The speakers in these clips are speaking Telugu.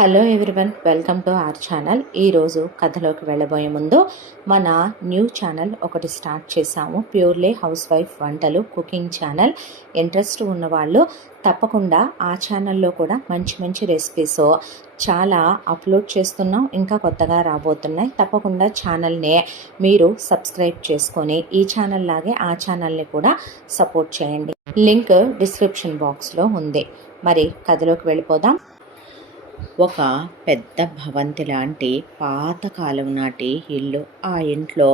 Hello everyone, welcome to our channel. ఈరోజు కథలోకి వెళ్ళబోయే ముందు మన న్యూ ఛానల్ ఒకటి స్టార్ట్ చేశాము. ప్యూర్లీ హౌస్ వైఫ్ వంటలు కుకింగ్ ఛానల్. ఇంట్రెస్ట్ ఉన్నవాళ్ళు తప్పకుండా ఆ ఛానల్లో కూడా మంచి మంచి రెసిపీస్ చాలా అప్లోడ్ చేస్తున్నాం. ఇంకా కొత్తగా రాబోతున్నాయి. తప్పకుండా ఛానల్ని మీరు సబ్స్క్రైబ్ చేసుకొని ఈ ఛానల్ లాగే ఆ ఛానల్ని కూడా సపోర్ట్ చేయండి. లింక్ డిస్క్రిప్షన్ బాక్స్లో ఉంది. మరి కథలోకి వెళ్ళిపోదాం. ఒక పెద్ద భవంతి లాంటి పాతకాలం నాటి ఇల్లు. ఆ ఇంట్లో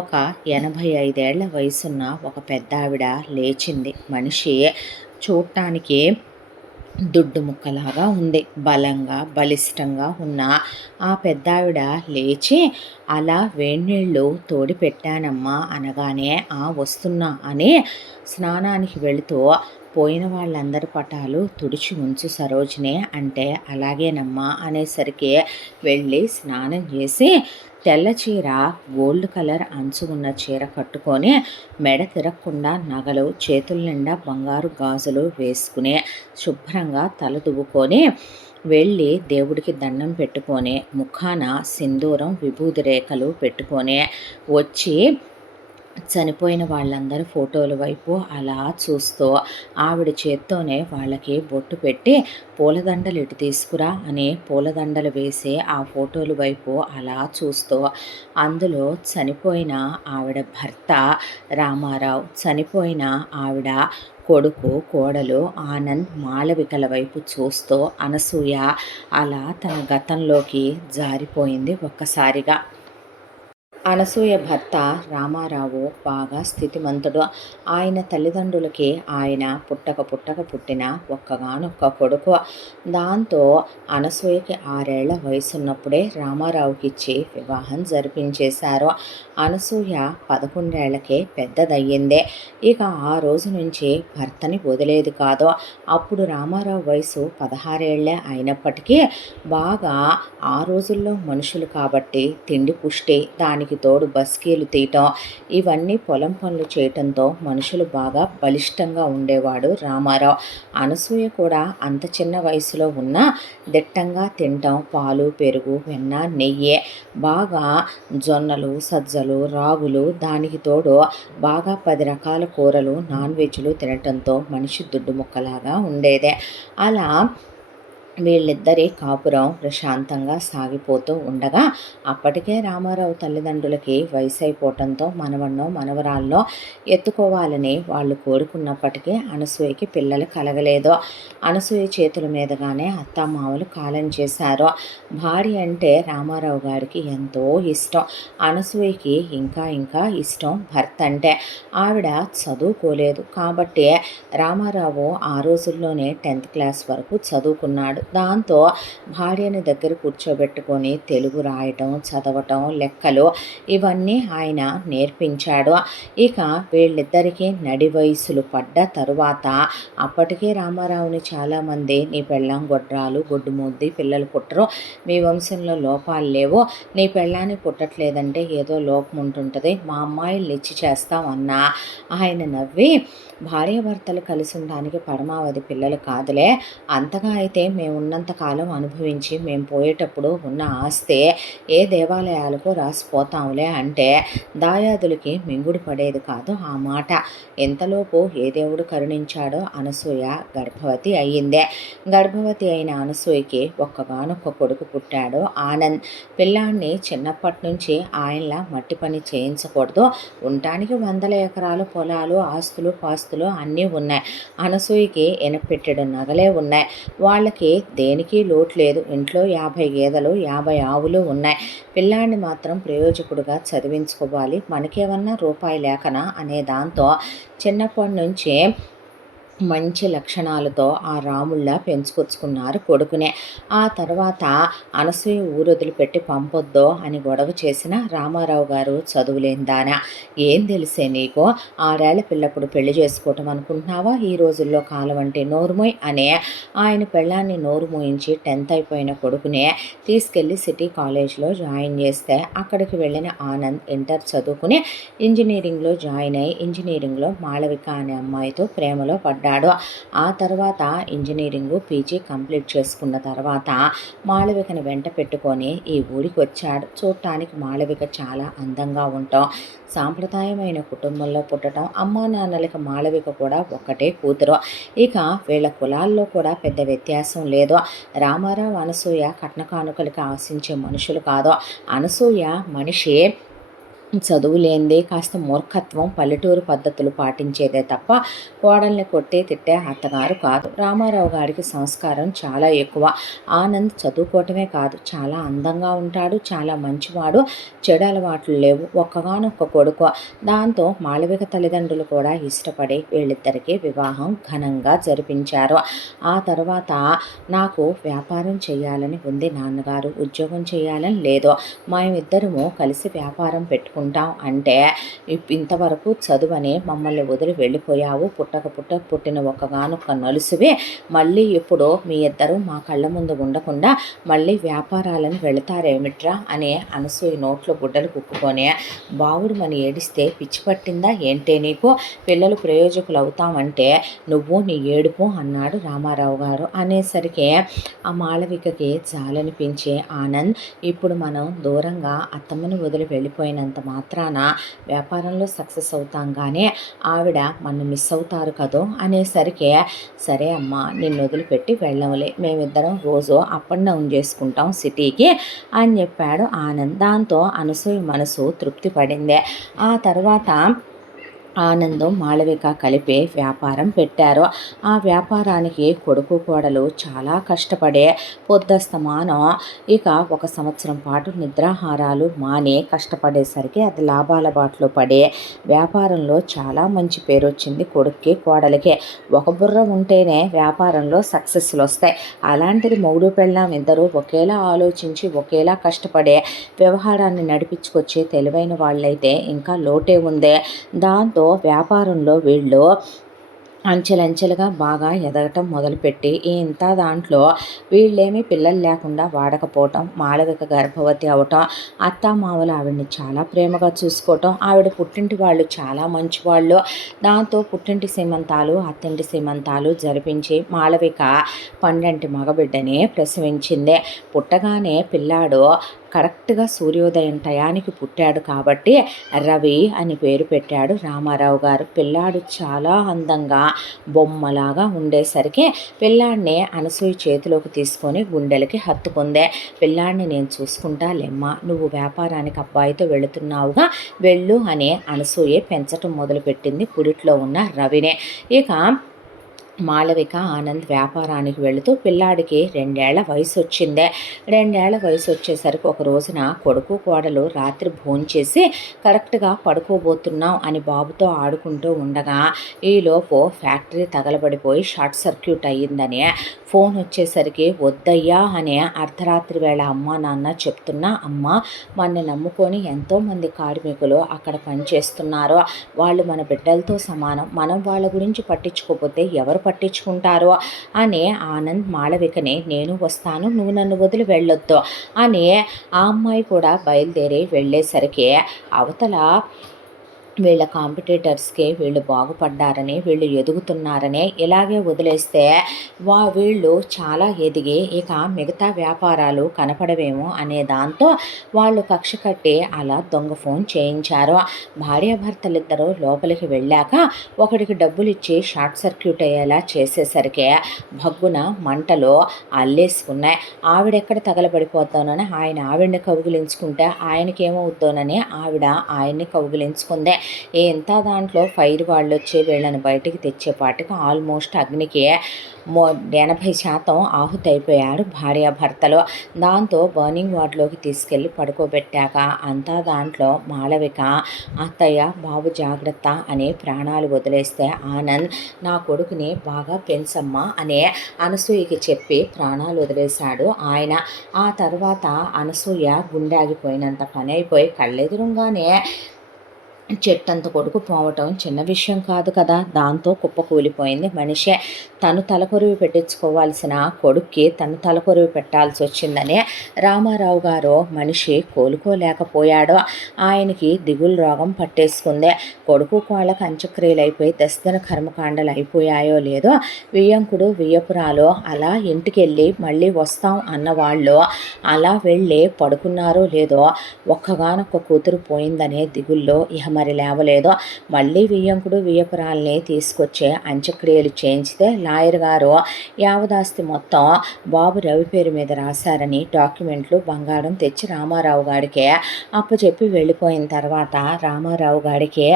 ఒక 85 ఏళ్ల వయసున్న ఒక పెద్ద ఆవిడ లేచింది. మనిషి చూడటానికి దుడ్డు ముక్కలాగా ఉంది. బలంగా బలిష్టంగా ఉన్న ఆ పెద్దావిడ లేచి, అలా వేడినీళ్ళు తోడి పెట్టానమ్మా అనగానే వస్తున్నా అని స్నానానికి వెళుతూ పోయిన వాళ్ళందరి పటాలు తుడిచి ఉంచు సరోజిని అంటే అలాగేనమ్మా అనేసరికి వెళ్ళి స్నానం చేసి తెల్ల చీర, గోల్డ్ కలర్ అంచు ఉన్న చీర కట్టుకొని మెడ తిరగకుండా నగలు, చేతుల నిండా బంగారు గాజులు వేసుకుని శుభ్రంగా తల దువ్వుకొని వెళ్ళి దేవుడికి దండం పెట్టుకొని ముఖాన సింధూరం, విభూది రేఖలు పెట్టుకొని వచ్చి చనిపోయిన వాళ్ళందరూ ఫోటోల వైపు అలా చూస్తూ ఆవిడ చేత్తోనే వాళ్ళకి బొట్టు పెట్టి పూలదండలు ఇటు తీసుకురా అని పూలదండలు వేసి ఆ ఫోటోల వైపు అలా చూస్తూ అందులో చనిపోయిన ఆవిడ భర్త రామారావు, చనిపోయిన ఆవిడ కొడుకు, కోడలు ఆనంద్, మాళవికల వైపు చూస్తూ అనసూయ అలా తన గతంలోకి జారిపోయింది ఒక్కసారిగా. అనసూయ భర్త రామారావు బాగా స్థితిమంతుడు. ఆయన తల్లిదండ్రులకి ఆయన పుట్టక పుట్టిన ఒక్కగానొక్క కొడుకు. దాంతో అనసూయకి 6 ఏళ్ల వయసున్నప్పుడే రామారావుకి ఇచ్చి వివాహం జరిపించేశారు. అనసూయ 11 ఏళ్లకే పెద్దదయ్యిందే. ఇక ఆ రోజు నుంచి భర్తని వదిలేది కాదు. అప్పుడు రామారావు వయసు 16 ఏళ్లే అయినప్పటికీ బాగా ఆ రోజుల్లో మనుషులు కాబట్టి తిండి పుష్టి, దానికి తోడు బస్కీలు తీయటం, ఇవన్నీ పొలం పనులు చేయటంతో మనుషులు బాగా బలిష్టంగా ఉండేవాడు రామారావు. అనసూయ కూడా అంత చిన్న వయసులో ఉన్నా దిట్టంగా తింటాం. పాలు, పెరుగు, వెన్న, నెయ్యి, బాగా జొన్నలు, సజ్జలు, రాగులు, దానికి తోడు బాగా 10 రకాల కూరలు, నాన్ వెజ్లు తినటంతో మనిషి దుడ్డు ముక్కలాగా ఉండేదే. అలా వీళ్ళిద్దరి కాపురం ప్రశాంతంగా సాగిపోతూ ఉండగా అప్పటికే రామారావు తల్లిదండ్రులకి వయసు అయిపోవటంతో మనవన్నో మనవరాల్లో ఎత్తుకోవాలని వాళ్ళు కోరుకున్నప్పటికీ అనసూయకి పిల్లలు కలగలేదు. అనసూయ చేతుల మీదగానే అత్తామామలు కాలం చేశారు. భార్య అంటే రామారావు గారికి ఎంతో ఇష్టం. అనసూయకి ఇంకా ఇంకా ఇష్టం భర్త అంటే. ఆవిడ చదువుకోలేదు కాబట్టి రామారావు ఆ రోజుల్లోనే 10th క్లాస్ వరకు చదువుకున్నాడు. దాంతో భార్యని దగ్గర కూర్చోబెట్టుకొని తెలుగు రాయటం, చదవటం, లెక్కలు ఇవన్నీ ఆయన నేర్పించాడు. ఇక వీళ్ళిద్దరికీ నడి వయసులు పడ్డ తరువాత అప్పటికే రామారావుని చాలామంది నీ పెళ్ళాం గొడ్రాలు, గొడ్డు ముద్ది, పిల్లలు పుట్టరు, మీ వంశంలో లోపాలు లేవు, నీ పెళ్ళాన్ని పుట్టట్లేదంటే ఏదో లోపం ఉంటుంటుంది, మా అమ్మాయిల్ని ఇచ్చి చేస్తామన్నా ఆయన నవ్వి భార్యాభర్తలు కలిసి ఉండడానికి పరమావధి పిల్లలు కాదులే, అంతగా అయితే మేము ఉన్నంతకాలం అనుభవించి మేము పోయేటప్పుడు ఉన్న ఆస్తే ఏ దేవాలయాలకు రాసిపోతాంలే అంటే దాయాదులకి మింగుడు పడేది కాదు ఆ మాట. ఎంతలోపు ఏ దేవుడు కరుణించాడో అనసూయ గర్భవతి అయ్యిందే. గర్భవతి అయిన అనసూయకి ఒక్కగానొక్క కొడుకు పుట్టాడు ఆనంద్. పిల్లాన్ని చిన్నప్పటి నుంచి ఆయనలా మట్టి పని చేయించకూడదు, ఉండటానికి 100 ఎకరాలు పొలాలు, ఆస్తులు పాస్తులు అన్నీ ఉన్నాయి. అనసూయకి ఎనపెట్టెడు నగలే ఉన్నాయి. వాళ్ళకి దేనికి లోటు లేదు. ఇంట్లో 50 గేదెలు, 50 ఆవులు ఉన్నాయి. పిల్లాడిని మాత్రం ప్రయోజకుడుగా చదివించుకోవాలి, మనకేమన్నా రూపాయి లేకనా అనే దాంతో చిన్నప్పటి నుంచే మంచి లక్షణాలతో ఆ రాముళ్ళ పెంచుకొచ్చుకున్నారు కొడుకునే. ఆ తర్వాత అనసూయ ఊరొదిలిపెట్టి పంపొద్దో అని గొడవ చేసిన రామారావు గారు చదువులేందానా, ఏం తెలిసే నీకు, 6 ఏళ్ల పిల్లప్పుడు పెళ్లి చేసుకోవటం అనుకుంటున్నావా, ఈ రోజుల్లో కాలం అంటే నోరుమోయ్ అనే ఆయన పెళ్ళాన్ని నోరు మూయించి 10th అయిపోయిన కొడుకునే తీసుకెళ్లి సిటీ కాలేజ్లో జాయిన్ చేస్తే అక్కడికి వెళ్ళిన ఆనంద్ ఇంటర్ చదువుకుని ఇంజనీరింగ్లో జాయిన్ అయ్యి ఇంజనీరింగ్లో మాళవిక అనే అమ్మాయితో ప్రేమలో పడ్డాడు. స్థిరపడ్డాడు. ఆ తర్వాత ఇంజనీరింగు పీజీ కంప్లీట్ చేసుకున్న తర్వాత మాళవికని వెంట పెట్టుకొని ఈ ఊరికి వచ్చాడు. చూడటానికి మాళవిక చాలా అందంగా ఉంటాం, సాంప్రదాయమైన కుటుంబంలో పుట్టడం. అమ్మా నాన్నలకి మాళవిక కూడా ఒక్కటే కూతురు. ఇక వీళ్ళ కులాల్లో కూడా పెద్ద వ్యత్యాసం లేదు. రామారావు అనసూయ కట్న కానుకలకి ఆశించే మనుషులు కాదు. అనసూయ మనిషి చదువు లేనిదే, కాస్త మూర్ఖత్వం, పల్లెటూరు పద్ధతులు పాటించేదే తప్ప కోడల్ని కొట్టే తిట్టే అత్తగారు కాదు. రామారావు గారికి సంస్కారం చాలా ఎక్కువ. ఆనంద్ చదువుకోవటమే కాదు, చాలా అందంగా ఉంటాడు, చాలా మంచివాడు, చెడు అలవాట్లు లేవు, ఒక్కగానొక్క కొడుకు. దాంతో మాళవిక తల్లిదండ్రులు కూడా ఇష్టపడి వీళ్ళిద్దరికీ వివాహం ఘనంగా జరిపించారు. ఆ తర్వాత నాకు వ్యాపారం చేయాలని ఉంది నాన్నగారు, ఉద్యోగం చేయాలని లేదు, మేమిద్దరము కలిసి వ్యాపారం పెట్టుకుంటాం అంటే ఇంతవరకు చదువని మమ్మల్ని వదిలి వెళ్ళిపోయావు, పుట్టిన ఒక్కగానొక్క నలుసువే, మళ్ళీ ఇప్పుడు మీ ఇద్దరు మా కళ్ళ ముందు ఉండకుండా మళ్ళీ వ్యాపారాలను వెళతారేమిట్రా అనే అనసూయ నోట్లో గుడ్డలు కుక్కుకొని బావుడు మని ఏడిస్తే పిచ్చి పట్టిందా ఏంటే నీకు, పిల్లలు ప్రయోజకులు అవుతామంటే నువ్వు నీ ఏడుపు అన్నాడు రామారావు గారు. అనేసరికి ఆ మాళవికకి జాలనిపించే ఆనంద్, ఇప్పుడు మనం దూరంగా అత్తమ్మని వదిలి వెళ్ళిపోయినంత మాత్రాన వ్యాపారంలో సక్సెస్ అవుతాం, కానీ ఆవిడ మన మిస్ అవుతారు కదో అనేసరికి, సరే అమ్మా నిన్ను వదిలిపెట్టి వెళ్ళంలే, మేమిద్దరం రోజు అప్ అండ్ డౌన్ చేసుకుంటాం సిటీకి అని చెప్పాడు ఆనంద్. దాంతో అనసూయ మనసు తృప్తి పడింది. ఆ తర్వాత ఆనందం మాళవిక కలిపి వ్యాపారం పెట్టారు. ఆ వ్యాపారానికి కొడుకు కోడలు చాలా కష్టపడే పొద్దస్తమానం ఇక 1 సంవత్సరం పాటు నిద్రాహారాలు మాని కష్టపడేసరికి అది లాభాల బాటలో పడే వ్యాపారంలో చాలా మంచి పేరు వచ్చింది కొడుక్కి కోడలికి. ఒక బుర్ర ఉంటేనే వ్యాపారంలో సక్సెస్లు వస్తాయి. అలాంటిది మొగుడు పెళ్ళాం ఇద్దరు ఒకేలా ఆలోచించి ఒకేలా కష్టపడే వ్యవహారాన్ని నడిపించుకొచ్చే తెలివైన వాళ్ళైతే ఇంకా లోటే ఉంది. దాంతో వ్యాపారంలో వీళ్ళు అంచెలంచెలుగా బాగా ఎదగటం మొదలుపెట్టి ఇంత దాంట్లో వీళ్ళేమీ పిల్లలు లేకుండా వాడకపోవటం, మాళవిక గర్భవతి అవటం, అత్తామామలు ఆవిడని చాలా ప్రేమగా చూసుకోవటం, ఆవిడ పుట్టింటి వాళ్ళు చాలా మంచివాళ్ళు. దాంతో పుట్టింటి సీమంతాలు అత్తింటి సీమంతాలు జరిపించి మాళవిక 12 మగబిడ్డని ప్రసవించింది. పుట్టగానే పిల్లాడు కరెక్ట్గా సూర్యోదయం టయానికి పుట్టాడు కాబట్టి రవి అని పేరు పెట్టాడు రామారావు గారు. పిల్లాడు చాలా అందంగా బొమ్మలాగా ఉండేసరికి పిల్లాడిని అనసూయ చేతిలోకి తీసుకొని గుండెలకి హత్తుకుందే. పిల్లాడిని నేను చూసుకుంటా లెమ్మ, నువ్వు వ్యాపారానికి అబ్బాయితో వెళుతున్నావుగా వెళ్ళు అని అనసూయ పెంచటం మొదలుపెట్టింది పురిట్లో ఉన్న రవినే. ఇక మాళవిక ఆనంద్ వ్యాపారానికి వెళుతూ పిల్లాడికి 2 ఏళ్ల వయసు వచ్చిందే. 2 ఏళ్ల వయసు వచ్చేసరికి ఒక రోజున కొడుకు కోడలు రాత్రి భోంచేసి కరెక్ట్గా పడుకోబోతున్నాం అని బాబుతో ఆడుకుంటూ ఉండగా ఈలోపు ఫ్యాక్టరీ తగలబడిపోయి షార్ట్ సర్క్యూట్ అయ్యిందని ఫోన్ వచ్చేసరికి వద్దయ్యా అనే అర్ధరాత్రి వేళ అమ్మా నాన్న చెప్తున్నా, అమ్మ మనని నమ్ముకొని ఎంతోమంది కార్మికులు అక్కడ పనిచేస్తున్నారు, వాళ్ళు మన బిడ్డలతో సమానం, మనం వాళ్ళ గురించి పట్టించుకోకపోతే ఎవరు పట్టించుకుంటారు అని ఆనంద్ మాళవికని నేను వస్తాను నువ్వు నన్ను వదిలి వెళ్ళొద్దు అని ఆ అమ్మాయి కూడా బయలుదేరి వెళ్ళేసరికి అవతల వీళ్ళ కాంపిటీటర్స్కి వీళ్ళు బాగుపడ్డారని వీళ్ళు ఎదుగుతున్నారని ఇలాగే వదిలేస్తే వీళ్ళు చాలా ఎదిగి ఇక మిగతా వ్యాపారాలు కనపడవేమో అనే దాంతో వాళ్ళు కక్ష కట్టి అలా దొంగ ఫోన్ చేయించారు. భార్యాభర్తలిద్దరూ లోపలికి వెళ్ళాక ఒకడికి డబ్బులు ఇచ్చి షార్ట్ సర్క్యూట్ అయ్యేలా చేసేసరికి భగ్గున మంటలు అల్లేసుకున్నాయి. ఆవిడెక్కడ తగలబడిపోతానని ఆయన ఆవిడని కౌగిలించుకుంటే ఆయనకేమవుద్దోనని ఆవిడ ఆయన్ని కౌగిలించుకుందే. ఎంత దాంట్లో ఫైర్ వాళ్ళు వచ్చి వీళ్ళని బయటికి తెచ్చేపాటికి ఆల్మోస్ట్ అగ్నికి 80% ఆహుతైపోయారు భార్యాభర్తలు. దాంతో బర్నింగ్ వార్డులోకి తీసుకెళ్ళి పడుకోబెట్టాక అంతా దాంట్లో మాళవిక అత్తయ్య బాబు జాగ్రత్త అని ప్రాణాలు వదిలేస్తే ఆనంద్ నా కొడుకుని బాగా పెంచమ్మా అనే అనసూయకి చెప్పి ప్రాణాలు వదిలేశాడు ఆయన. ఆ తర్వాత అనసూయ గుండె ఆగిపోయినంత పని అయిపోయి కళ్ళెదురుగానే చెట్టంత కొడుకు పోవటం చిన్న విషయం కాదు కదా. దాంతో కుప్పకూలిపోయింది మనిషే. తను తలకొరివి పెట్టించుకోవాల్సిన కొడుక్కి తను తలకొరివి పెట్టాల్సి వచ్చిందని రామారావు గారు మనిషి కోలుకోలేకపోయాడు. ఆయనకి దిగులు రోగం పట్టేసుకుంది. కొడుకు కోళ్ళకు అంత్యక్రియలైపోయి దశదిన కర్మకాండలు అయిపోయాయో లేదో వియ్యంకుడు వియ్యపురాలు అలా ఇంటికెళ్ళి మళ్ళీ వస్తాం అన్నవాళ్ళు అలా వెళ్ళి పడుకున్నారో లేదో ఒక్కగానొక్క కూతురు పోయిందనే దిగుల్లో ఇహ మరి లేవలేదో. మళ్ళీ వియ్యంకుడు వియ్యపురాల్ని తీసుకొచ్చే అంత్యక్రియలు చేయించితే లాయర్ గారు యావదాస్తి మొత్తం బాబు రవి పేరు మీద రాశారని డాక్యుమెంట్లు బంగారం తెచ్చి రామారావు గారికి అప్పచెప్పి వెళ్ళిపోయిన తర్వాత రామారావు గారికి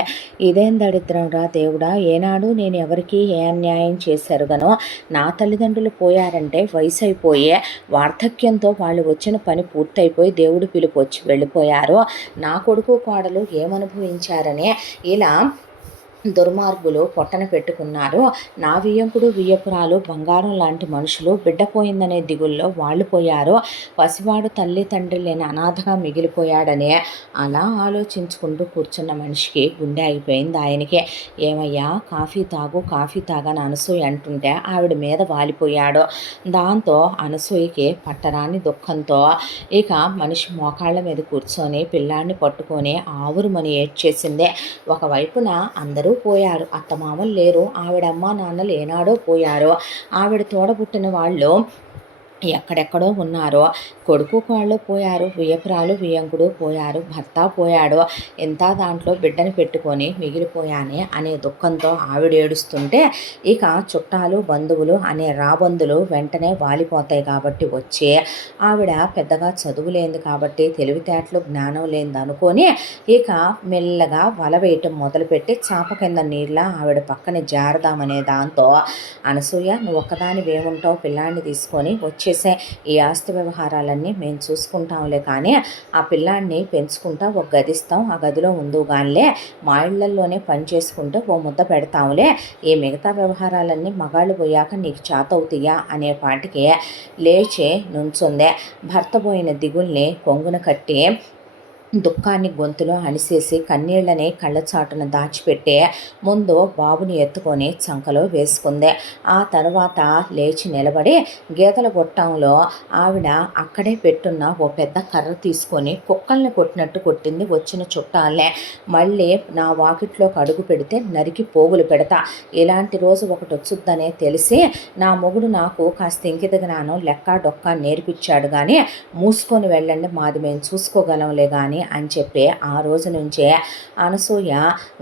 ఇదేం దరిద్రం రా దేవుడా, ఏనాడు నేను ఎవరికి ఏ అన్యాయం చేశారుగానో నా తల్లిదండ్రులు పోయారంటే వయసు అయిపోయి వార్ధక్యంతో వాళ్ళు వచ్చిన పని పూర్తయిపోయి దేవుడు పిలుపు వచ్చి వెళ్ళిపోయారు. నా కొడుకు కోడలు ఏమనుభవించారనే ఇలా దుర్మార్గులు పొట్టన పెట్టుకున్నారు. నా వియ్యంకుడు వియ్యపురాలు బంగారం లాంటి మనుషులు బిడ్డ పోయిందనే దిగుల్లో వాళ్ళు పోయారు. పసివాడు తల్లి తండ్రి లేని అనాథగా మిగిలిపోయాడనే అలా ఆలోచించుకుంటూ కూర్చున్న మనిషికి గుండె అయిపోయింది ఆయనకే. ఏమయ్యా కాఫీ తాగని అనసూయ అంటుంటే ఆవిడ మీద వాలిపోయాడు. దాంతో అనసూయకి పట్టరాని దుఃఖంతో ఇక మనిషి మోకాళ్ళ మీద కూర్చొని పిల్లాన్ని పట్టుకొని ఆవురుమని ఏడ్చేసిందే. ఒకవైపున అందరూ పోయారు, అత్తమామలు లేరు, ఆవిడమ్మ నాన్నలు ఏనాడో పోయారు, ఆవిడ తోడబుట్టిన వాళ్ళు ఎక్కడెక్కడో ఉన్నారో, కొడుకు కోళ్ళు పోయారు, వియ్యపురాలు వియ్యంకుడు పోయారు, భర్త పోయాడు, ఇంత దాంట్లో బిడ్డని పెట్టుకొని మిగిలిపోయానే అనే దుఃఖంతో ఆవిడ ఏడుస్తుంటే ఇక చుట్టాలు బంధువులు అనే రాబందులు వెంటనే వాలిపోతాయి కాబట్టి వచ్చి ఆవిడ పెద్దగా చదువులేంది కాబట్టి తెలివితేటలు జ్ఞానం లేనిది అనుకొని ఇక మెల్లగా వల వేయటం మొదలుపెట్టి చాప కింద నీళ్ళ ఆవిడ పక్కన జారదామనే దాంతో అనసూయ నువ్వు ఒక్కదాని వేముంటావు, పిల్లాన్ని తీసుకొని వచ్చే ఈ ఆస్తి వ్యవహారాలన్నీ మేము చూసుకుంటాంలే, కానీ ఆ పిల్లాన్ని పెంచుకుంటా ఒక గదిస్తాం, ఆ గదిలో ఉందుగానిలే మా ఇళ్లలోనే పని చేసుకుంటూ ఓ ముద్ద పెడతాంలే, ఈ మిగతా వ్యవహారాలన్నీ మగాళ్ళు పోయాక నీకు చాతవుతాయా అనే పాటికి లేచి నుంచుందే. భర్త పోయిన దిగుల్ని కొంగున కట్టి దుఃఖాన్ని గొంతులో అణిసేసి కన్నీళ్లని కళ్ళచాటున దాచిపెట్టే ముందు బాబుని ఎత్తుకొని చంకలో వేసుకుంది. ఆ తర్వాత లేచి నిలబడి గీతల గొట్టంలో ఆవిడ అక్కడే పెట్టున్న ఓ పెద్ద కర్ర తీసుకొని కుక్కల్ని కొట్టినట్టు కొట్టింది. వచ్చిన చుట్టాలే మళ్ళీ నా వాకిట్లోకి అడుగు పెడితే నరికి పోగులు పెడతా, ఇలాంటి రోజు ఒకటి వచ్చుద్దనే తెలిసి నా మొగుడు నాకు కాస్త ఇంకిత జ్ఞానం లెక్క డొక్క నేర్పించాడు, కానీ మూసుకొని వెళ్ళండి మాది మేము చూసుకోగలంలే కానీ అని చెప్పి ఆ రోజు నుంచే అనసూయ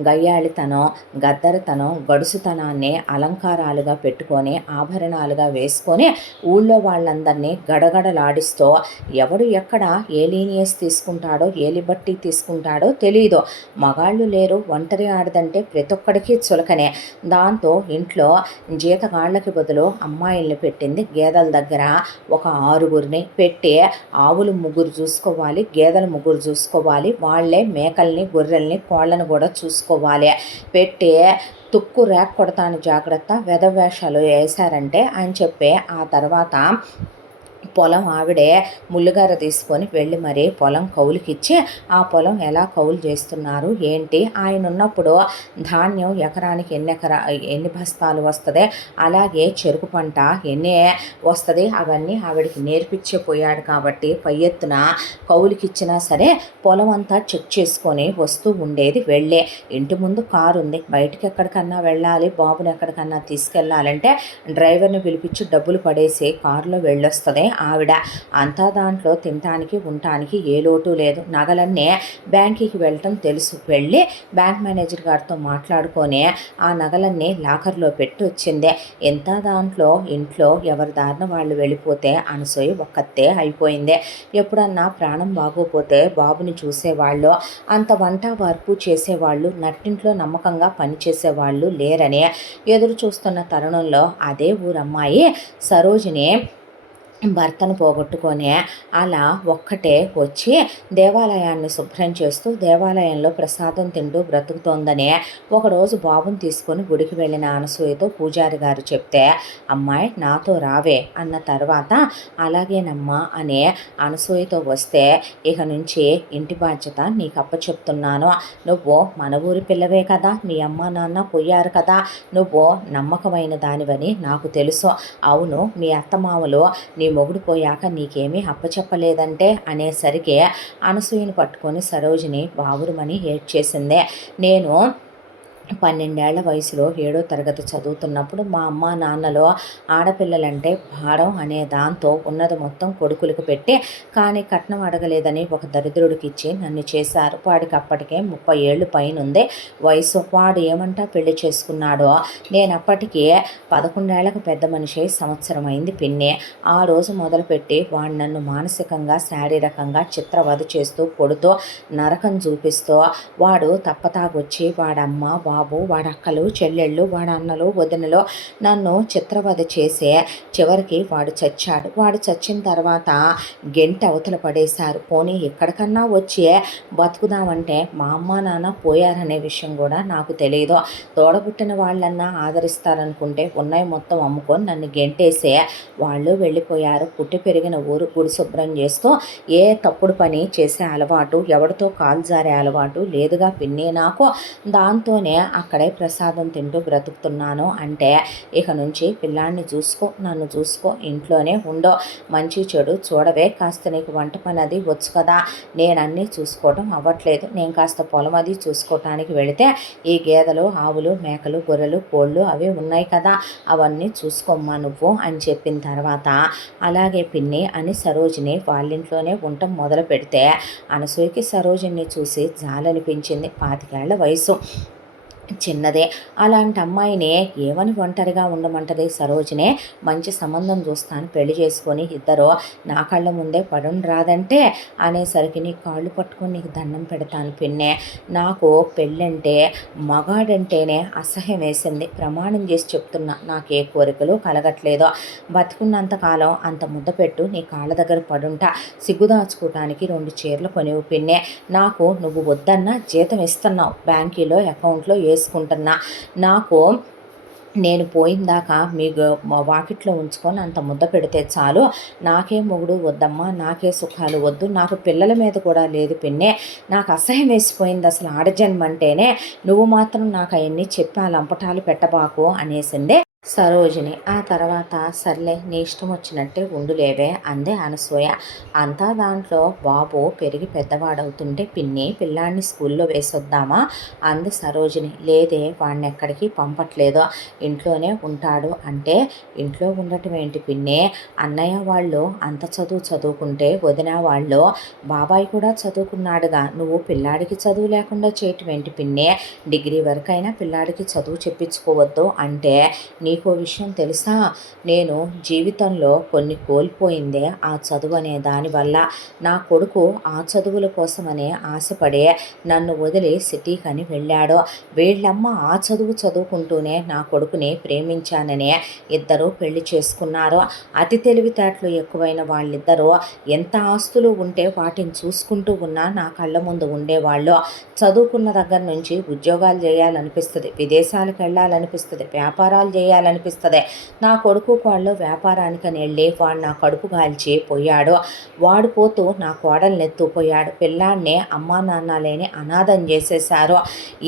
గయ్యాళితనం గద్దరతనం గడుసుతనాన్ని అలంకారాలుగా పెట్టుకొని ఆభరణాలుగా వేసుకొని ఊళ్ళో వాళ్ళందరినీ గడగడలాడిస్తూ ఎవడు ఎక్కడ ఏ లీనియస్ తీసుకుంటాడో ఏ లిబర్టీ తీసుకుంటాడో తెలియదు. మగాళ్ళు లేరు, ఒంటరి ఆడదంటే ప్రతి ఒక్కడికి చులకనే. దాంతో ఇంట్లో జీతగాళ్ళకి బదులు అమ్మాయిల్ని పెట్టింది. గేదెల దగ్గర ఒక 6గురిని పెట్టి ఆవులు 3 చూసుకోవాలి, గేదెలు 3 చూసుకోవాలి, వాళ్ళే మేకల్ని గొర్రెల్ని కోళ్ళను కూడా చూసుకోవాలి. పెట్టి తుక్కు రేక్ కొడతాను జాగ్రత్త, వెధవేషాలు వేశారంటే అని చెప్పి ఆ తర్వాత పొలం ఆవిడే ముళ్ళుగార తీసుకొని వెళ్ళి మరి పొలం కౌలుకిచ్చి ఆ పొలం ఎలా కౌలు చేస్తున్నారు ఏంటి, ఆయన ఉన్నప్పుడు ధాన్యం ఎకరానికి ఎన్ని బస్తాలు వస్తుంది, అలాగే చెరుకు పంట ఎన్ని వస్తుంది, అవన్నీ ఆవిడికి నేర్పించిపోయాడు కాబట్టి పై ఎత్తున కౌలుకిచ్చినా సరే పొలం అంతా చెక్ చేసుకొని వస్తూ ఉండేది. వెళ్ళే ఇంటి ముందు కారు ఉంది, బయటికి ఎక్కడికన్నా వెళ్ళాలి, బాబుని ఎక్కడికన్నా తీసుకెళ్ళాలంటే డ్రైవర్ని పిలిపించి డబ్బులు పడేసి కారులో వెళ్ళొస్తుంది ఆవిడ. అంతా దాంట్లో తినటానికి ఉండటానికి ఏ లోటు లేదు. నగలన్నీ బ్యాంకుకి వెళ్ళటం తెలుసు, వెళ్ళి బ్యాంక్ మేనేజర్ గారితో మాట్లాడుకొని ఆ నగలన్నీ లాకర్లో పెట్టి వచ్చిందే. ఎంత దాంట్లో ఇంట్లో ఎవరి దారిన వాళ్ళు వెళ్ళిపోతే అనసూయ ఒక్కతే అయిపోయిందే. ఎప్పుడన్నా ప్రాణం బాగోపోతే బాబుని చూసేవాళ్ళు, అంత వంట వార్పు చేసేవాళ్ళు, నట్టింట్లో నమ్మకంగా పనిచేసేవాళ్ళు లేరని ఎదురు చూస్తున్న తరుణంలో అదే ఊరమ్మాయి సరోజిని భర్తను పోగొట్టుకొని అలా ఒక్కటే వచ్చి దేవాలయాన్ని శుభ్రం చేస్తూ దేవాలయంలో ప్రసాదం తింటూ బ్రతుకుతోందని ఒకరోజు బాబుని తీసుకొని గుడికి వెళ్ళిన అనసూయతో పూజారి గారు చెప్తే, అమ్మాయి నాతో రావే అన్న తర్వాత అలాగేనమ్మా అనే అనసూయతో వస్తే, ఇక నుంచి ఇంటి బాధ్యత నీకు అప్పచెప్తున్నాను, నువ్వు మన ఊరి పిల్లవే కదా, మీ అమ్మ నాన్న పోయారు కదా, నువ్వు నమ్మకమైన దానివని నాకు తెలుసు. అవును, మీ అత్తమామలు నీ మొగుడు పోయాక నీకేమీ అప్పచెప్పలేదంటే అనేసరికి అనసూయని పట్టుకొని సరోజిని బావురుమని ఏడ్చేసిందే. నేను 12 ఏళ్ల వయసులో 7వ తరగతి చదువుతున్నప్పుడు మా అమ్మ నాన్నలో ఆడపిల్లలంటే భారం అనే దాంతో ఉన్నది మొత్తం కొడుకులకు పెట్టి, కానీ కట్నం అడగలేదని ఒక దరిద్రుడికి ఇచ్చి నన్ను చేశారు. వాడికి అప్పటికే 30 ఏళ్ళు పైనుంది వయసు. వాడు ఏమంటా పెళ్లి చేసుకున్నాడో నేను అప్పటికి 11 ఏళ్లకు పెద్ద మనిషి సంవత్సరం అయింది పిన్ని. ఆ రోజు మొదలుపెట్టి వాడు నన్ను మానసికంగా శారీరకంగా చిత్రవధ చేస్తూ కొడుతూ నరకం చూపిస్తూ వాడు తప్పతాగొచ్చి వాడమ్మ బాబు వాడక్కలు చెల్లెళ్ళు వాడ అన్నలు వదినలు నన్ను చిత్రవధ చేసే చివరికి వాడు చచ్చాడు. వాడు చచ్చిన తర్వాత గెంటి అవతల పడేశారు. పోనీ ఎక్కడికన్నా వచ్చి బతుకుదామంటే మా అమ్మ నాన్న పోయారనే విషయం కూడా నాకు తెలియదు. తోడబుట్టిన వాళ్ళన్నా ఆదరిస్తారనుకుంటే ఉన్నాయి మొత్తం అమ్ముకొని నన్ను గెంటేసే వాళ్ళు వెళ్ళిపోయారు. పుట్టి పెరిగిన ఊరు గుడి శుభ్రం చేస్తూ ఏ తప్పుడు పని చేసే అలవాటు, ఎవరితో కాలు జారే అలవాటు లేదుగా పిన్ని నాకు. దాంతోనే అక్కడే ప్రసాదం తింటూ బ్రతుకుతున్నాను అంటే, ఇక నుంచి పిల్లాన్ని చూసుకో, నన్ను చూసుకో, ఇంట్లోనే ఉండో, మంచి చెడు చూడవే, కాస్త నీకు వంట పని అది వచ్చు కదా, నేనన్నీ చూసుకోవటం అవ్వట్లేదు, నేను కాస్త పొలం అది చూసుకోవటానికి వెళితే ఈ గేదెలు ఆవులు మేకలు గొర్రెలు కోళ్ళు అవి ఉన్నాయి కదా, అవన్నీ చూసుకోమ్మా నువ్వు అని చెప్పిన తర్వాత అలాగే పిన్ని అని సరోజిని వాళ్ళింట్లోనే ఉండటం మొదలు పెడితే అనసూయకి సరోజిని చూసి జాలనిపించింది. 25 ఏళ్ల వయసు, చిన్నదే. అలాంటి అమ్మాయిని ఏమని ఒంటరిగా ఉండమంటది సరోజినే. మంచి సంబంధం చూస్తాను, పెళ్లి చేసుకొని ఇద్దరు నా కళ్ళ ముందే పడుండి రాదంటే అనేసరికి నీ కాళ్ళు పట్టుకొని నీకు దండం పెడతాను పిన్నే. నాకు పెళ్ళంటే మగాడంటేనే అసహ్యం వేసింది. ప్రమాణం చేసి చెప్తున్నా, నాకే కోరికలు కలగట్లేదో. బతుకున్నంతకాలం అంత ముద్ద పెట్టు, నీ కాళ్ళ దగ్గర పడుంటా, సిగ్గు దాచుకోవటానికి 2 చీరలు కొనివు పిన్నే. నాకు నువ్వు వద్దన్నా జీతం ఇస్తున్నావు, బ్యాంకీలో అకౌంట్లో వేసుకుంటున్నా. నాకు నేను పోయిందాకా మీకు వాకిట్లో ఉంచుకొని అంత ముద్ద పెడితే చాలు, నాకే మొగుడు వద్దమ్మా, నాకే సుఖాలు వద్దు, నాకు పిల్లల మీద కూడా లేదు పిన్నే, నాకు అసహ్యం వేసిపోయింది అసలు ఆడజన్మంటేనే, నువ్వు మాత్రం నాకు అవన్నీ చెప్పి ఆ లంపటాలు పెట్టబాకు అనేసిందే సరోజిని. ఆ తర్వాత సర్లే నీ ఇష్టం వచ్చినట్టే ఉండులేవే అందే అనసూయ. అంతా దాంట్లో బాబు పెరిగి పెద్దవాడవుతుంటే పిన్ని పిల్లాన్ని స్కూల్లో వేసొద్దామా అంది సరోజిని. లేదే, వాడిని ఎక్కడికి పంపట్లేదు, ఇంట్లోనే ఉంటాడు అంటే. ఇంట్లో ఉండటం ఏంటి పిన్ని, అన్నయ్య వాళ్ళు అంత చదువుకుంటే వదిన వాళ్ళు బాబాయ్ కూడా చదువుకున్నాడుగా, నువ్వు పిల్లాడికి చదువు లేకుండా చేయటం ఏంటి పిన్ని, డిగ్రీ వరకైనా పిల్లాడికి చదువు చెప్పించుకోవద్దు అంటే. నీకో విషయం తెలుసా, నేను జీవితంలో కొన్ని కోల్పోయిందే ఆ చదువు అనే దానివల్ల. నా కొడుకు ఆ చదువుల కోసమనే ఆశపడే నన్ను వదిలి సిటీకని వెళ్ళాడు. వీళ్ళమ్మ ఆ చదువు చదువుకుంటూనే నా కొడుకుని ప్రేమించాననే ఇద్దరు పెళ్లి చేసుకున్నారు. అతి తెలివితేటలు ఎక్కువైన వాళ్ళిద్దరూ ఎంత ఆస్తులు ఉంటే వాటిని చూసుకుంటూ ఉన్నా నా కళ్ళ ముందు ఉండేవాళ్ళు. చదువుకున్న దగ్గర నుంచి ఉద్యోగాలు చేయాలనిపిస్తుంది, విదేశాలకు వెళ్ళాలనిపిస్తుంది, వ్యాపారాలు చేయాలనిపిస్తుంది. నా కొడుకు వాళ్ళు వ్యాపారానికని వెళ్ళి వాడు నా కడుపు కాల్చి పోయాడు. వాడు పోతూ నా కోడల్ని ఎత్తుపోయాడు. పిల్లాన్నే అమ్మా నాన్న లేని అనాథం చేసేశారు.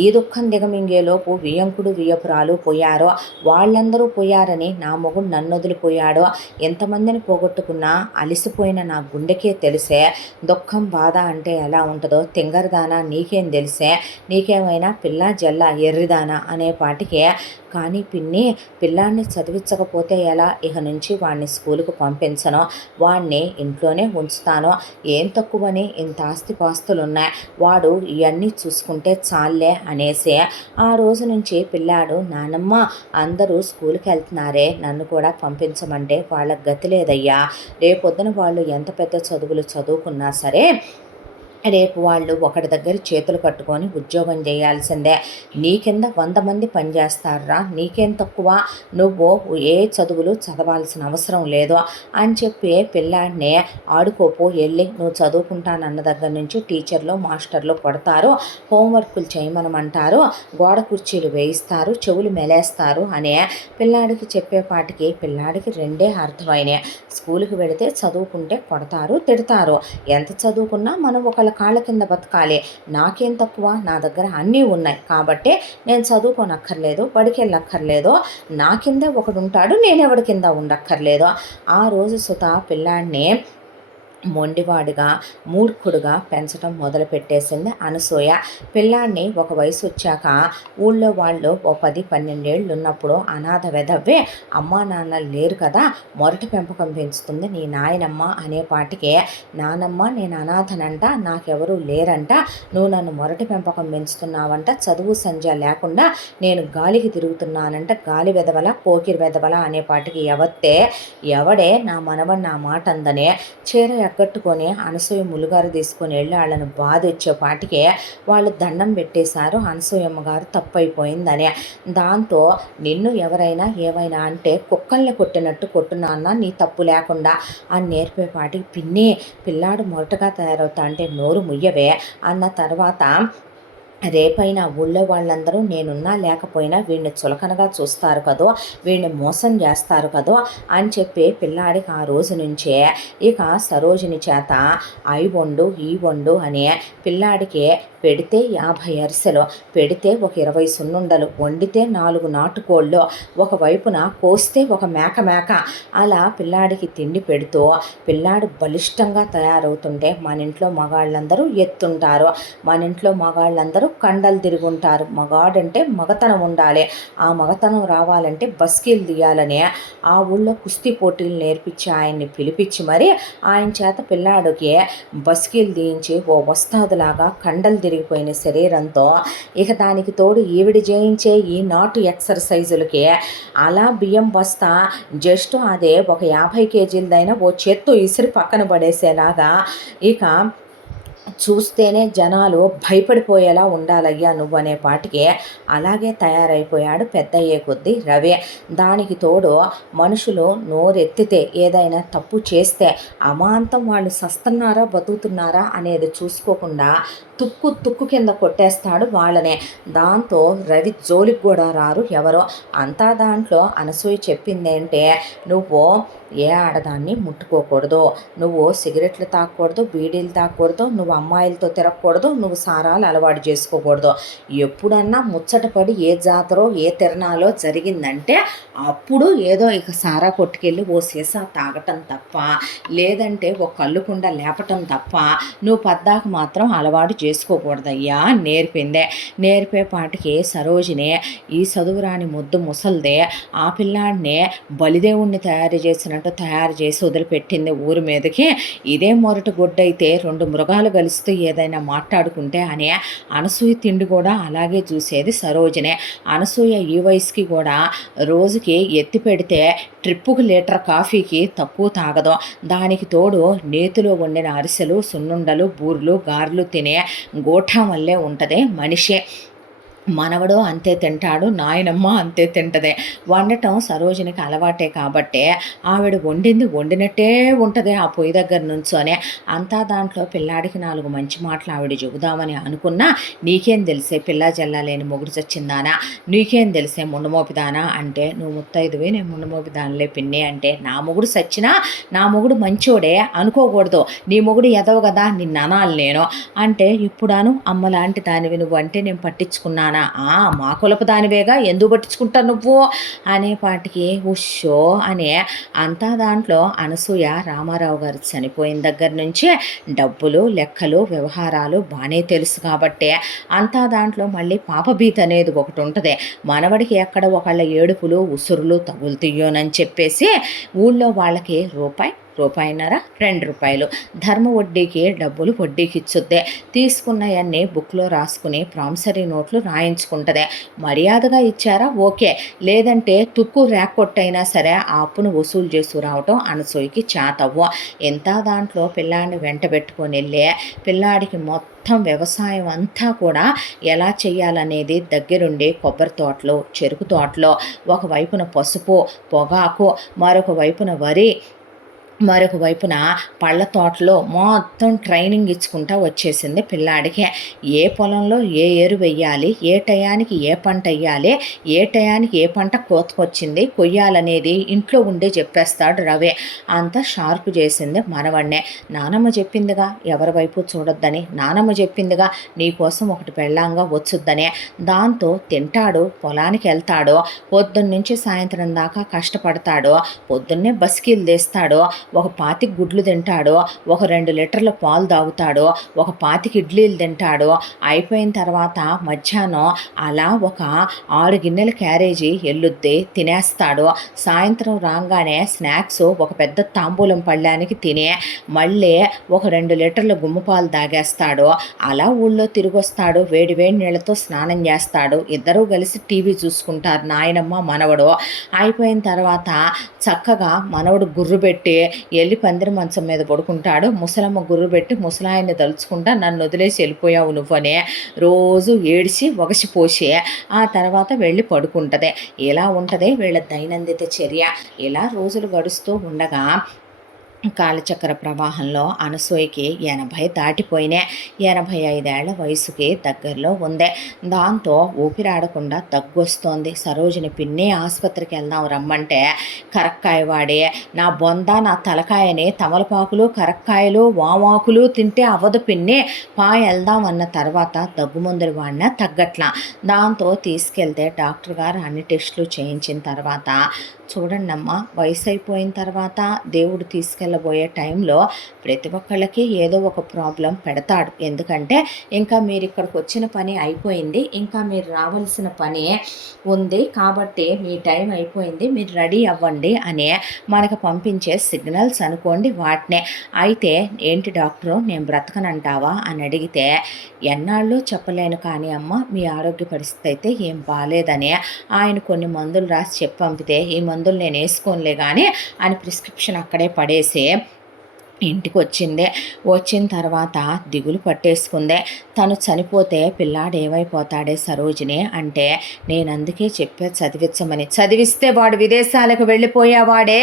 ఈ దుఃఖం దిగమింగేలోపు వియంకుడు వియపురాలు పోయారు. వాళ్ళందరూ పోయారని నా మొగుడు నన్ను వదిలిపోయాడు. ఎంతమందిని పోగొట్టుకున్నా అలిసిపోయిన నా గుండెకే తెలిసే దుఃఖం బాధ అంటే ఎలా ఉంటుందో. తింగరదానా నీకేం తెలిసే, నీకేమైనా పిల్ల జల్ల ఎర్రిదానా అనే పాటికే. కానీ పిన్ని, పిల్లాన్ని చదివించకపోతే ఎలా, ఇక నుంచి వాడిని స్కూలుకు పంపించను, వాడిని ఇంట్లోనే ఉంచుతాను, ఏం తక్కువని ఇంత ఆస్తిపాస్తులున్నాయి, వాడు ఇవన్నీ చూసుకుంటే చాలే అనేసి ఆ రోజు నుంచి పిల్లాడు నానమ్మ అందరూ స్కూల్కి వెళ్తున్నారే, నన్ను కూడా పంపించమంటే వాళ్ళకి గతి లేదయ్యా, రేపొద్దున వాళ్ళు ఎంత పెద్ద చదువులు చదువుకున్నా సరే రేపు వాళ్ళు ఒకటి దగ్గర చేతులు కట్టుకొని ఉద్యోగం చేయాల్సిందే. నీ కింద 100 మంది పనిచేస్తారా, నీకేం తక్కువ, నువ్వు ఏ చదువులు చదవాల్సిన అవసరం లేదు అని చెప్పి పిల్లాడిని ఆడుకోపో, వెళ్ళి నువ్వు చదువుకుంటానన్న దగ్గర నుంచి టీచర్లు మాస్టర్లు కొడతారు, హోంవర్కులు చేయమనమంటారు, గోడ కుర్చీలు వేయిస్తారు, చెవులు మెలేస్తారు అనే పిల్లాడికి చెప్పేపాటికి పిల్లాడికి రెండే అర్థమైనాయి. స్కూల్కి వెళితే చదువుకుంటే కొడతారు, తిడతారు, ఎంత చదువుకున్నా మనం ఒకళ్ళ కాళ్ళ కింద బతకాలి, నాకేం తక్కువ, నా దగ్గర అన్నీ ఉన్నాయి కాబట్టి నేను చదువుకోనక్కర్లేదు, బడికి వెళ్ళక్కర్లేదు, నా కిందే ఒకడు ఉంటాడు, నేనెవడి కింద ఉండక్కర్లేదు. ఆ రోజు సుత పిల్లాడిని మొండివాడిగా మూర్ఖుడుగా పెంచడం మొదలుపెట్టేసింది అనసూయ. పిల్లాడిని ఒక వయసు వచ్చాక ఊళ్ళో వాళ్ళు ఓ 10-12 ఏళ్ళు ఉన్నప్పుడు అనాథ వెధవ్వే, అమ్మా నాన్న లేరు కదా, మొరటి పెంపకం పెంచుతుంది నీ నాయనమ్మ అనేపాటికే, నానమ్మ నేను అనాథనంట, నాకెవరూ లేరంట, నువ్వు నన్ను మొరటి పెంపకం పెంచుతున్నావంట, చదువు సంధ్య లేకుండా నేను గాలికి తిరుగుతున్నానంట, గాలి వెదవల పోకిరి వెదవల అనేపాటికి ఎవడే నా మనవడు నా మాట అందనే చీర ఎగ్గట్టుకొని అనసూయ ములుగారు తీసుకొని వెళ్ళి వాళ్ళను బాధొచ్చేపాటికే వాళ్ళు దండం పెట్టేశారు, అనసూయమ్మ గారు తప్పైపోయిందని. దాంతో నిన్ను ఎవరైనా ఏమైనా అంటే కుక్కల్ని కొట్టినట్టు కొట్టు నాన్న, నీ తప్పు లేకుండా అని నేర్పేపాటికి పిల్లాడు మొరటగా తయారవుతా అంటే నోరు ముయ్యవే అన్న తర్వాత, రేపైనా ఊళ్ళో వాళ్ళందరూ నేనున్నా లేకపోయినా వీడిని చులకనగా చూస్తారు కదో, వీడిని మోసం చేస్తారు కదో అని చెప్పి పిల్లాడికి ఆ రోజు నుంచే ఇక సరోజిని చేత అయి వండు ఈ వండు అనే పిల్లాడికి పెడితే 50 అరిసెలు, పెడితే ఒక 20 సున్నుండలు, వండితే 4 నాటుకోళ్ళు, ఒకవైపున కోస్తే ఒక మేక అలా పిల్లాడికి తిండి పెడుతూ పిల్లాడు బలిష్టంగా తయారవుతుంటే మన ఇంట్లో మగాళ్ళందరూ ఎత్తుంటారు, మన ఇంట్లో మగాళ్ళందరూ కండలు తిరుగుంటారు. మగాడంటే మగతనం ఉండాలి, ఆ మగతనం రావాలంటే బస్కీలు తీయాలని ఆ ఊళ్ళో కుస్తీ పోటీలు నేర్పించి ఆయన్ని పిలిపించి మరి ఆయన చేత పిల్లాడికి బస్కీలు తీయించి ఓ వస్తాదులాగా కండలు తిరిగిపోయిన శరీరంతో ఇక దానికి తోడు ఈవిడి చేయించే ఈ నాటు ఎక్సర్సైజులకి అలా బియ్యం బస్తా జస్ట్ అదే ఒక 50 కేజీలదైనా ఓ చేత్తో ఇసిరి పక్కన పడేసేలాగా ఇక చూస్తేనే జనాలు భయపడిపోయేలా ఉండాలయ్యా నువ్వనే పాటికి అలాగే తయారైపోయాడు పెద్దయ్యే కొద్దీ రవి. దానికి తోడు మనుషులు నోరెత్తితే ఏదైనా తప్పు చేస్తే అమాంతం వాళ్ళు సస్తున్నారా బతుకుతున్నారా అనేది చూసుకోకుండా తుక్కు కింద కొట్టేస్తాడు వాళ్ళనే. దాంతో రవి జోలికి కూడా రారు ఎవరో. అంతా దాంట్లో అనసూయ చెప్పిందేంటే, నువ్వు ఏ ఆడదాన్ని ముట్టుకోకూడదు, నువ్వు సిగరెట్లు తాగకూడదు, బీడీలు తాగకూడదు, నువ్వు అమ్మాయిలతో తిరగకూడదు, నువ్వు సారాలు అలవాటు చేసుకోకూడదు. ఎప్పుడన్నా ముచ్చటపడి ఏ జాతరో ఏ తిరణాలో జరిగిందంటే అప్పుడు ఏదో ఇక సారా కొట్టుకెళ్ళి ఓ సీసా తాగటం తప్ప, లేదంటే ఓ కళ్ళుకుండా లేపటం తప్ప నువ్వు పద్దాకు మాత్రం అలవాటు చేసుకోకూడదయ్యా నేర్పేపాటికి సరోజిని ఈ చదువురాని ముద్దు ముసల్దే ఆ పిల్లాడిని బలిదేవుణ్ణి తయారు చేసి వదిలిపెట్టింది ఊరి మీదకి. ఇదే మొరటి గుడ్డైతే 2 మృగాలు కలిస్తూ ఏదైనా మాట్లాడుకుంటే అని అనసూయ తిండి కూడా అలాగే చూసేది సరోజిని. అనసూయ ఈ వయసుకి కూడా రోజుకి ఎత్తి పెడితే ట్రిప్పుకు లీటర్ కాఫీకి తక్కువ తాగదు. దానికి తోడు నేతిలో వండిన అరిసెలు, సున్నుండలు, బూర్లు, గారెలు తినే గోఠా వల్లే ఉంటుంది మనిషి. మనవడు అంతే తింటాడు, నాయనమ్మ అంతే తింటదే. వండటం సరోజినికి అలవాటే కాబట్టి ఆవిడ వండినట్టే ఉంటుంది ఆ పొయ్యి దగ్గర నుంచోనే. అంతా దాంట్లో పిల్లాడికి 4 మంచి మాటలు ఆవిడ చెబుదామని అనుకున్నా, నీకేం తెలిసే పిల్ల జల్లాలేని మొగుడు చచ్చిందానా, నీకేం తెలిసే ముండమోపిదానా అంటే, నువ్వు ముత్తైదువే నేను ముండమోపిదానిలే పిన్ని అంటే, నా మొగుడు సచ్చినా నా మొగుడు మంచోడే అనుకోకూడదు, నీ మొగుడు ఎదవ కదా నిన్ను అనాలి నేను అంటే, ఇప్పుడాను అమ్మలాంటి దానివి నువ్వు అంటే నేను పట్టించుకున్నాను, మా కులపు దానివేగా ఎందుకు పట్టించుకుంటా నువ్వు అనేపాటికి ఉషో అనే. అంతా దాంట్లో అనసూయ రామారావు గారు చనిపోయిన దగ్గర నుంచి డబ్బులు లెక్కలు వ్యవహారాలు బాగానే తెలుసు కాబట్టి అంతా దాంట్లో మళ్ళీ పాపభీతి అనేది ఒకటి ఉంటుంది. మనవడికి ఎక్కడ ఒకళ్ళ ఏడుపులు ఉసురులు తగులుతీయోనని చెప్పేసి ఊళ్ళో వాళ్ళకి రూపాయి రూపాయిన్నర, రూ. 2. ధర్మ వడ్డీకి డబ్బులు వడ్డీకి ఇచ్చుద్దే. తీసుకున్నవన్నీ బుక్లో రాసుకుని ప్రామిసరీ నోట్లు రాయించుకుంటుంది. మర్యాదగా ఇచ్చారా ఓకే, లేదంటే తుక్కు రేక్కొట్టైనా సరే ఆ అప్పును వసూలు చేసి రావటం అనసూయకి చేతవ్వ. ఎంత దాంట్లో పిల్లాడిని వెంట పెట్టుకొని వెళ్ళే పిల్లాడికి మొత్తం వ్యవసాయం అంతా కూడా ఎలా చేయాలనేది దగ్గరుండి కొబ్బరి తోటలో, చెరుకు తోటలో, ఒకవైపున పసుపు, పొగాకు, మరొక వైపున వరి, మరొక వైపున పళ్ళ తోటలో మొత్తం ట్రైనింగ్ ఇచ్చుకుంటా వచ్చేసింది పిల్లాడికి. ఏ పొలంలో ఏ ఎరువు వెయ్యాలి, ఏ టయానికి ఏ పంట వెయ్యాలి, ఏ టయానికి ఏ పంట కోతకొచ్చింది, కొయ్యాలనేది ఇంట్లో ఉండే చెప్పేస్తాడు రవి. అంతా షార్ప్ చేసింది మనవన్నే. నానమ్మ చెప్పిందిగా ఎవరి వైపు చూడొద్దని, నానమ్మ చెప్పిందిగా నీకోసం ఒకటి పెళ్ళాంగా వచ్చుద్దని. దాంతో తింటాడు, పొలానికి వెళ్తాడు, పొద్దున్నుంచి సాయంత్రం దాకా కష్టపడతాడు, పొద్దున్నే బస్కీలు తీస్తాడు, ఒక 25 గుడ్లు తింటాడు, ఒక 2 లీటర్ల పాలు తాగుతాడు, ఒక 25 ఇడ్లీలు తింటాడు. అయిపోయిన తర్వాత మధ్యాహ్నం అలా ఒక 6 గిన్నెల క్యారేజీ ఎల్లుద్ది తినేస్తాడు. సాయంత్రం రాగానే స్నాక్స్ ఒక పెద్ద తాంబూలం పళ్ళానికి తిని మళ్ళీ ఒక 2 లీటర్ల గుమ్మపాలు తాగేస్తాడు. అలా ఊళ్ళో తిరిగొస్తాడు, వేడి వేడి నీళ్ళతో స్నానం చేస్తాడు. ఇద్దరూ కలిసి టీవీ చూసుకుంటారు, నాయనమ్మ మనవడు. అయిపోయిన తర్వాత చక్కగా మనవడు గుర్రు పెట్టి వెళ్ళి పందిరి మంచం మీద పడుకుంటాడు. ముసలమ్మ గుర్రు పెట్టి ముసలాయన్ని తలుచుకుంటా నన్ను వదిలేసి వెళ్ళిపోయావు నువ్వనే రోజు ఏడిసి వగసిపోసి ఆ తర్వాత వెళ్ళి పడుకుంటుంది. ఇలా ఉంటుంది వీళ్ళ దైనందిత చర్య. ఇలా రోజులు గడుస్తూ ఉండగా కాలచక్ర ప్రవాహంలో అనసూయకి 80 దాటిపోయినాయి. 85 ఏళ్ల వయసుకి దగ్గరలో ఉంది. దాంతో ఊపిరాడకుండా దగ్గు వస్తోంది. సరోజిని పిన్ని ఆసుపత్రికి వెళ్దాం రమ్మంటే కరక్కాయ వాడి నా బొంద నా తలకాయని తమలపాకులు, కరక్కాయలు, వామాకులు తింటే అవ్వదు పిన్ని, వెళ్దాం అన్న తర్వాత దగ్గుమందులు వాడినా తగ్గట్లా. దాంతో తీసుకెళ్తే డాక్టర్ గారు అన్ని టెస్టులు చేయించిన తర్వాత చూడండి అమ్మ, వయసు అయిపోయిన తర్వాత దేవుడు తీసుకెళ్ళబోయే టైంలో ప్రతి ఒక్కళ్ళకి ఏదో ఒక ప్రాబ్లం పెడతాడు. ఎందుకంటే ఇంకా మీరు ఇక్కడికి వచ్చిన పని అయిపోయింది, ఇంకా మీరు రావాల్సిన పని ఉంది కాబట్టి మీ టైం అయిపోయింది, మీరు రెడీ అవ్వండి అని మనకు పంపించే సిగ్నల్స్ అనుకోండి వాటినే. అయితే ఏంటి డాక్టరు నేను బ్రతకనంటావా అని అడిగితే ఎన్నాళ్ళు చెప్పలేను కానీ అమ్మ మీ ఆరోగ్య పరిస్థితి అయితే ఏం బాగాలేదని ఆయన కొన్ని మందులు రాసి చెప్పి పంపితే ఈ మందులు నేను వేసుకోనులే కానీ అని ప్రిస్క్రిప్షన్ అక్కడే పడేసి ఇంటికి వచ్చిందే. వచ్చిన తర్వాత దిగులు పట్టేసుకుందే. తను చనిపోతే పిల్లాడు ఏమైపోతాడే సరోజిని అంటే నేను అందుకే చెప్పే చదివించమని. చదివిస్తే వాడు విదేశాలకు వెళ్ళిపోయేవాడే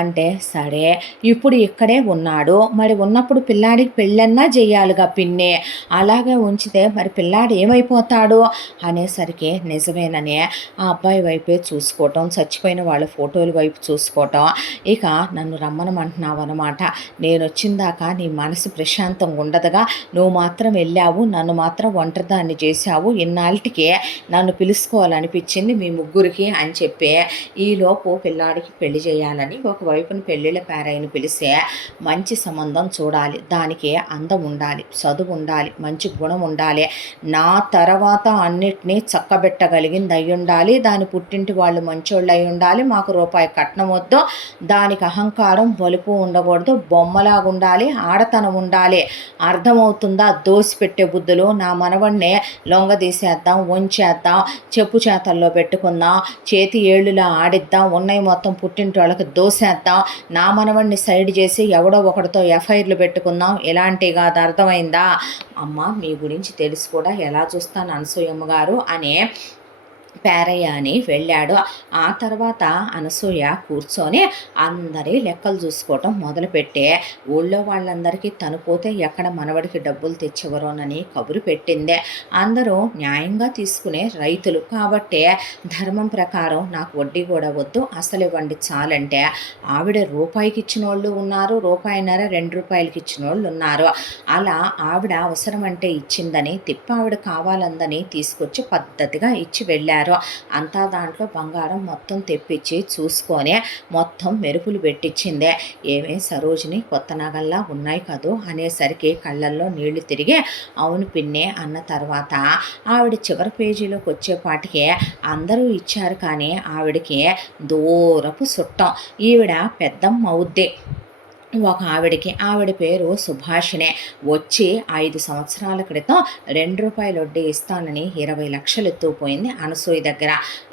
అంటే సరే ఇప్పుడు ఇక్కడే ఉన్నాడు, మరి ఉన్నప్పుడు పిల్లాడికి పెళ్ళన్నా చేయాలిగా పిన్నే, అలాగే ఉంచితే మరి పిల్లాడు ఏమైపోతాడు అనేసరికి నిజమేననే ఆ అబ్బాయి వైపే చూసుకోవటం, చచ్చిపోయిన వాళ్ళ ఫోటోల వైపు చూసుకోవటం. ఇక నన్ను రమ్మనమంటున్నావు అనమాట. నేను వచ్చిందాకా నీ మనసు ప్రశాంతంగా ఉండదుగా, నువ్వు మాత్రం వెళ్ళావు, నన్ను మాత్రం ఒంటరిదాన్ని చేశావు, ఇన్నాళ్ళకి నన్ను పిలుచుకోవాలనిపించింది మీ ముగ్గురికి అని చెప్పి ఈలోపు పిల్లాడికి పెళ్లి చేయాలని ఒకవైపున పెళ్ళిళ్ళ పేరైన పిలిస్తే మంచి సంబంధం చూడాలి, దానికి అందం ఉండాలి, చదువు ఉండాలి, మంచి గుణం ఉండాలి, నా తర్వాత అన్నిటినీ చక్కబెట్టగలిగింది అయి ఉండాలి, దాని పుట్టింటి వాళ్ళు మంచోళ్ళు అయి ఉండాలి, మాకు రూపాయి కట్నం వద్దు, దానికి అహంకారం బలుపు ఉండకూడదు, బొమ్మలాగా ఉండాలి, ఆడతనం ఉండాలి. అర్థమవుతుందా దోసి పెట్టే బుద్ధులు? నా మనవడిని లొంగదీసేద్దాం, వంచేద్దాం, చెప్పు చేతల్లో పెట్టుకుందాం, చేతి ఏళ్ళులా ఆడిద్దాం, ఉన్నాయి మొత్తం పుట్టింటి వాళ్ళకి దోసేద్దాం, నా మనవడిని సైడ్ చేసి ఎవడో ఒకటితో ఎఫ్ఐఆర్లు పెట్టుకుందాం, ఇలాంటివి కాదు. అర్థమైందా అమ్మ? మీ గురించి తెలిసి కూడా ఎలా చూస్తాను అనసూయమ్మ గారు అనే పేరయ్య అని వెళ్ళాడు. ఆ తర్వాత అనసూయ కూర్చొని అందరి లెక్కలు చూసుకోవటం మొదలుపెట్టే ఊళ్ళో వాళ్ళందరికీ తను పోతే ఎక్కడ మనవడికి డబ్బులు తెచ్చేవరోనని కబురు పెట్టిందే. అందరూ న్యాయంగా తీసుకునే రైతులు కాబట్టి ధర్మం ప్రకారం నాకు వడ్డీ కూడా వద్దు, అసలు ఇవ్వండి చాలంటే ఆవిడ రూపాయికి ఇచ్చిన వాళ్ళు ఉన్నారు, రూపాయిన్నర ₹2 ఇచ్చిన వాళ్ళు ఉన్నారు. అలా ఆవిడ అవసరం అంటే ఇచ్చిందని తిప్ప ఆవిడ కావాలందని తీసుకొచ్చి పద్ధతిగా ఇచ్చి వెళ్ళారు. అంతా దాంట్లో బంగారం మొత్తం తెప్పించి చూసుకొని మొత్తం మెరుపులు పెట్టించిందే. ఏమే సరోజిని కొత్త నగల్లా ఉన్నాయి కదూ అనేసరికి కళ్ళల్లో నీళ్లు తిరిగి అవును పిన్నే అన్న తర్వాత ఆవిడ చివరి పేజీలోకి వచ్చేపాటికి అందరూ ఇచ్చారు కానీ ఆవిడకి దూరపు చుట్టం. ఈవిడ పెద్దమ్మ అవుద్ది. ఒక ఆవిడ పేరు సుభాషిణే. వచ్చి 5 సంవత్సరాల క్రితం ₹2 వడ్డీ ఇస్తానని 20 లక్షలు ఎత్తుకుపోయింది అనసూయ దగ్గర.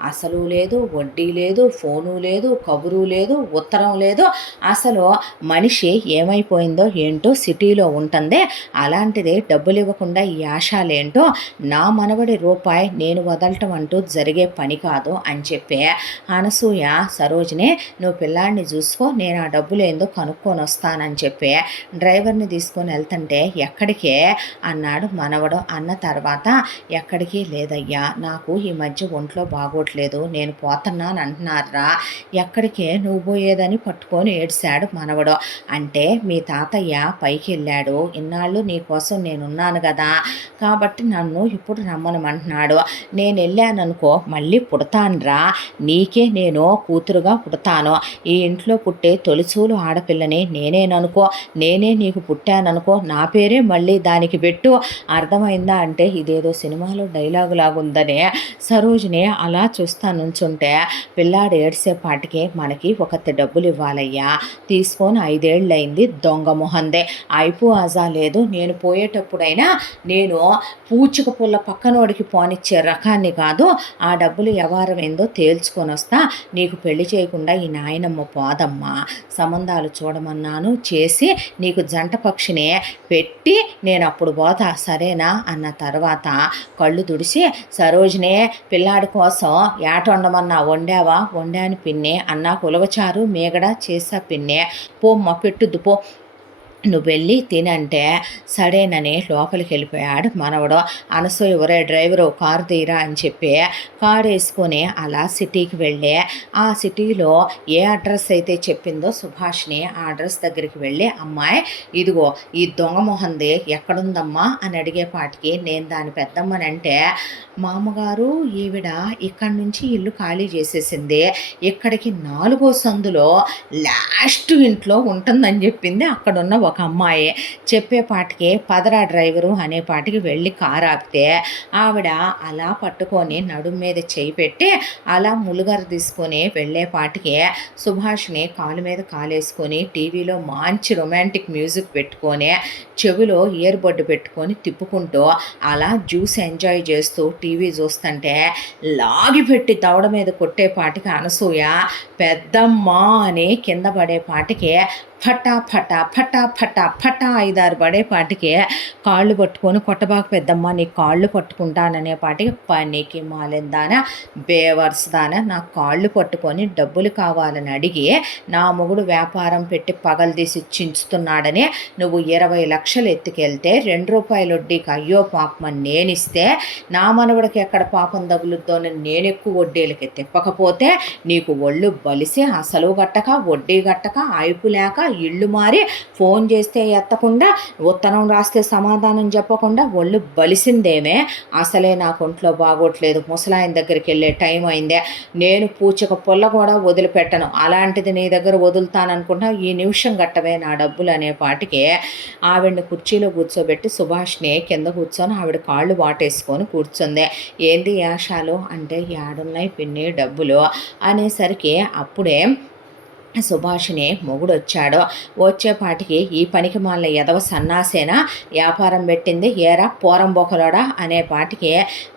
అసలు లేదు, వడ్డీ లేదు, ఫోను లేదు, కబురు లేదు, ఉత్తరం లేదు. అసలు మనిషి ఏమైపోయిందో ఏంటో, సిటీలో ఉంటుంది. అలాంటిది డబ్బులు ఇవ్వకుండా ఈ ఆశాలేంటో, నా మనవడి రూపాయి నేను వదలటం అంటూ జరిగే పని కాదు అని చెప్పి అనసూయ సరోజిని, నువ్వు పిల్లాడిని చూసుకో, నేను ఆ డబ్బులు ఏందో కనుక్కొని వస్తానని చెప్పి డ్రైవర్ని తీసుకొని వెళ్తుంటే, ఎక్కడికే అన్నాడు మనవడు. అన్న తర్వాత, ఎక్కడికి లేదయ్యా, నాకు ఈ మధ్య ఒంట్లో బాగోట్లేదు, నేను పోతున్నాను అంటున్నారా. ఎక్కడికే నువ్వు పోయేదని పట్టుకొని ఏడ్చాడు మనవడు. అంటే మీ తాతయ్య పైకి వెళ్ళాడు, ఇన్నాళ్ళు నీకోసం నేనున్నాను కదా, కాబట్టి నన్ను ఇప్పుడు రమ్మనమంటున్నాడు. నేను వెళ్ళాననుకో మళ్ళీ పుడతానురా, నీకే నేను కూతురుగా పుడతాను. ఈ ఇంట్లో పుట్టే తొలిచూలు ఆడపిల్లని నేనేననుకో, నేనే నీకు పుట్టాననుకో, నా పేరే మళ్ళీ దానికి పెట్టు, అర్థమైందా అంటే ఇదేదో సినిమాలో డైలాగు లాగుందనే సరోజిని అలా చూస్తా నుంచుంటే, పిల్లాడు ఏడ్సేపాటికి మనకి ఒకటి డబ్బులు ఇవ్వాలయ్యా, తీసుకొని 5 ఏళ్ళయింది, దొంగ మొహందే, అయిపో అజా లేదు, నేను పోయేటప్పుడైనా నేను పూచిక పుల్ల పక్కనోడికి పోనిచ్చే రకాన్ని కాదు, ఆ డబ్బులు వ్యవహారం ఏందో తేల్చుకొని వస్తా, నీకు పెళ్లి చేయకుండా ఈ నాయనమ్మ పోదమ్మా, సంబంధాలు చూడమన్నాను చేసి నీకు జంట పక్షిని పెట్టి నేను అప్పుడు పోతా, సరేనా అన్న తర్వాత కళ్ళు తుడిసి, సరోజినే పిల్లాడి కోసం ఏట వండమన్నా వండావా, వండాను పిన్ని అన్న, ఉలవచారు మేగడ చేసా పిన్నే, పోమ్మ పెట్టుద్దు పో, నువ్వు వెళ్ళి తినంటే సరేనని లోపలికి వెళ్ళిపోయాడు మనవడు. అనసూయ, ఒరే డ్రైవరు కారు తీరా అని చెప్పి కారు వేసుకొని అలా సిటీకి వెళ్ళి, ఆ సిటీలో ఏ అడ్రస్ అయితే చెప్పిందో సుభాష్ని, ఆ అడ్రస్ దగ్గరికి వెళ్ళి, అమ్మాయి ఇదిగో ఈ దొంగ మొహంది ఎక్కడుందమ్మా అని అడిగేపాటికి, నేను దాని పెద్దమ్మనంటే, మామగారు ఈవిడ ఇక్కడి నుంచి ఇల్లు ఖాళీ చేసేసింది, ఇక్కడికి 4వ సందులో లాస్ట్ ఇంట్లో ఉంటుందని చెప్పింది అక్కడున్న ఒక అమ్మాయి. చెప్పేపాటికి పదరా డ్రైవరు అనేపాటికి వెళ్ళి కారు ఆపితే, ఆవిడ అలా పట్టుకొని నడుము మీద చేయి పెట్టి అలా ములుగర తీసుకొని వెళ్ళేపాటికి సుభాష్ని కాలు మీద కాలేసుకొని టీవీలో మంచి రొమాంటిక్ మ్యూజిక్ పెట్టుకొని చెవిలో ఇయర్ బడ్ పెట్టుకొని తిప్పుకుంటూ అలా జ్యూస్ ఎంజాయ్ చేస్తూ టీవీ చూస్తుంటే, లాగిపెట్టి దవడ మీద కొట్టేపాటికి అనసూయ పెద్దమ్మ అని కింద పడేపాటికి ఫటా ఫటా ఫటా ఫటా ఫటా 5-6 పడేపాటికి కాళ్ళు పట్టుకొని, కొట్టబాకు పెద్దమ్మ నీ కాళ్ళు పట్టుకుంటాననేపాటికి, పనికి మాలిందాన బేవర్స్దాన, నా కాళ్ళు పట్టుకొని డబ్బులు కావాలని అడిగి నా మొగుడు వ్యాపారం పెట్టి పగలు తీసి చించుతున్నాడని నువ్వు 20 లక్షలు ఎత్తుకెళ్తే ₹2 వడ్డీకి అయ్యో పాపమని నేనిస్తే, నా మనవడికి ఎక్కడ పాపం తగులుద్దో నేను ఎక్కువ వడ్డీలకి తిప్పకపోతే నీకు ఒళ్ళు బలిసి అసలు గట్టక వడ్డీ గట్టక అయిపు లేక ఇళ్ళు మారి ఫోన్ చేస్తే ఎత్తకుండా, ఉత్తరం రాస్తే సమాధానం చెప్పకుండా ఒళ్ళు బలిసిందేమే, అసలే నాకు ఒంట్లో బాగోట్లేదు, ముసలాయన దగ్గరికి వెళ్ళే టైం అయిందే, నేను పూచక పొల్ల కూడా వదిలిపెట్టను, అలాంటిది నీ దగ్గర వదులుతాననుకుంటా, ఈ నిమిషం గట్టవే నా డబ్బులు అనేపాటికి ఆవిడని కుర్చీలో కూర్చోబెట్టి సుభాష్ని కింద కూర్చొని ఆవిడ కాళ్ళు వాటేసుకొని కూర్చుంది. ఏంది యాషాలు అంటే, యాడున్నాయి పిన్ని డబ్బులు అనేసరికి అప్పుడే సుభాషిని మొగుడు వచ్చాడు. వచ్చేపాటికి, ఈ పనికి మాల ఎదవ సన్నాసేనా వ్యాపారం పెట్టింది, ఏరా పోరంబొకలోడా అనేపాటికి,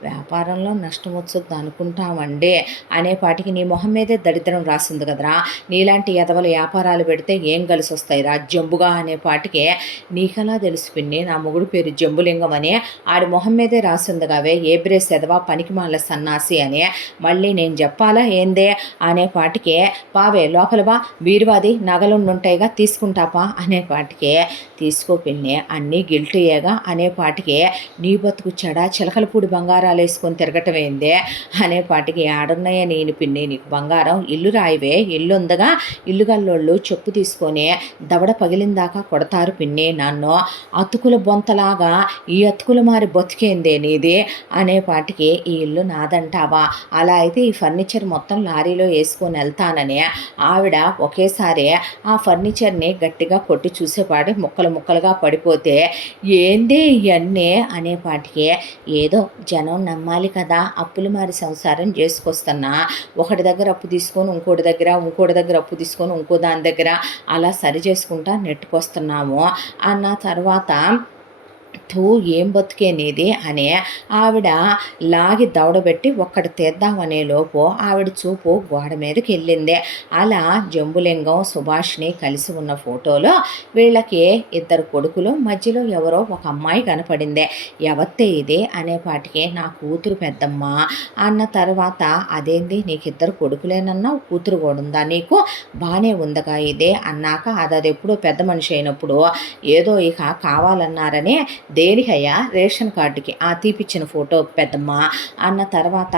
వ్యాపారంలో నష్టం వచ్చొద్దు అనుకుంటామండి అనేపాటికి, నీ మొహం మీదే దరిద్రం రాసింది కదరా, నీలాంటి ఎదవలు వ్యాపారాలు పెడితే ఏం కలిసి వస్తాయిరా జంబుగా అనేపాటికి, నీకలా తెలుసు పిన్ని నా మొగుడు పేరు జంబులింగం అని, ఆడి మొహం మీదే రాసింది కావే ఏ బ్రేస్ ఎదవా పనికి మాల సన్నాసి అని, మళ్ళీ నేను చెప్పాలా ఏందే అనేపాటికి, పావే లోపల బా, బీరువాది నగలుండుంటాయిగా తీసుకుంటాపా అనేపాటికే, తీసుకో పిన్ని అన్నీ గిల్టీయేగా అనేపాటికే, నీ బతుకు చెడా చిలకలపూడి బంగారాలు వేసుకొని తిరగటమేందే అనేపాటికి, ఆడున్నాయే నేను పిన్ని నీకు బంగారం, ఇల్లు రాయివే, ఇల్లు ఉందగా, ఇల్లు గల్లోళ్ళు చెప్పు తీసుకొని దవడ పగిలిందాకా కొడతారు పిన్ని నన్ను, అతుకుల బొంతలాగా ఈ అతుకుల మారి బతికేందే నీది అనేపాటికి, ఈ ఇల్లు నాదంటావా, అలా అయితే ఈ ఫర్నిచర్ మొత్తం లారీలో వేసుకొని వెళ్తానని ఆవిడ ఒకేసారి ఆ ఫర్నిచర్ని గట్టిగా కొట్టి చూసేపాటి ముక్కలు ముక్కలుగా పడిపోతే ఏంది ఇవన్నీ అనేపాటికి ఏదో జనం నమ్మాలి కదా, అప్పులు మారి సంసారం చేసుకొస్తున్నా, ఒకటి దగ్గర అప్పు తీసుకొని ఇంకోటి దగ్గర అప్పు తీసుకొని ఇంకో దాని దగ్గర అలా సరి చేసుకుంటా నెట్టుకొస్తున్నాము అన్న తర్వాత ఏం బతికేనేది అని ఆవిడ లాగి దవడబెట్టి ఒక్కటి తీద్దామనే లోపు ఆవిడ చూపు గోడ మీదకి వెళ్ళింది. అలా జంబులింగం సుభాష్ని కలిసి ఉన్న ఫోటోలో వీళ్ళకి ఇద్దరు కొడుకులు, మధ్యలో ఎవరో ఒక అమ్మాయి కనపడింది. ఎవత్తే ఇది అనేపాటికి నా కూతురు పెద్దమ్మ అన్న తర్వాత అదేంది నీకు ఇద్దరు కొడుకులేనన్నా కూతురు కూడా ఉందా నీకు, బాగానే ఉందగా ఇదే అన్నాక అది ఎప్పుడో పెద్ద మనిషి అయినప్పుడు ఏదో ఇక కావాలన్నారని దేనికయ్యా రేషన్ కార్డుకి తీపిచ్చిన ఫోటో పెద్దమ్మ అన్న తర్వాత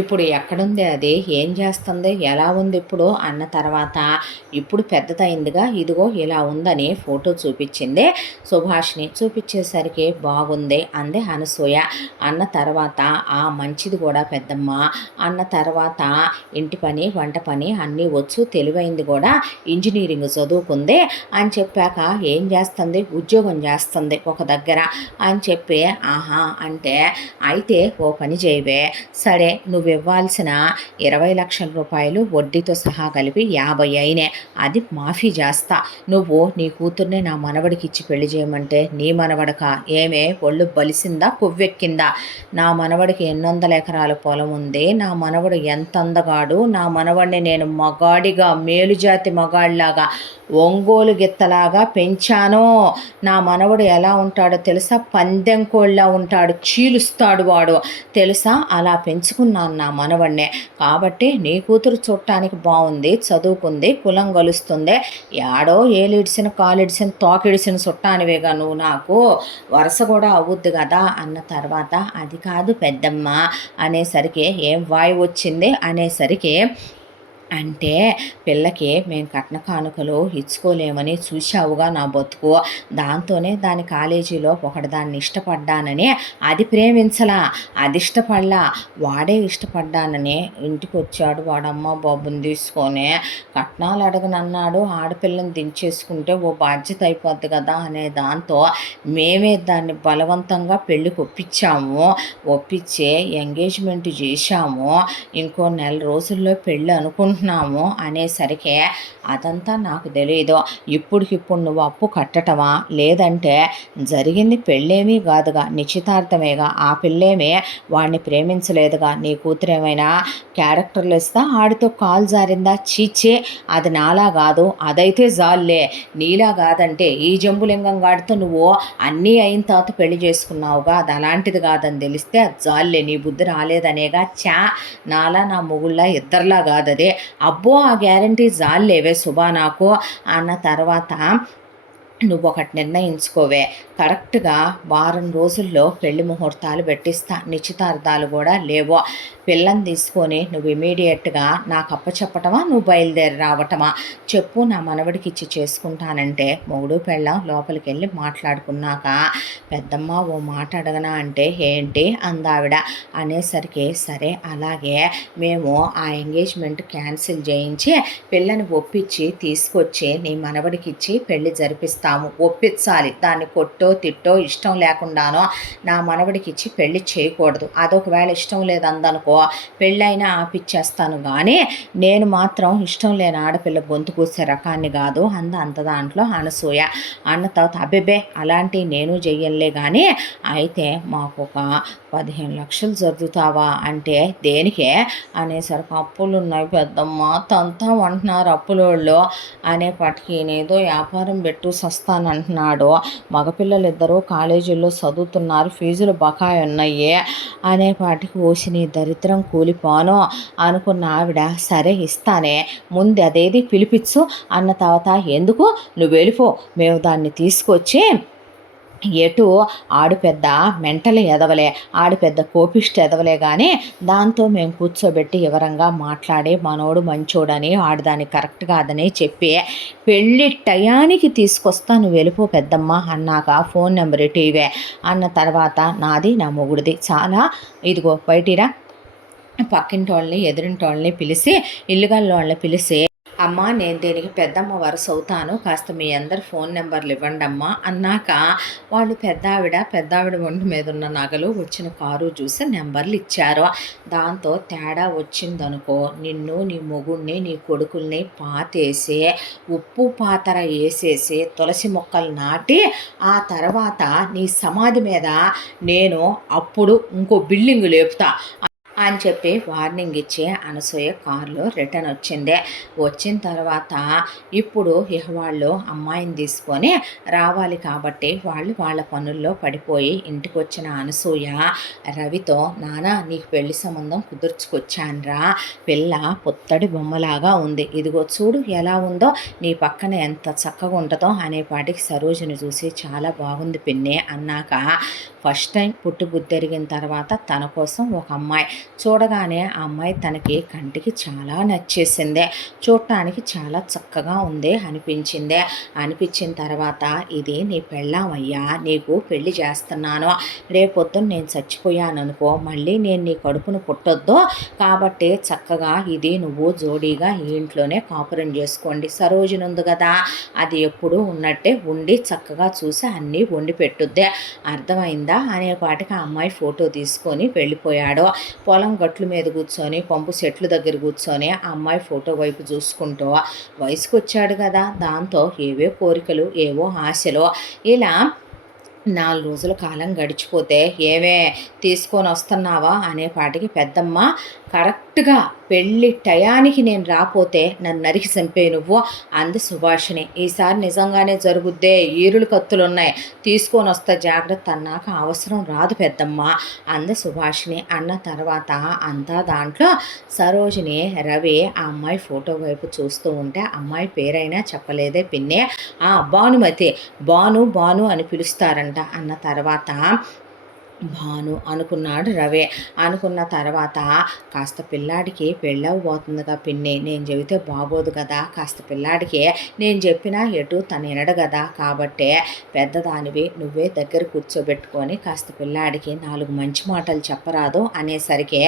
ఇప్పుడు ఎక్కడుంది అది, ఏం చేస్తుంది, ఎలా ఉంది ఇప్పుడు అన్న తర్వాత ఇప్పుడు పెద్దదైందిగా ఇదిగో ఇలా ఉందని ఫోటో చూపించింది సుభాష్ని. చూపించేసరికి బాగుంది అంది అనసూయ. అన్న తర్వాత మంచిది కూడా పెద్దమ్మ అన్న తర్వాత ఇంటి పని వంట పని అన్నీ వచ్చు, తెలివైంది కూడా, ఇంజనీరింగ్ చదువుకుంది అని చెప్పాక ఏం చేస్తుంది, ఉద్యోగం చేస్తుంది ఒక దగ్గర అని చెప్పి అంటే అయితే ఓ పని చేయవే, సరే నువ్వు ఇవ్వాల్సిన 20 లక్షల రూపాయలు వడ్డీతో సహా కలిపి 50 అయినే, అది మాఫీ చేస్తా, నువ్వు నీ కూతుర్ని నా మనవడికి ఇచ్చి పెళ్లి చేయమంటే నీ మనవడక ఏమే ఒళ్ళు బలిసిందా కొవ్వెక్కిందా, నా మనవడికి 800 ఎకరాల పొలం ఉంది, నా మనవడు ఎంత అందగాడు, నా మనవడిని నేను మగాడిగా మేలుజాతి మగాడిలాగా ఒంగోలు గిత్తలాగా పెంచాను, నా మనవడు ఎలా ఉంటాడో తెలుసా, పందెం కోళ్ళ ఉంటాడు, చీలుస్తాడు వాడు తెలుసా, అలా పెంచుకున్నాను నా మనవడినే, కాబట్టి నీ కూతురు చూడటానికి బాగుంది, చదువుకుంది, కులం గలుస్తుంది, యాడో ఏలిడిసిన కాలిడిసిన తోకిడిసిన చుట్టానివేగా నువ్వు, నాకు వరుస కూడా అవుద్ది కదా అన్న తర్వాత అది కాదు పెద్దమ్మ అనేసరికి ఏం వాయి వచ్చింది అనేసరికి అంటే పిల్లకి మేము కట్న కానుకలు ఇచ్చుకోలేమని చూశావుగా నా బతుకు, దాంతోనే దాని కాలేజీలో ఒకటి దాన్ని ఇష్టపడ్డానని అది ప్రేమించలా, అది ఇష్టపడలా, వాడే ఇష్టపడ్డానని ఇంటికి వచ్చాడు వాడమ్మ బాబుని తీసుకొని కట్నాలు అడగనన్నాడు, ఆడపిల్లని దించేసుకుంటే ఓ బాధ్యత అయిపోద్ది కదా అనే దాంతో మేమే దాన్ని బలవంతంగా పెళ్ళికి ఒప్పించి ఎంగేజ్మెంట్ చేశాము, ఇంకో నెల రోజుల్లో పెళ్ళి అనుకుంటున్నాము అనేసరికి అదంతా నాకు తెలియదు, ఇప్పటికిప్పుడు నువ్వు అప్పు కట్టటమా, లేదంటే జరిగింది పెళ్ళేమీ కాదుగా నిశ్చితార్థమేగా, ఆ పిల్లేమే వాడిని ప్రేమించలేదుగా, నీ కూతురేమైనా క్యారెక్టర్లు ఇస్తా ఆడితో కాలు జారిందా, చీచే అది నాలా కాదు, అదైతే జాల్లే, నీలా కాదంటే ఈ జంబులింగం గాడితో నువ్వు అన్నీ అయిన తర్వాత పెళ్లి చేసుకున్నావుగా, అది అలాంటిది కాదని తెలిస్తే అది జాల్లే, నీ బుద్ధి రాలేదనేగా, నాలా నా మొగుళ్ళ ఇద్దరిలా కాదదే, అబ్బో ఆ గ్యారంటీ జాలేవే శుభా నాకు అన్న తర్వాత నువ్వు ఒకటి నిర్ణయించుకోవే, కరెక్ట్గా వారం రోజుల్లో పెళ్లి ముహూర్తాలు పెట్టిస్తా, నిశ్చితార్థాలు కూడా లేవో, పిల్లని తీసుకొని నువ్వు ఇమీడియట్గా నాకు అప్పచెప్పటమా నువ్వు బయలుదేరి రావటమా చెప్పు, నా మనవడికి ఇచ్చి చేసుకుంటానంటే మొగుడు పెళ్ళం లోపలికి వెళ్ళి మాట్లాడుకున్నాక పెద్దమ్మ ఓ మాట అడగనా అంటే ఏంటి అందావిడ అనేసరికి సరే అలాగే మేము ఆ ఎంగేజ్మెంట్ క్యాన్సిల్ చేయించి పిల్లని ఒప్పించి తీసుకొచ్చి నీ మనవడికి ఇచ్చి పెళ్లి జరిపిస్తాము, ఒప్పించాలి, దాన్ని కొట్టో తిట్టో ఇష్టం లేకుండానో నా మనవడికి ఇచ్చి పెళ్లి చేయకూడదు, అదొకవేళ ఇష్టం లేదందనుకో పెళ్ళైనా ఆపిచ్చేస్తాను, కానీ నేను మాత్రం ఇష్టం లేని ఆడపిల్ల గొంతు కూసే రకాన్ని కాదు అంత దాంట్లో అనసూయ. అన్న తర్వాత అబ్బెబ్బే అలాంటివి నేను చెయ్యలే, కానీ అయితే మాకు ఒక 15 లక్షలు జరుగుతావా అంటే దేనికే అనేసరికి అప్పులు ఉన్నాయి పెద్దమ్మ తంతా అంటున్నారు అప్పులోళ్ళు అనేపటికి నేదో వ్యాపారం పెట్టు సస్తానంటున్నాడు, మగపిల్లలు ఇద్దరు కాలేజీల్లో చదువుతున్నారు, ఫీజులు బకాయి ఉన్నాయి అనేపాటికి ఓసిని దరిద్రం కూలిపోను అనుకున్న ఆవిడ సరే ఇస్తానే, ముందు అదేది పిలిపించు అన్న తర్వాత ఎందుకు నువ్వు వెళ్ళిపో, మేము దాన్ని తీసుకొచ్చి ఎటు ఆడు పెద్ద మెంటల్ ఎదవలే, ఆడు పెద్ద కోపిష్ట ఎదవలే, కానీ దాంతో మేము కూర్చోబెట్టి వివరంగా మాట్లాడి మనోడు మంచోడని ఆడు దాన్ని కరెక్ట్ కాదని చెప్పి పెళ్ళి టయానికి తీసుకొస్తాను వెళ్ళిపో పెద్దమ్మ అన్నాక ఫోన్ నెంబర్ ఇటీవే అన్న తర్వాత నాది నా మొగుడిది చాలా, ఇదిగో బయటిరా పక్కింటి వాళ్ళని ఎదురింటి వాళ్ళని పిలిచి ఇల్లుగల్ల వాళ్ళని పిలిచి అమ్మా నేను దీనికి పెద్దమ్మ వరుస అవుతాను, కాస్త మీ అందరు ఫోన్ నెంబర్లు ఇవ్వండి అమ్మా అన్నాక వాళ్ళు పెద్దావిడ ఒంటి మీద ఉన్న నగలు వచ్చిన కారు చూసి నెంబర్లు ఇచ్చారు. దాంతో తేడా వచ్చిందనుకో నిన్ను నీ మొగుడిని నీ కొడుకుల్ని పాతేసి ఉప్పు పాతర వేసేసి తులసి మొక్కలు నాటి ఆ తర్వాత నీ సమాధి మీద నేను అప్పుడు ఇంకో బిల్డింగ్ లేపుతా అని చెప్పి వార్నింగ్ ఇచ్చి అనసూయ కారులో రిటర్న్ వచ్చింది. వచ్చిన తర్వాత ఇప్పుడు ఇక వాళ్ళు అమ్మాయిని తీసుకొని రావాలి కాబట్టి వాళ్ళు వాళ్ళ పనుల్లో పడిపోయి ఇంటికి వచ్చిన అనసూయ రవితో, నానా నీకు పెళ్లి సంబంధం కుదుర్చుకొచ్చాన్రా, పిల్ల పుత్తడి బొమ్మలాగా ఉంది, ఇదిగో చూడు ఎలా ఉందో, నీ పక్కన ఎంత చక్కగా ఉంటుందో అనేపాటికి సరోజని చూసి చాలా బాగుంది పిన్ని అన్నాక ఫస్ట్ టైం పుట్టి బుద్ధెరిగిన తర్వాత తన కోసం ఒక అమ్మాయి చూడగానే ఆ అమ్మాయి తనకి కంటికి చాలా నచ్చేసిందే, చూడటానికి చాలా చక్కగా ఉంది అనిపించిన తర్వాత ఇది నీ పెళ్ళామయ్యా, నీకు పెళ్లి చేస్తున్నాను, రేపొద్దున నేను చచ్చిపోయాననుకో మళ్ళీ నేను నీ కడుపును పుట్టొద్దు, కాబట్టి చక్కగా ఇది నువ్వు జోడీగా ఈ ఇంట్లోనే కాపురం చేసుకోండి, సరోజని ఉంది కదా అది ఎప్పుడూ ఉన్నట్టే ఉండి చక్కగా చూసి అన్నీ వండి పెట్టుద్దే, అర్థమైందా అనేపాటికి ఆ అమ్మాయి ఫోటో తీసుకొని వెళ్ళిపోయాడు. పొలం గట్ల మీద కూర్చొని పంపు చెట్ల దగ్గర కూర్చొని ఆ అమ్మాయి ఫోటో వైపు చూసుకుంటూ వయసుకు వచ్చాడు కదా, దాంతో ఏవో కోరికలు ఏవో ఆశలు ఇలా 4 రోజుల కాలం గడిచిపోతే ఏమే తీసుకొని వస్తున్నావా అనేపాటికి పెద్దమ్మ కరెక్ట్గా పెళ్ళి టయానికి నేను రాపోతే నన్ను నరికి చంపే నువ్వు అంది సుభాషిణి. ఈసారి నిజంగానే జరుగుద్దే, ఈరులు కత్తులు ఉన్నాయి, తీసుకొని వస్తా జాగ్రత్త అన్నాక అవసరం రాదు పెద్దమ్మ అంది సుభాషిణి. అన్న తర్వాత అంతా దాంట్లో సరోజిని రవి ఆ అమ్మాయి ఫోటో వైపు చూస్తూ ఉంటే అమ్మాయి పేరైనా చెప్పలేదే పిన్నే, ఆ భానుమతి, బాను అని పిలుస్తారంట అన్న తర్వాత భాను అనుకున్నాడు రవి. అనుకున్న తర్వాత కాస్త పిల్లాడికి పెళ్ళవబోతుందిగా పిన్ని, నేను చెబితే బాగోదు కదా, కాస్త పిల్లాడికి నేను చెప్పినా ఎటు తను వినడు కదా, కాబట్టే పెద్దదానివి నువ్వే దగ్గర కూర్చోబెట్టుకొని కాస్త పిల్లాడికి 4 మంచి మాటలు చెప్పరాదు అనేసరికి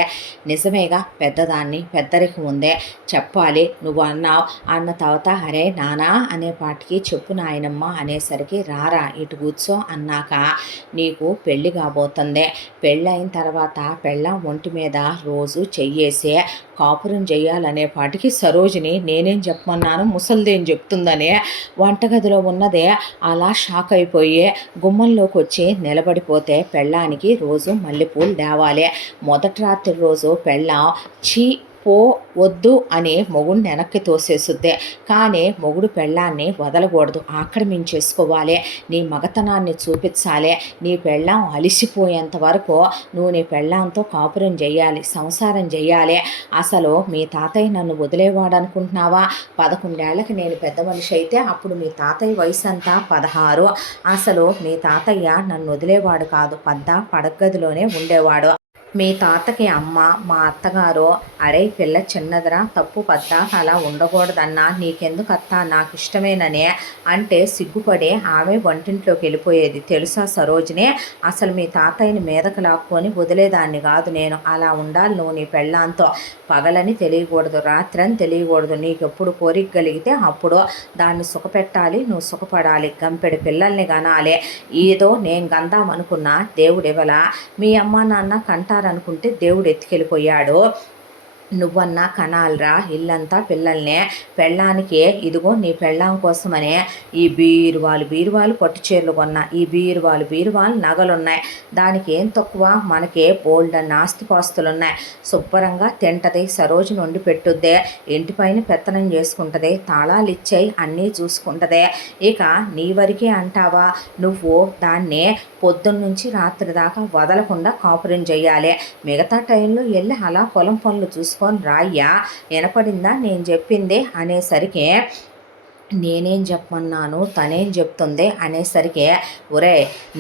నిజమేగా పెద్దదాన్ని పెద్దరికి ఉందే చెప్పాలి నువ్వు అన్నావు అన్న తర్వాత అరే నానా అనే పాటికి చెప్పు నాయనమ్మ అనేసరికి రారా ఇటు కూర్చో అన్నాక నీకు పెళ్ళి కాబోతుంది, పెళ్ళైన తర్వాత పెళ్ళాం ఒంటి మీద రోజు చెయ్యేసే కాపురం చెయ్యాలనే పాటికి సరోజిని నేనేం చెప్పమన్నాను ముసలిదేం చెప్తుందనే వంటగదిలో ఉన్నదే అలా షాక్ అయిపోయి గుమ్మంలోకి వచ్చి నిలబడిపోతే పెళ్ళానికి రోజు మల్లెపూలు తేవాలి, మొదటి రాత్రి రోజు పెళ్ళాం చీ పో వద్దు అని మొగుడిని వెనక్కి తోసేసుద్దే, కానీ మొగుడు పెళ్ళాన్ని వదలకూడదు, ఆక్రమించేసుకోవాలి, నీ మగతనాన్ని చూపించాలి, నీ పెళ్ళాం అలిసిపోయేంత వరకు నువ్వు నీ పెళ్ళాంతో కాపురం చేయాలి, సంసారం చేయాలి, అసలు మీ తాతయ్య నన్ను వదిలేవాడు అనుకుంటున్నావా, 11 ఏళ్ళకి నేను పెద్ద మనిషి అయితే అప్పుడు మీ తాతయ్య వయసు అంతా 16, అసలు మీ తాతయ్య నన్ను వదిలేవాడు కాదు, పడగదిలోనే ఉండేవాడు, మీ తాతకి అమ్మ మా అత్తగారు అరే పిల్ల చిన్నదిరా తప్పు పద్దా అలా ఉండకూడదన్నా, నీకెందుకు అత్త నాకు ఇష్టమేననే అంటే సిగ్గుపడి ఆమె వంటింట్లోకి వెళ్ళిపోయేది తెలుసా సరోజిని, అసలు మీ తాతయ్యని మీదకు లాక్కొని వదిలేదాన్ని కాదు నేను, అలా ఉండాలి నువ్వు నీ పెళ్ళాంతో, పగలని తెలియకూడదు రాత్రి అని తెలియకూడదు, నీకు ఎప్పుడు కోరిక కలిగితే అప్పుడు దాన్ని సుఖపెట్టాలి, నువ్వు సుఖపడాలి, గంపెడు పిల్లల్ని కనాలి, ఏదో నేను గందామనుకున్నా దేవుడు ఇవ్వలా, మీ అమ్మ నాన్న కంటారనుకుంటే దేవుడు ఎత్తుకెళ్ళిపోయాడు, నువ్వన్నా కనాలరా ఇల్లంతా పిల్లల్నే, పెళ్ళానికి ఇదిగో నీ పెళ్ళాం కోసమనే ఈ బీరువాలు పట్టు చీరలు కొన్నా, ఈ బీరువాలు నగలున్నాయి, దానికి ఏం తక్కువ, మనకే బోల్డ్ అన్న ఆస్తిపాస్తులు ఉన్నాయి, శుభ్రంగా తింటది, సరోజు వండి పెట్టుద్దే, ఇంటిపైన పెత్తనం చేసుకుంటుంది, తాళాలు ఇచ్చాయి అన్నీ చూసుకుంటుంది, ఇక నీ వరకే అంటావా, నువ్వు దాన్ని పొద్దున్నుంచి రాత్రి దాకా వదలకుండా కాపురం చేయాలి, మిగతా టైంలో వెళ్ళి అలా పొలం పనులు చూసుకొని రాయ్యా, వినపడిందా నేను చెప్పింది అనేసరికి నేనేం చెప్పమన్నాను తనేం చెప్తుంది అనేసరికి, ఒరే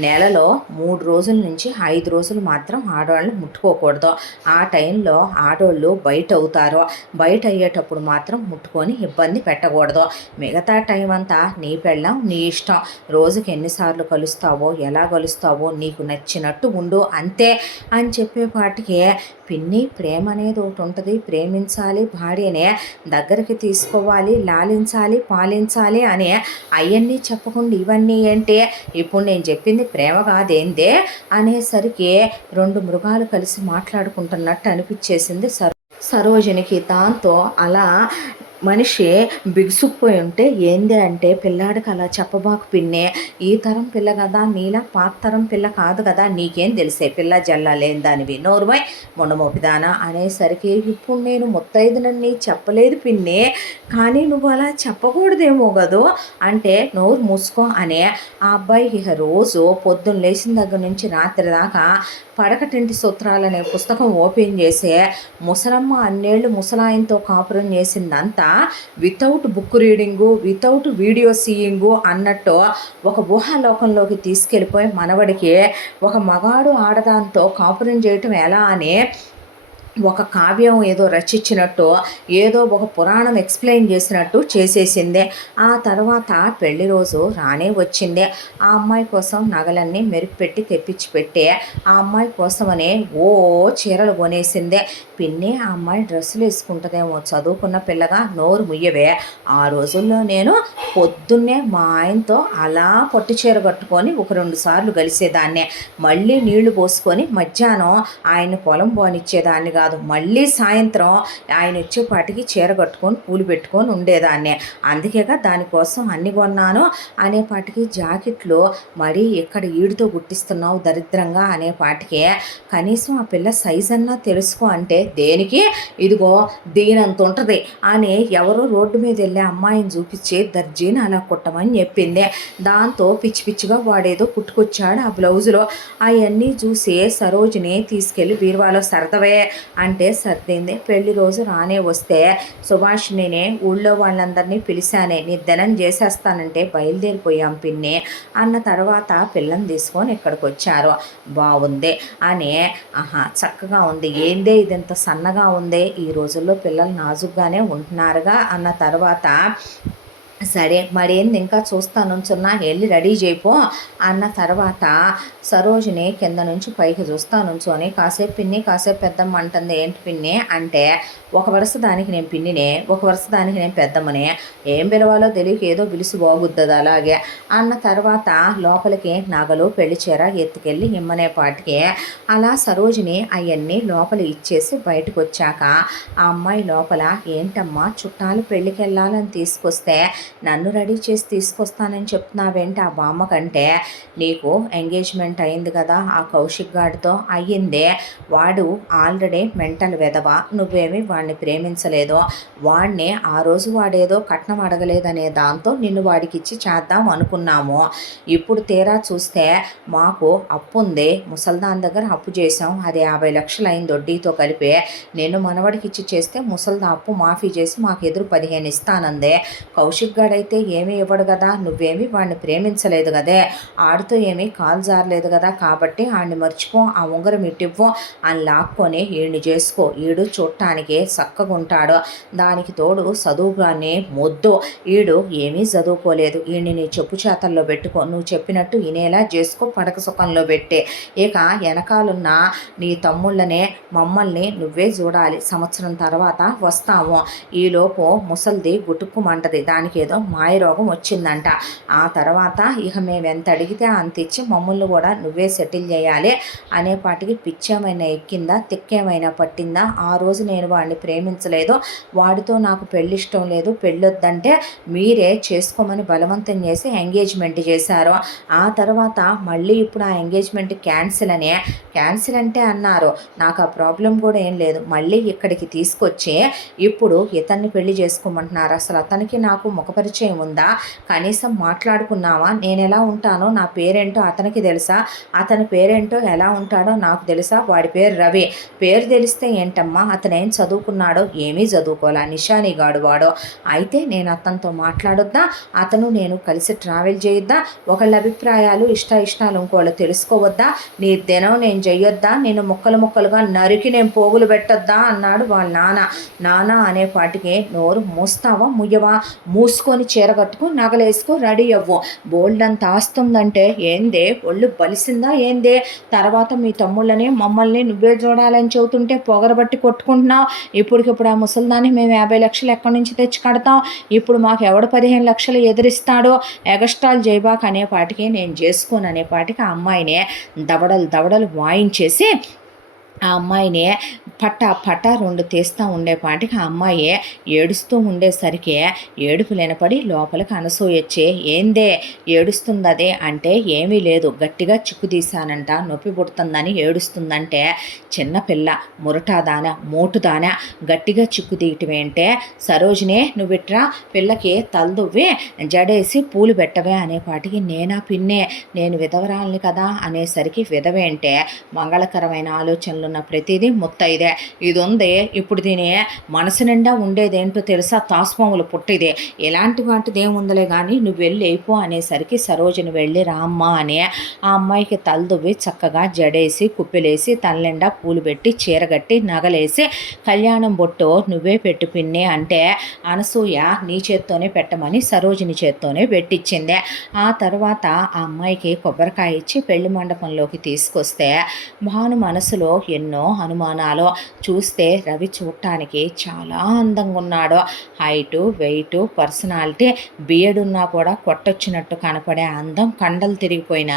నెలలో 3 రోజుల నుంచి 5 రోజులు మాత్రం ఆడవాళ్ళు ముట్టుకోకూడదు. ఆ టైంలో ఆడవాళ్ళు బయట అవుతారు. బయట అయ్యేటప్పుడు మాత్రం ముట్టుకొని ఇబ్బంది పెట్టకూడదు. మిగతా టైం అంతా నీ పెళ్ళం నీ ఇష్టం. రోజుకి ఎన్నిసార్లు కలుస్తావో ఎలా కలుస్తావో నీకు నచ్చినట్టు ఉండు అంతే అని చెప్పేపాటికి, పిన్ని ప్రేమ అనేది ఒకటి ఉంటుంది. ప్రేమించాలి, భార్యనే దగ్గరికి తీసుకోవాలి, లాలించాలి, పాలించాలి అని అవన్నీ చెప్పకుండా ఇవన్నీ ఏంటి, ఇప్పుడు నేను చెప్పింది ప్రేమ కాదేందే అనేసరికి 2 మృగాలు కలిసి మాట్లాడుకుంటున్నట్టు అనిపించేసింది సరోజినికి. దాంతో అలా మనిషి బిగుసుకుపోయి ఉంటే, ఏంది అంటే పిల్లాడికి అలా చెప్పబాకు పిన్నే, ఈ తరం పిల్ల కదా, నీలా పాత తరం పిల్ల కాదు కదా, నీకేం తెలిసే పిల్ల జల్లా లేని దానివి, నోరుమై మొండమోపిదానా అనేసరికి, ఇప్పుడు నేను ముత్తైదునని చెప్పలేదు పిన్నే, కానీ నువ్వు అలా చెప్పకూడదేమో కదూ అంటే, నోరు మూసుకో అనే ఆ అబ్బాయికి రోజు పొద్దున్న లేచిన దగ్గర నుంచి రాత్రి దాకా పడకటింటి సూత్రాలనే పుస్తకం ఓపెన్ చేసే, ముసలమ్మ అన్నేళ్ళు ముసలాయంతో కాపురం చేసిందంతా without book reading, without video seeing అన్నట్టు ఒక ఊహాలోకంలోకి తీసుకెళ్ళిపోయి మనవడికి ఒక మగాడు ఆడదాంతో కాపురం చేయటం ఎలా అని ఒక కావ్యం ఏదో రచించినట్టు, ఏదో ఒక పురాణం ఎక్స్ప్లెయిన్ చేసినట్టు చేసేసిందే. ఆ తర్వాత పెళ్లి రోజు రానే వచ్చిందే. ఆ అమ్మాయి కోసం నగలన్నీ మెరుగు తెప్పించి పెట్టి, ఆ అమ్మాయి కోసమనే ఓ చీరలు కొనేసిందే. పిన్ని ఆ అమ్మాయి డ్రెస్సులు వేసుకుంటుందేమో, చదువుకున్న పిల్లగా నోరు ముయ్యవే. ఆ రోజుల్లో నేను పొద్దున్నే మా ఆయనతో అలా పట్టు చీర కట్టుకొని 1-2 సార్లు కలిసేదాన్నే. మళ్ళీ నీళ్లు పోసుకొని మధ్యాహ్నం ఆయన పొలం పోనిచ్చేదాన్ని కాదు, మళ్ళీ సాయంత్రం ఆయన వచ్చేపాటికి చీర కట్టుకొని పూలు పెట్టుకొని ఉండేదాన్ని. అందుకేగా దానికోసం అన్ని కొన్నాను అనేపాటికి, జాకెట్లు మరీ ఎక్కడ ఈడుతో గుట్టిస్తున్నావు దరిద్రంగా అనేపాటికి, కనీసం ఆ పిల్ల సైజ్ అన్నా తెలుసుకో అంటే, దేనికి ఇదిగో దీనంత ఉంటుంది అని ఎవరో రోడ్డు మీద వెళ్ళే అమ్మాయిని చూపించి దర్జీని అలా కుట్టమని చెప్పింది. దాంతో పిచ్చి పిచ్చిగా వాడేదో కుట్టుకొచ్చాడు ఆ బ్లౌజులో. అవన్నీ చూసి సరోజిని తీసుకెళ్ళి బీరువాలో సర్దవే అంటే సర్దింది. పెళ్లి రోజు రానే వస్తే సుభాషిణిని ఊళ్ళో వాళ్ళందరినీ పిలిచానే, నిర్ధనం చేసేస్తానంటే బయలుదేరిపోయాం పిన్ని అన్న తర్వాత పిల్లని తీసుకొని ఇక్కడికి వచ్చారు. బాగుంది అని, ఆహా చక్కగా ఉంది, ఏందే ఇదంత సన్నగా ఉంది, ఈ రోజుల్లో పిల్లలు నాజుగ్గానే ఉంటున్నారుగా అన్న తర్వాత, సరే మరేంది ఇంకా చూస్తానుంచున్నా, వెళ్ళి రెడీ చేయిపో అన్న తర్వాత, సరోజిని కింద నుంచి పైకి చూస్తానుంచు కాసేపు పిన్ని కాసేపు పెద్దమ్మ అంటుంది. ఏంటి పిన్ని అంటే, ఒక వరుస దానికి నేను పిన్నినే, ఒక వరుస దానికి నేను పెద్దమ్మనే, ఏం పిలవాలో తెలియక ఏదో పిలిచి బాగుద్దది అలాగే అన్న తర్వాత, లోపలికి నగలు పెళ్లి చీర ఎత్తుకెళ్ళి ఇమ్మనే పాటికి అలా సరోజిని అవన్నీ లోపల ఇచ్చేసి బయటకు వచ్చాక, ఆ అమ్మాయి లోపల, ఏంటమ్మా చుట్టాలు పెళ్ళికి వెళ్ళాలని తీసుకొస్తే నన్ను రెడీ చేసి తీసుకొస్తానని చెప్తున్నావేంటి ఆ బామ్మ కంటే, నీకు ఎంగేజ్మెంట్ అయింది కదా ఆ కౌశిక్ గాడితో, అయ్యిందే, వాడు ఆల్రెడీ మెంటల్ వెధవ, నువ్వేమి వాడిని ప్రేమించలేదు, వాడిని ఆ రోజు వాడేదో కట్నం అడగలేదనే దాంతో నిన్ను వాడికి ఇచ్చి చేద్దాం అనుకున్నాము. ఇప్పుడు తీరా చూస్తే మాకు అప్పు ఉంది, ముసల్దాన్ దగ్గర అప్పు చేసాం, అది 50 లక్షలు అయింది వడ్డీతో కలిపి, నేను మనవడికి ఇచ్చి చేస్తే ముసల్దా అప్పు మాఫీ చేసి మాకు ఎదురు 15 ఇస్తానందే. కౌశిక్ గాడైతే ఏమీ ఇవ్వడు కదా, నువ్వేమీ వాడిని ప్రేమించలేదు కదే, ఆడితో ఏమీ కాలు జారలేదు కదా, కాబట్టి ఆడిని మర్చిపో, ఆ ఉంగరం ఇట్టివ్వు అని లాక్కొని ఈడిని చేసుకో, ఈడు చూడటానికి చక్కగుంటాడు, దానికి తోడు చదువుగానే మొద్దు, ఈడు ఏమీ చదువుకోలేదు, ఈయన్ని నీ చెప్పు చేతల్లో పెట్టుకో, నువ్వు చెప్పినట్టు వినేలా చేసుకో, పడక సుఖంలో పెట్టే, ఇక వెనకాలన్న నీ తమ్ముళ్ళనే మమ్మల్ని నువ్వే చూడాలి, సంవత్సరం తర్వాత వస్తాము, ఈలోపు ముసల్ది గుటుక్కుమంటది, దానికి ఏదో మాయరోగం వచ్చిందంట, ఆ తర్వాత ఇక మేము ఎంత అడిగితే అంత ఇచ్చి మమ్మల్ని కూడా నువ్వే సెటిల్ చేయాలి అనేపాటికి, పిచ్చేమైనా ఎక్కిందా, తిక్కేమైనా పట్టిందా, ఆ రోజు నేను వాడిని ప్రేమించలేదు, వాడితో నాకు పెళ్ళి ఇష్టం లేదు, పెళ్ళొద్దంటే మీరే చేసుకోమని బలవంతం చేసి ఎంగేజ్మెంట్ చేశారు, ఆ తర్వాత మళ్ళీ ఇప్పుడు ఆ ఎంగేజ్మెంట్ క్యాన్సిల్ అంటే అన్నారు, నాకు ఆ ప్రాబ్లం కూడా ఏం లేదు, మళ్ళీ ఇక్కడికి తీసుకొచ్చి ఇప్పుడు ఇతన్ని పెళ్లి చేసుకోమంటున్నారు, అసలు అతనికి నాకు ముఖ ముఖపరిచయం ఉందా? కనీసం మాట్లాడుకున్నావా? నేను ఎలా ఉంటానో నా పేరేంటో అతనికి తెలుసా? అతని పేరేంటో ఎలా ఉంటాడో నాకు తెలుసా? వాడి పేరు రవి. పేరు తెలిస్తే ఏంటమ్మా, అతను ఏం చదువుకున్నాడో? ఏమీ చదువుకోలే, నిషానిగాడు వాడు. అయితే నేను అతనితో మాట్లాడొద్దా? అతను నేను కలిసి ట్రావెల్ చేయొద్దా? ఒకళ్ళ అభిప్రాయాలు ఇష్టాలు ఇంకోళ్ళు తెలుసుకోవద్దా? నీ దినం నేను చెయ్యొద్దా? నేను ముక్కలు ముక్కలుగా నరికి నేను పోగులు పెట్టొద్దా అన్నాడు వాళ్ళ నాన్న అనేపాటికి నోరు మూస్తావా ముయ్యవా? మూసుకొని చీర కట్టుకు నగలేసుకో రెడీ అవ్వు. బోల్డ్ అంత ఆస్తుందంటే ఏందే, ఒళ్ళు బలిసిందా ఏందే? తర్వాత మీ తమ్ముళ్ళని మమ్మల్ని నువ్వే చూడాలని చెబుతుంటే పొగరబట్టి కొట్టుకుంటున్నావు. ఇప్పటికిప్పుడు ఆ ముసలిదాన్ని మేము 50 లక్షలు ఎక్కడి నుంచి తెచ్చి కడతాం? ఇప్పుడు మాకు ఎవడు 15 లక్షలు ఎదురిస్తాడో? ఎగస్ట్రాల్ జైబాక్ అనేపాటికి నేను చేసుకోను అనేపాటికి ఆ అమ్మాయిని దవడలు వాయించేసి ఆ అమ్మాయిని పట్టా 2 తీస్తూ ఉండేపాటికి ఆ అమ్మాయి ఏడుస్తూ ఉండేసరికి ఏడుపు వినపడి లోపలికి అనసూయొచ్చి, ఏందే ఏడుస్తుందదే అంటే, ఏమీ లేదు, గట్టిగా చిక్కు తీశానంట, నొప్పి పుడుతుందని ఏడుస్తుందంటే, చిన్నపిల్ల మురటాదాన మోటుదాన గట్టిగా చిక్కు తీయటమేంటే, సరోజినే నువ్విట్రా పిల్లకి తలదువ్వి జడేసి పూలు పెట్టవే అనేపాటికి, నేనా పిన్నే, నేను విధవరాల్ని కదా అనేసరికి, విధవేంటే మంగళకరమైన ఆలోచనలు ఉన్న ప్రతిదీ ముత్తైదే. ఇది ఉంది, ఇప్పుడు దీని మనసు నిండా ఉండేదేంటో తెలుసా? తాస్పాములు పుట్టిదే. ఎలాంటి వాటిది ఏముందలే కానీ నువ్వు వెళ్ళి అయిపో అనేసరికి, సరోజని వెళ్ళి రామ్మా అని ఆ అమ్మాయికి తలదువ్వి చక్కగా జడేసి కుప్పిలేసి తల నిండా పూలు పెట్టి చీరగట్టి నగలేసి, కళ్యాణం బొట్టు నువ్వే పెట్టు పిన్ని అంటే, అనసూయ నీ చేత్తోనే పెట్టమని సరోజిని చేత్తోనే పెట్టించింది. ఆ తర్వాత ఆ అమ్మాయికి కొబ్బరికాయ ఇచ్చి పెళ్లి మండపంలోకి తీసుకొస్తే, భాను మనసులో ఎన్నో అనుమానాలు. చూస్తే రవి చూడటానికి చాలా అందంగా ఉన్నాడు. హైటు, వెయిటు, పర్సనాలిటీ, బియర్డ్ ఉన్నా కూడా కొట్టొచ్చినట్టు కనపడే అందం, కండలు తిరిగిపోయిన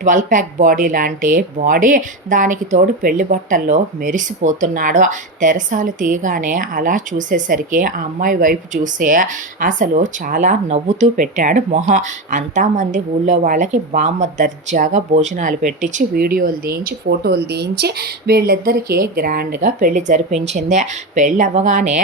12 ప్యాక్ బాడీ లాంటి బాడీ, దానికి తోడు పెళ్లి బట్టల్లో మెరిసిపోతున్నాడు. తెరసాలు తీయగానే అలా చూసేసరికి ఆ అమ్మాయి వైపు చూసే అసలు చాలా నవ్వుతూ పెట్టాడు మొహం. అంతామంది ఊళ్ళో వాళ్ళకి బామ్మ దర్జాగా భోజనాలు పెట్టించి వీడియోలు తీయించి ఫోటోలు తీయించి వీళ్ళిద్దరికీ గ్రాండ్గా పెళ్లి జరిపించింది. పెళ్ళి అవ్వగానే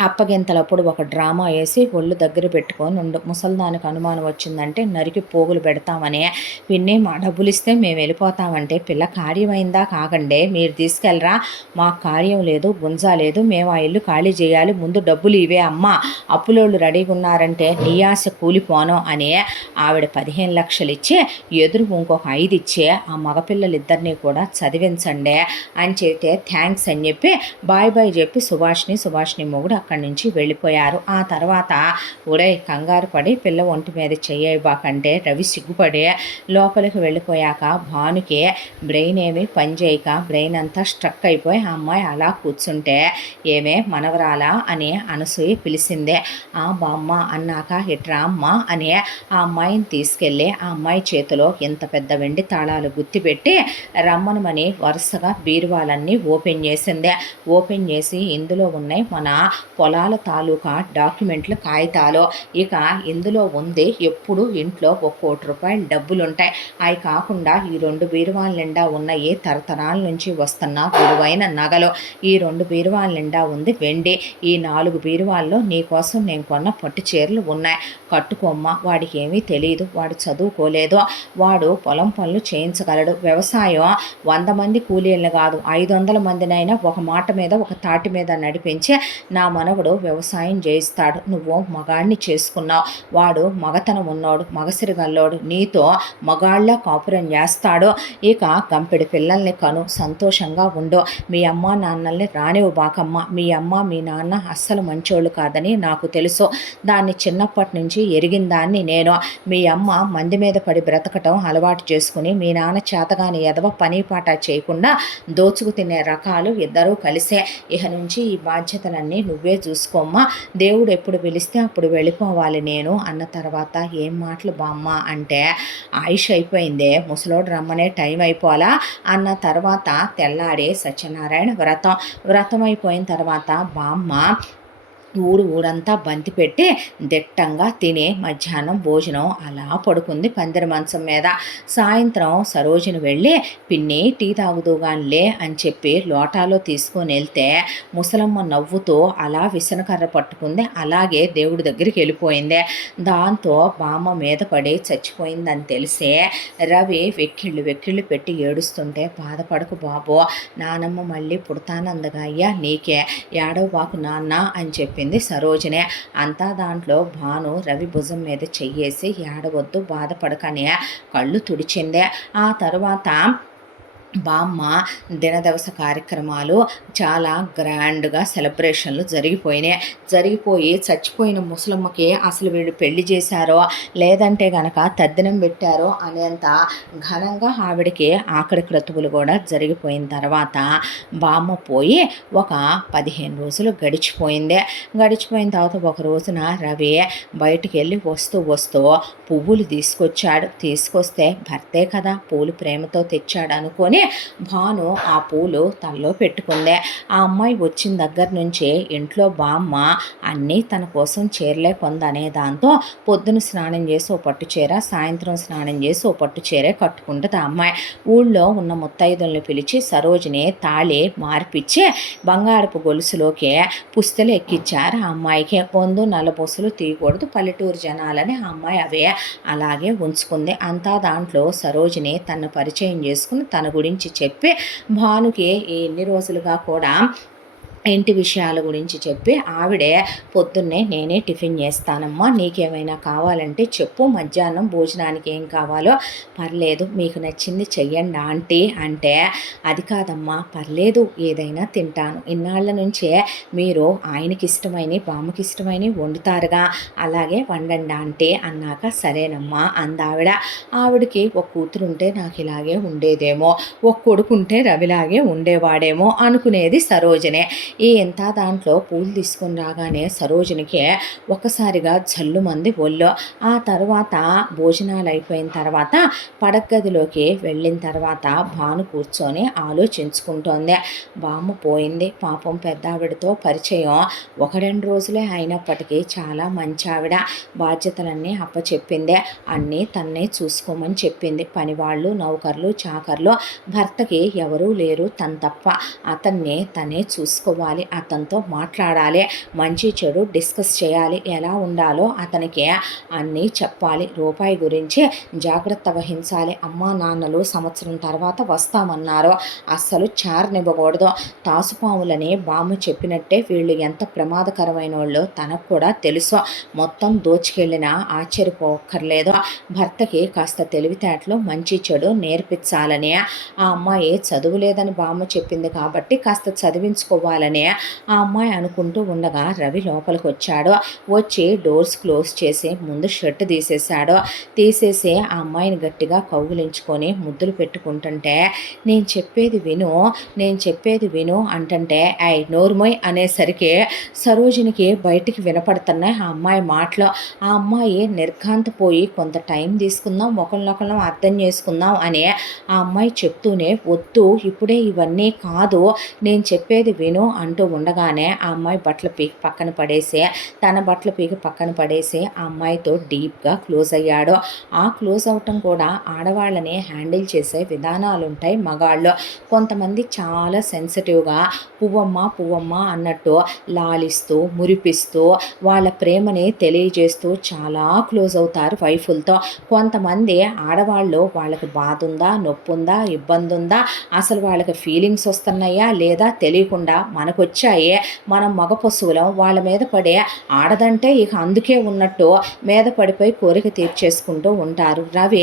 అప్పగింతలప్పుడు ఒక డ్రామా వేసి ఒళ్ళు దగ్గర పెట్టుకొని ముసల్దానికి అనుమానం వచ్చిందంటే నరికి పోగులు పెడతామని, పిన్ని మా డబ్బులు ఇస్తే మేము వెళ్ళిపోతామంటే, పిల్ల కార్యమైందా కాకండే, మీరు తీసుకెళ్ళరా, మాకు కార్యం లేదు గుంజా లేదు, మేము ఆ ఇల్లు ఖాళీ చేయాలి, ముందు డబ్బులు ఇవే అమ్మ, అప్పులోళ్ళు రెడీగా ఉన్నారంటే నీ ఆశ కూలిపోను అని ఆవిడ 15 లక్షలు ఇచ్చి ఎదురు ఇంకొక 5 ఇచ్చి ఆ మగపిల్లలిద్దరినీ కూడా చదివించండి అని చెప్తే, థ్యాంక్స్ అని చెప్పి బాయ్ చెప్పి సుభాష్ని మొగుడు అక్కడి నుంచి వెళ్ళిపోయారు. ఆ తర్వాత ఒరే కంగారు పడి పిల్ల ఒంటి మీద చెయ్యబాకంటే రవి సిగ్గుపడి లోపలికి వెళ్ళిపోయాక భానుకి బ్రెయిన్ ఏమి పనిచేయక బ్రెయిన్ అంతా స్ట్రక్ అయిపోయి ఆ అమ్మాయి అలా కూర్చుంటే, ఏమే మనవరాలా అని అనసూయ పిలిచిందే. ఆ బామ్మ అన్నాక ఇట్రా అమ్మ అని ఆ అమ్మాయిని తీసుకెళ్ళి ఆ అమ్మాయి చేతిలో ఇంత పెద్ద వెండి తాళాలు గుత్తిపెట్టి రమ్మనమని వరుసగా బీరువాలన్నీ ఓపెన్ చేసిందే. ఓపెన్ చేసి ఇందులో ఉన్నాయి మన పొలాల తాలూకా డాక్యుమెంట్లు, కాగితాలు. ఇక ఇందులో ఉంది ఎప్పుడు ఇంట్లో 1 కోటి రూపాయలు డబ్బులుంటాయి. అవి కాకుండా ఈ 2 బీరువాల నిండా ఉన్నాయి తరతరాల నుంచి వస్తున్న విలువైన నగలు. ఈ 2 బీరువాల నిండా ఉంది వెండి. ఈ 4 బీరువాల్లో నీకోసం నేను కొన్న పట్టు చీరలు ఉన్నాయి, కట్టుకోమ్మ. వాడికి ఏమీ తెలియదు, వాడు చదువుకోలేదు, వాడు పొలం పనులు చేయించగలడు. వ్యవసాయం 100 మంది కూలీలను కాదు 500 మందినైనా ఒక మాట మీద ఒక తాటి మీద నడిపించి నా మనవడు వ్యవసాయం చేయిస్తాడు. నువ్వు మగాడిని చేసుకున్నావు, వాడు మగతనం ఉన్నోడు, మగసిరిగల్లోడు, నీతో మగాళ్ళ కాపురం చేస్తాడు. ఇక గంపెడి పిల్లల్ని కను, సంతోషంగా ఉండు. మీ అమ్మ నాన్నల్ని రానివ్వు బాకమ్మ. మీ అమ్మ మీ నాన్న అస్సలు మంచోళ్ళు కాదని నాకు తెలుసు, దాన్ని చిన్నప్పటి నుంచి ఎరిగిన దాన్ని నేను. మీ అమ్మ మంది మీద పడి బ్రతకటం అలవాటు చేసుకుని మీ నాన్న చేతగాని ఎదవ పని పాట చేయకుండా దోచుకు తినే రకాలు ఇద్దరూ కలిసే. ఇక నుంచి ఈ బాధ్యతలన్నీ నువ్వే చూసుకోమ్మా, దేవుడు ఎప్పుడు పిలిస్తే అప్పుడు వెళ్ళిపోవాలి నేను అన్న తర్వాత, ఏం మాటలు బామ్మ అంటే, ఆయుష్ అయిపోయిందే, ముసలోడు రమ్మనే టైం అయిపోలా అన్న తర్వాత తెల్లాడే సత్యనారాయణ వ్రతం అయిపోయిన తర్వాత బామ్మ ఊరంతా బంతి పెట్టి దిట్టంగా తిని మధ్యాహ్నం భోజనం అలా పడుకుంది పందిరి మంచం మీద. సాయంత్రం సరోజిని వెళ్ళి పిన్ని టీ తాగుదుగానిలే అని చెప్పి లోటాలో తీసుకొని వెళ్తే ముసలమ్మ నవ్వుతూ అలా విసనకర్ర పట్టుకుంది. అలాగే దేవుడి దగ్గరికి వెళ్ళిపోయింది. దాంతో బామ్మ మీద పడి చచ్చిపోయిందని తెలిసే రవి వెక్కిళ్ళు పెట్టి ఏడుస్తుంటే బాధపడకు బాబు, నానమ్మ మళ్ళీ పుడతానందగా అయ్యా నీకే, ఏడవ బాకు నాన్న అని చెప్పింది సరోజిని. అంతా దాంట్లో భాను రవి భుజం మీద చెయ్యేసి ఏడవద్దు బాధపడకనే కళ్ళు తుడిచిందే. ఆ తరువాత బామ్మ దినదవస కార్యక్రమాలు చాలా గ్రాండ్గా సెలబ్రేషన్లు జరిగిపోయి చచ్చిపోయిన ముసలమ్మకి అసలు వీళ్ళు పెళ్లి చేశారో లేదంటే గనక తద్దినం పెట్టారో అనేంత ఘనంగా ఆవిడకి ఆఖరి క్రతువులు కూడా జరిగిపోయిన తర్వాత బామ్మ పోయి ఒక 15 రోజులు గడిచిపోయిన తర్వాత ఒక రోజున రవి బయటికి వెళ్ళి వస్తూ పువ్వులు తీసుకొస్తే భర్తే కదా పూలు ప్రేమతో తెచ్చాడు అనుకొని భాను ఆ పూలు తనలో పెట్టుకుందే. ఆ అమ్మాయి వచ్చిన దగ్గర నుంచి ఇంట్లో బామ్మ అన్నీ తన కోసం చీరలే కొందనే దాంతో పొద్దున స్నానం చేసి ఓ పట్టు చీర, సాయంత్రం స్నానం చేసి ఓ పట్టు చీరే కట్టుకుంటుంది ఆ అమ్మాయి. ఊళ్ళో ఉన్న ముత్తైదుల్ని పిలిచి సరోజిని తాళి మార్పిచ్చి బంగారపు గొలుసులోకి పుస్తలు ఎక్కిచ్చారు ఆ అమ్మాయికి. పొందు నల్లబొసులు తీయకూడదు పల్లెటూరు జనాలని ఆ అమ్మాయి అవే అలాగే ఉంచుకుంది. అంతా దాంట్లో సరోజిని తన పరిచయం చేసుకుని తన గురించి చెప్పి భానుకి ఎన్ని రోజులుగా కూడా ఇంటి విషయాల గురించి చెప్పి ఆవిడే పొద్దున్నే నేనే టిఫిన్ చేస్తానమ్మా, నీకేమైనా కావాలంటే చెప్పు, మధ్యాహ్నం భోజనానికి ఏం కావాలో పర్లేదు మీకు నచ్చింది చెయ్యండి ఆంటీ అంటే, అది కాదమ్మా పర్లేదు ఏదైనా తింటాను, ఇన్నాళ్ళ నుంచే మీరు ఆయనకి ఇష్టమైన బామ్మకి ఇష్టమైన వండుతారుగా అలాగే వండండి ఆంటీ అన్నాక సరేనమ్మా అందావిడ. ఆవిడకి ఒక కూతురుంటే నాకు ఇలాగే ఉండేదేమో, ఒక కొడుకుంటే రవిలాగే ఉండేవాడేమో అనుకునేది సరోజనే. ఎంత దాంట్లో పూలు తీసుకొని రాగానే సరోజినికి ఒక్కసారిగా జల్లుమంది ఒళ్ళో. ఆ తర్వాత భోజనాలు అయిపోయిన తర్వాత పడగదిలోకి వెళ్ళిన తర్వాత భాను కూర్చొని ఆలోచించుకుంటోంది. బామ్మ పోయింది పాపం, పెద్దావిడతో పరిచయం 1-2 రోజులే అయినప్పటికీ చాలా మంచి ఆవిడ, బాధ్యతలన్నీ అప్పచెప్పింది, అన్నీ తన్నే చూసుకోమని చెప్పింది. పనివాళ్ళు నౌకర్లు చాకర్లు భర్తకి ఎవరూ లేరు తను తప్ప, అతన్ని తనే చూసుకోవాలి, అతనితో మాట్లాడాలి, మంచి చెడు డిస్కస్ చేయాలి, ఎలా ఉండాలో అతనికి అన్నీ చెప్పాలి, రూపాయి గురించి జాగ్రత్త వహించాలి, అమ్మా నాన్నలు సంవత్సరం తర్వాత వస్తామన్నారు, అస్సలు చారనివ్వకూడదు, తాసుపాములని బామ్మ చెప్పినట్టే వీళ్ళు ఎంత ప్రమాదకరమైన వాళ్ళో తనకు కూడా తెలుసు, మొత్తం దోచుకెళ్ళినా ఆశ్చర్యపోక్కర్లేదు, భర్తకి కాస్త తెలివితేటలు మంచి చెడు నేర్పించాలని. ఆ అమ్మాయి చదువులేదని బామ్మ చెప్పింది కాబట్టి కాస్త చదివించుకోవాలని ఆ అమ్మాయి అనుకుంటూ ఉండగా రవి లోపలికి వచ్చి డోర్స్ క్లోజ్ చేసి ముందు షర్ట్ తీసేసి ఆ అమ్మాయిని గట్టిగా కౌగిలించుకొని ముద్దులు పెట్టుకుంటుంటే, నేను చెప్పేది విను అంటుంటే ఐ నోర్మోయ్ అనేసరికి సరోజినికి బయటికి వినపడుతున్నాయి ఆ అమ్మాయి మాటలు. ఆ అమ్మాయి నిర్ఘాంతపోయి కొంత టైం తీసుకుందాం, ఒకరినొకరు అర్థం చేసుకుందాం అని ఆ అమ్మాయి చెప్తూనే, వద్దు ఇప్పుడే ఇవన్నీ కాదు, నేను చెప్పేది విను అంటూ ఉండగానే ఆ అమ్మాయి బట్టలు పీకి పక్కన పడేసి ఆ అమ్మాయితో డీప్గా క్లోజ్ అయ్యాడు. ఆ క్లోజ్ అవటం కూడా ఆడవాళ్ళని హ్యాండిల్ చేసే విధానాలు ఉంటాయి మగాళ్ళు. కొంతమంది చాలా సెన్సిటివ్గా పువ్వమ్మ అన్నట్టు లాలిస్తూ మురిపిస్తూ వాళ్ళ ప్రేమని తెలియజేస్తూ చాలా క్లోజ్ అవుతారు వైఫులతో. కొంతమంది ఆడవాళ్ళు వాళ్ళకి బాధ ఉందా, నొప్పి ఉందా, ఇబ్బంది ఉందా, అసలు వాళ్ళకి ఫీలింగ్స్ వస్తున్నాయా లేదా తెలియకుండా మనకొచ్చాయే, మనం మగ పశువులం, వాళ్ళ మీద పడే ఆడదంటే ఇక అందుకే ఉన్నట్టు మీద పడిపోయి కోరిక తీర్చేసుకుంటూ ఉంటారు. రవి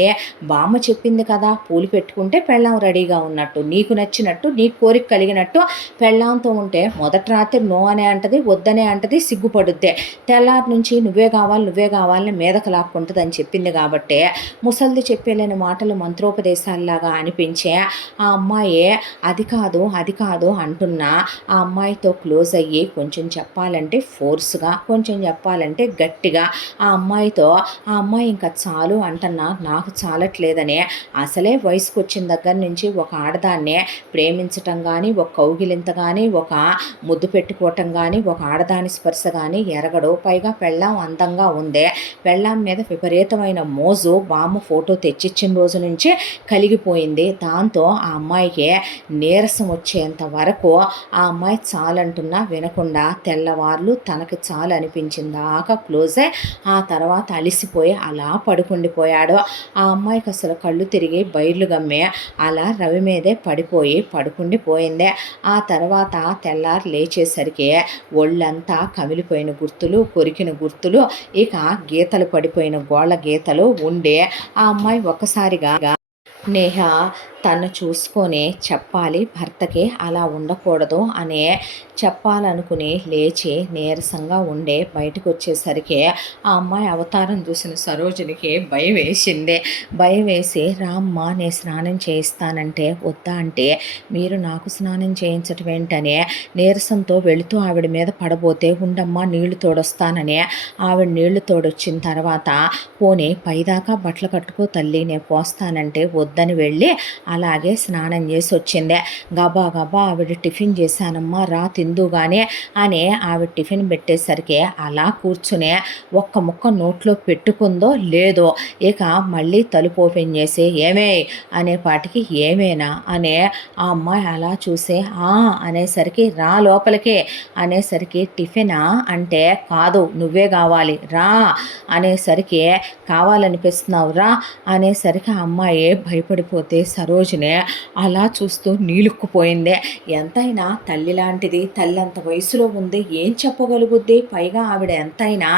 బామ్మ చెప్పింది కదా, పూలు పెట్టుకుంటే పెళ్ళాం రెడీగా ఉన్నట్టు, నీకు నచ్చినట్టు నీకు కోరిక కలిగినట్టు పెళ్ళాంతో ఉంటే మొదటి రాత్రి నో అనే అంటది, వద్దనే అంటది, సిగ్గుపడుద్దే, తెల్లారి నుంచి నువ్వే కావాలని మీదకు లాక్కుంటుంది అని చెప్పింది కాబట్టి ముసల్ది చెప్పలేని మాటలు మంత్రోపదేశాల్లాగా అనిపించే ఆ అమ్మాయి అది కాదు అంటున్నా ఆ అమ్మాయి అమ్మాయితో క్లోజ్ అయ్యి కొంచెం చెప్పాలంటే ఫోర్స్గా, కొంచెం చెప్పాలంటే గట్టిగా ఆ అమ్మాయితో ఆ అమ్మాయి ఇంకా చాలు అంటన్నా నాకు చాలట్లేదని అసలే వయసుకు వచ్చిన దగ్గర నుంచి ఒక ఆడదాన్నే ప్రేమించటం కానీ, ఒక కౌగిలింత కానీ, ఒక ముద్దు పెట్టుకోవటం కానీ, ఒక ఆడదాని స్పర్శ కానీ ఎరగడు. పైగా పెళ్ళాం అందంగా ఉందే, పెళ్ళాం మీద విపరీతమైన మోజు బామ్మ ఫోటో తెచ్చిచ్చిన రోజు నుంచే కలిగిపోయింది. దాంతో ఆ అమ్మాయికి నీరసం వచ్చేంత వరకు ఆ అమ్మాయి చాలంటున్నా వినకుండా తెల్లవార్లు తనకి చాలు అనిపించిన దాకా క్లోజే. ఆ తర్వాత అలిసిపోయి అలా పడుకుండిపోయాడు. ఆ అమ్మాయికి అసలు కళ్ళు తిరిగి బయర్లు గమ్మే అలా రవి మీదే పడిపోయి పడుకుండిపోయిందే. ఆ తర్వాత తెల్లారు లేచేసరికి ఒళ్ళంతా కమిలిపోయిన గుర్తులు, కొరికిన గుర్తులు, ఇక గీతలు పడిపోయిన గోళ్ళ గీతలు ఉండే ఆ అమ్మాయి ఒక్కసారిగా నేహ తను చూసుకొని చెప్పాలి భర్తకి అలా ఉండకూడదు అనే చెప్పాలనుకుని లేచి నీరసంగా ఉండే బయటకు వచ్చేసరికి ఆ అమ్మాయి అవతారం చూసిన సరోజినికి భయం వేసింది. భయం వేసి రామ్మ నేను స్నానం చేయిస్తానంటే వద్దా అంటే మీరు నాకు స్నానం చేయించటం ఏంటనే నీరసంతో వెళుతూ ఆవిడ మీద పడబోతే ఉండమ్మా నీళ్లు తోడొస్తానని ఆవిడ నీళ్లు తోడొచ్చిన తర్వాత పోనీ పైదాకా బట్టలు కట్టుకో తల్లి నేను పోస్తానంటే వద్దని వెళ్ళి అలాగే స్నానం చేసి వచ్చిందే. గబా గబా ఆవిడ టిఫిన్ చేశానమ్మా రా తిందుగానే అని ఆవిడ టిఫిన్ పెట్టేసరికి అలా కూర్చునే ఒక్క ముక్క నోట్లో పెట్టుకుందో లేదో ఇక మళ్ళీ తలుపు ఓపెన్ చేసి ఏమే అనేపాటికి ఏమేనా అనే ఆ అమ్మాయి అలా చూసే అనేసరికి రా లోపలికి అనేసరికి టిఫినా అంటే కాదు నువ్వే కావాలి రా అనేసరికి కావాలనిపిస్తున్నావు రా అనేసరికి ఆ అమ్మాయి భయపడిపోతే సరోజిని అలా చూస్తూ నీలుక్కుపోయిందే. ఎంతైనా తల్లి లాంటిది, తల్లి అంత వయసులో ఉంది, ఏం చెప్పగలుగుద్ది? పైగా ఆవిడ ఎంతైనా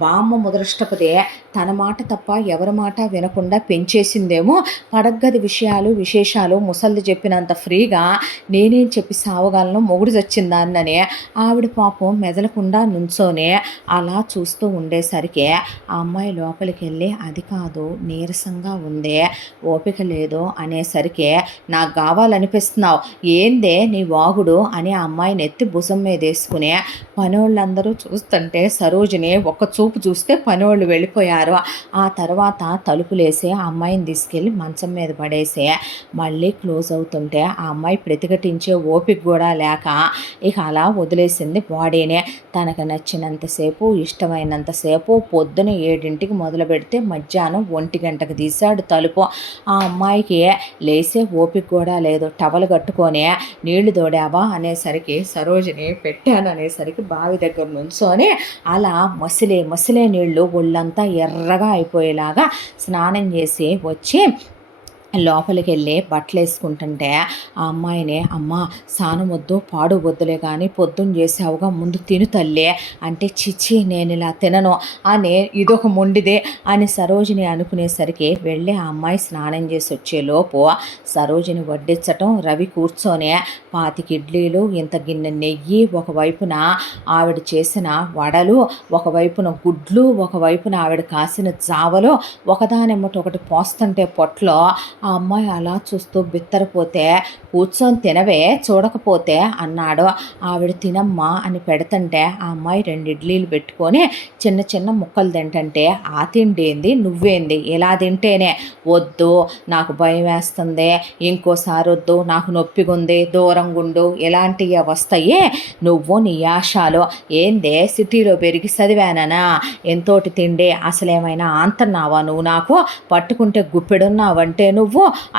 బామ్మ ముదృష్టపదే తన మాట తప్ప ఎవరి మాట వినకుండా పెంచేసిందేమో. పడగ్గది విశేషాలు ముసల్ది చెప్పినంత ఫ్రీగా నేనేం చెప్పి సావగలను మొగుడు చచ్చిందాన్ననే ఆవిడ పాపం మెదలకుండా నుంచోనే అలా చూస్తూ ఉండేసరికి ఆ అమ్మాయి లోపలికి వెళ్ళి అది కాదు నీరసంగా ఉందే ఓపిక లేదు అనేసరికి నాకు కావాలనిపిస్తున్నావు ఏందే నీ వాగుడు అని ఆ అమ్మాయిని ఎత్తి భుజం మీద వేసుకునే పనోళ్ళందరూ చూస్తుంటే సరోజిని ఒక్క చూపు చూస్తే పనోళ్ళు వెళ్ళిపోయారు. ఆ తర్వాత తలుపులేసి ఆ అమ్మాయిని తీసుకెళ్ళి మంచం మీద పడేసి మళ్ళీ క్లోజ్ అవుతుంటే ఆ అమ్మాయి ప్రతిఘటించే ఓపిక కూడా లేక ఇక అలా వదిలేసింది బాడీనే. తనకు నచ్చినంతసేపు ఇష్టమైనంతసేపు పొద్దున 7ంటికి మొదలు పెడితే మధ్యాహ్నం 1 గంటకు తీశాడు తలుపు. ఆ అమ్మాయికి లేసే ఓపిక కూడా లేదు. టవల్ కట్టుకొని నీళ్లు తోడావా అనేసరికి సరోజిని పెట్టాను అనేసరికి బావి దగ్గర నుంచొని అలా మసిలే నీళ్లు ఒళ్ళంతా ఎర్రగా అయిపోయేలాగా స్నానం చేసి వచ్చి లోపలికి వెళ్ళి బట్టలు వేసుకుంటుంటే ఆ అమ్మాయిని అమ్మ సానం వద్దు పాడు వద్దులే కానీ పొద్దున్న చేసావుగా ముందు తిను తల్లి అంటే చిచ్చి నేను ఇలా తినను అని ఇదొక మొండిదే అని సరోజిని అనుకునేసరికి వెళ్ళి ఆ అమ్మాయి స్నానం చేసి వచ్చేలోపు సరోజిని వడ్డించటం రవి కూర్చొని 25 ఇడ్లీలు ఇంత గిన్నె నెయ్యి ఒకవైపున ఆవిడ చేసిన వడలు ఒకవైపున గుడ్లు ఒకవైపున ఆవిడ కాసిన జావలు ఒకదానెమ్మట ఒకటి పోస్తుంటే పొట్లో ఆ అమ్మాయి అలా చూస్తూ బిత్తరపోతే కూర్చొని తినవే చూడకపోతే అన్నాడు. ఆవిడ తినమ్మా అని పెడుతుంటే ఆ అమ్మాయి 2 ఇడ్లీలు పెట్టుకొని చిన్న చిన్న ముక్కలు తింటంటే ఆ తిండేంది నువ్వేంది ఇలా తింటేనే వద్దు నాకు భయం వేస్తుంది ఇంకోసారి వద్దు నాకు నొప్పిగుంది దూరంగా ఉండు ఇలాంటివి వస్తాయి నువ్వు నీ ఆశాలు ఏందే సిటీలో పెరిగి చదివానా ఎంతోటి తిండే అసలేమైనా ఆంతన్నావా నువ్వు నాకు పట్టుకుంటే గుప్పెడున్నావంటే నువ్వు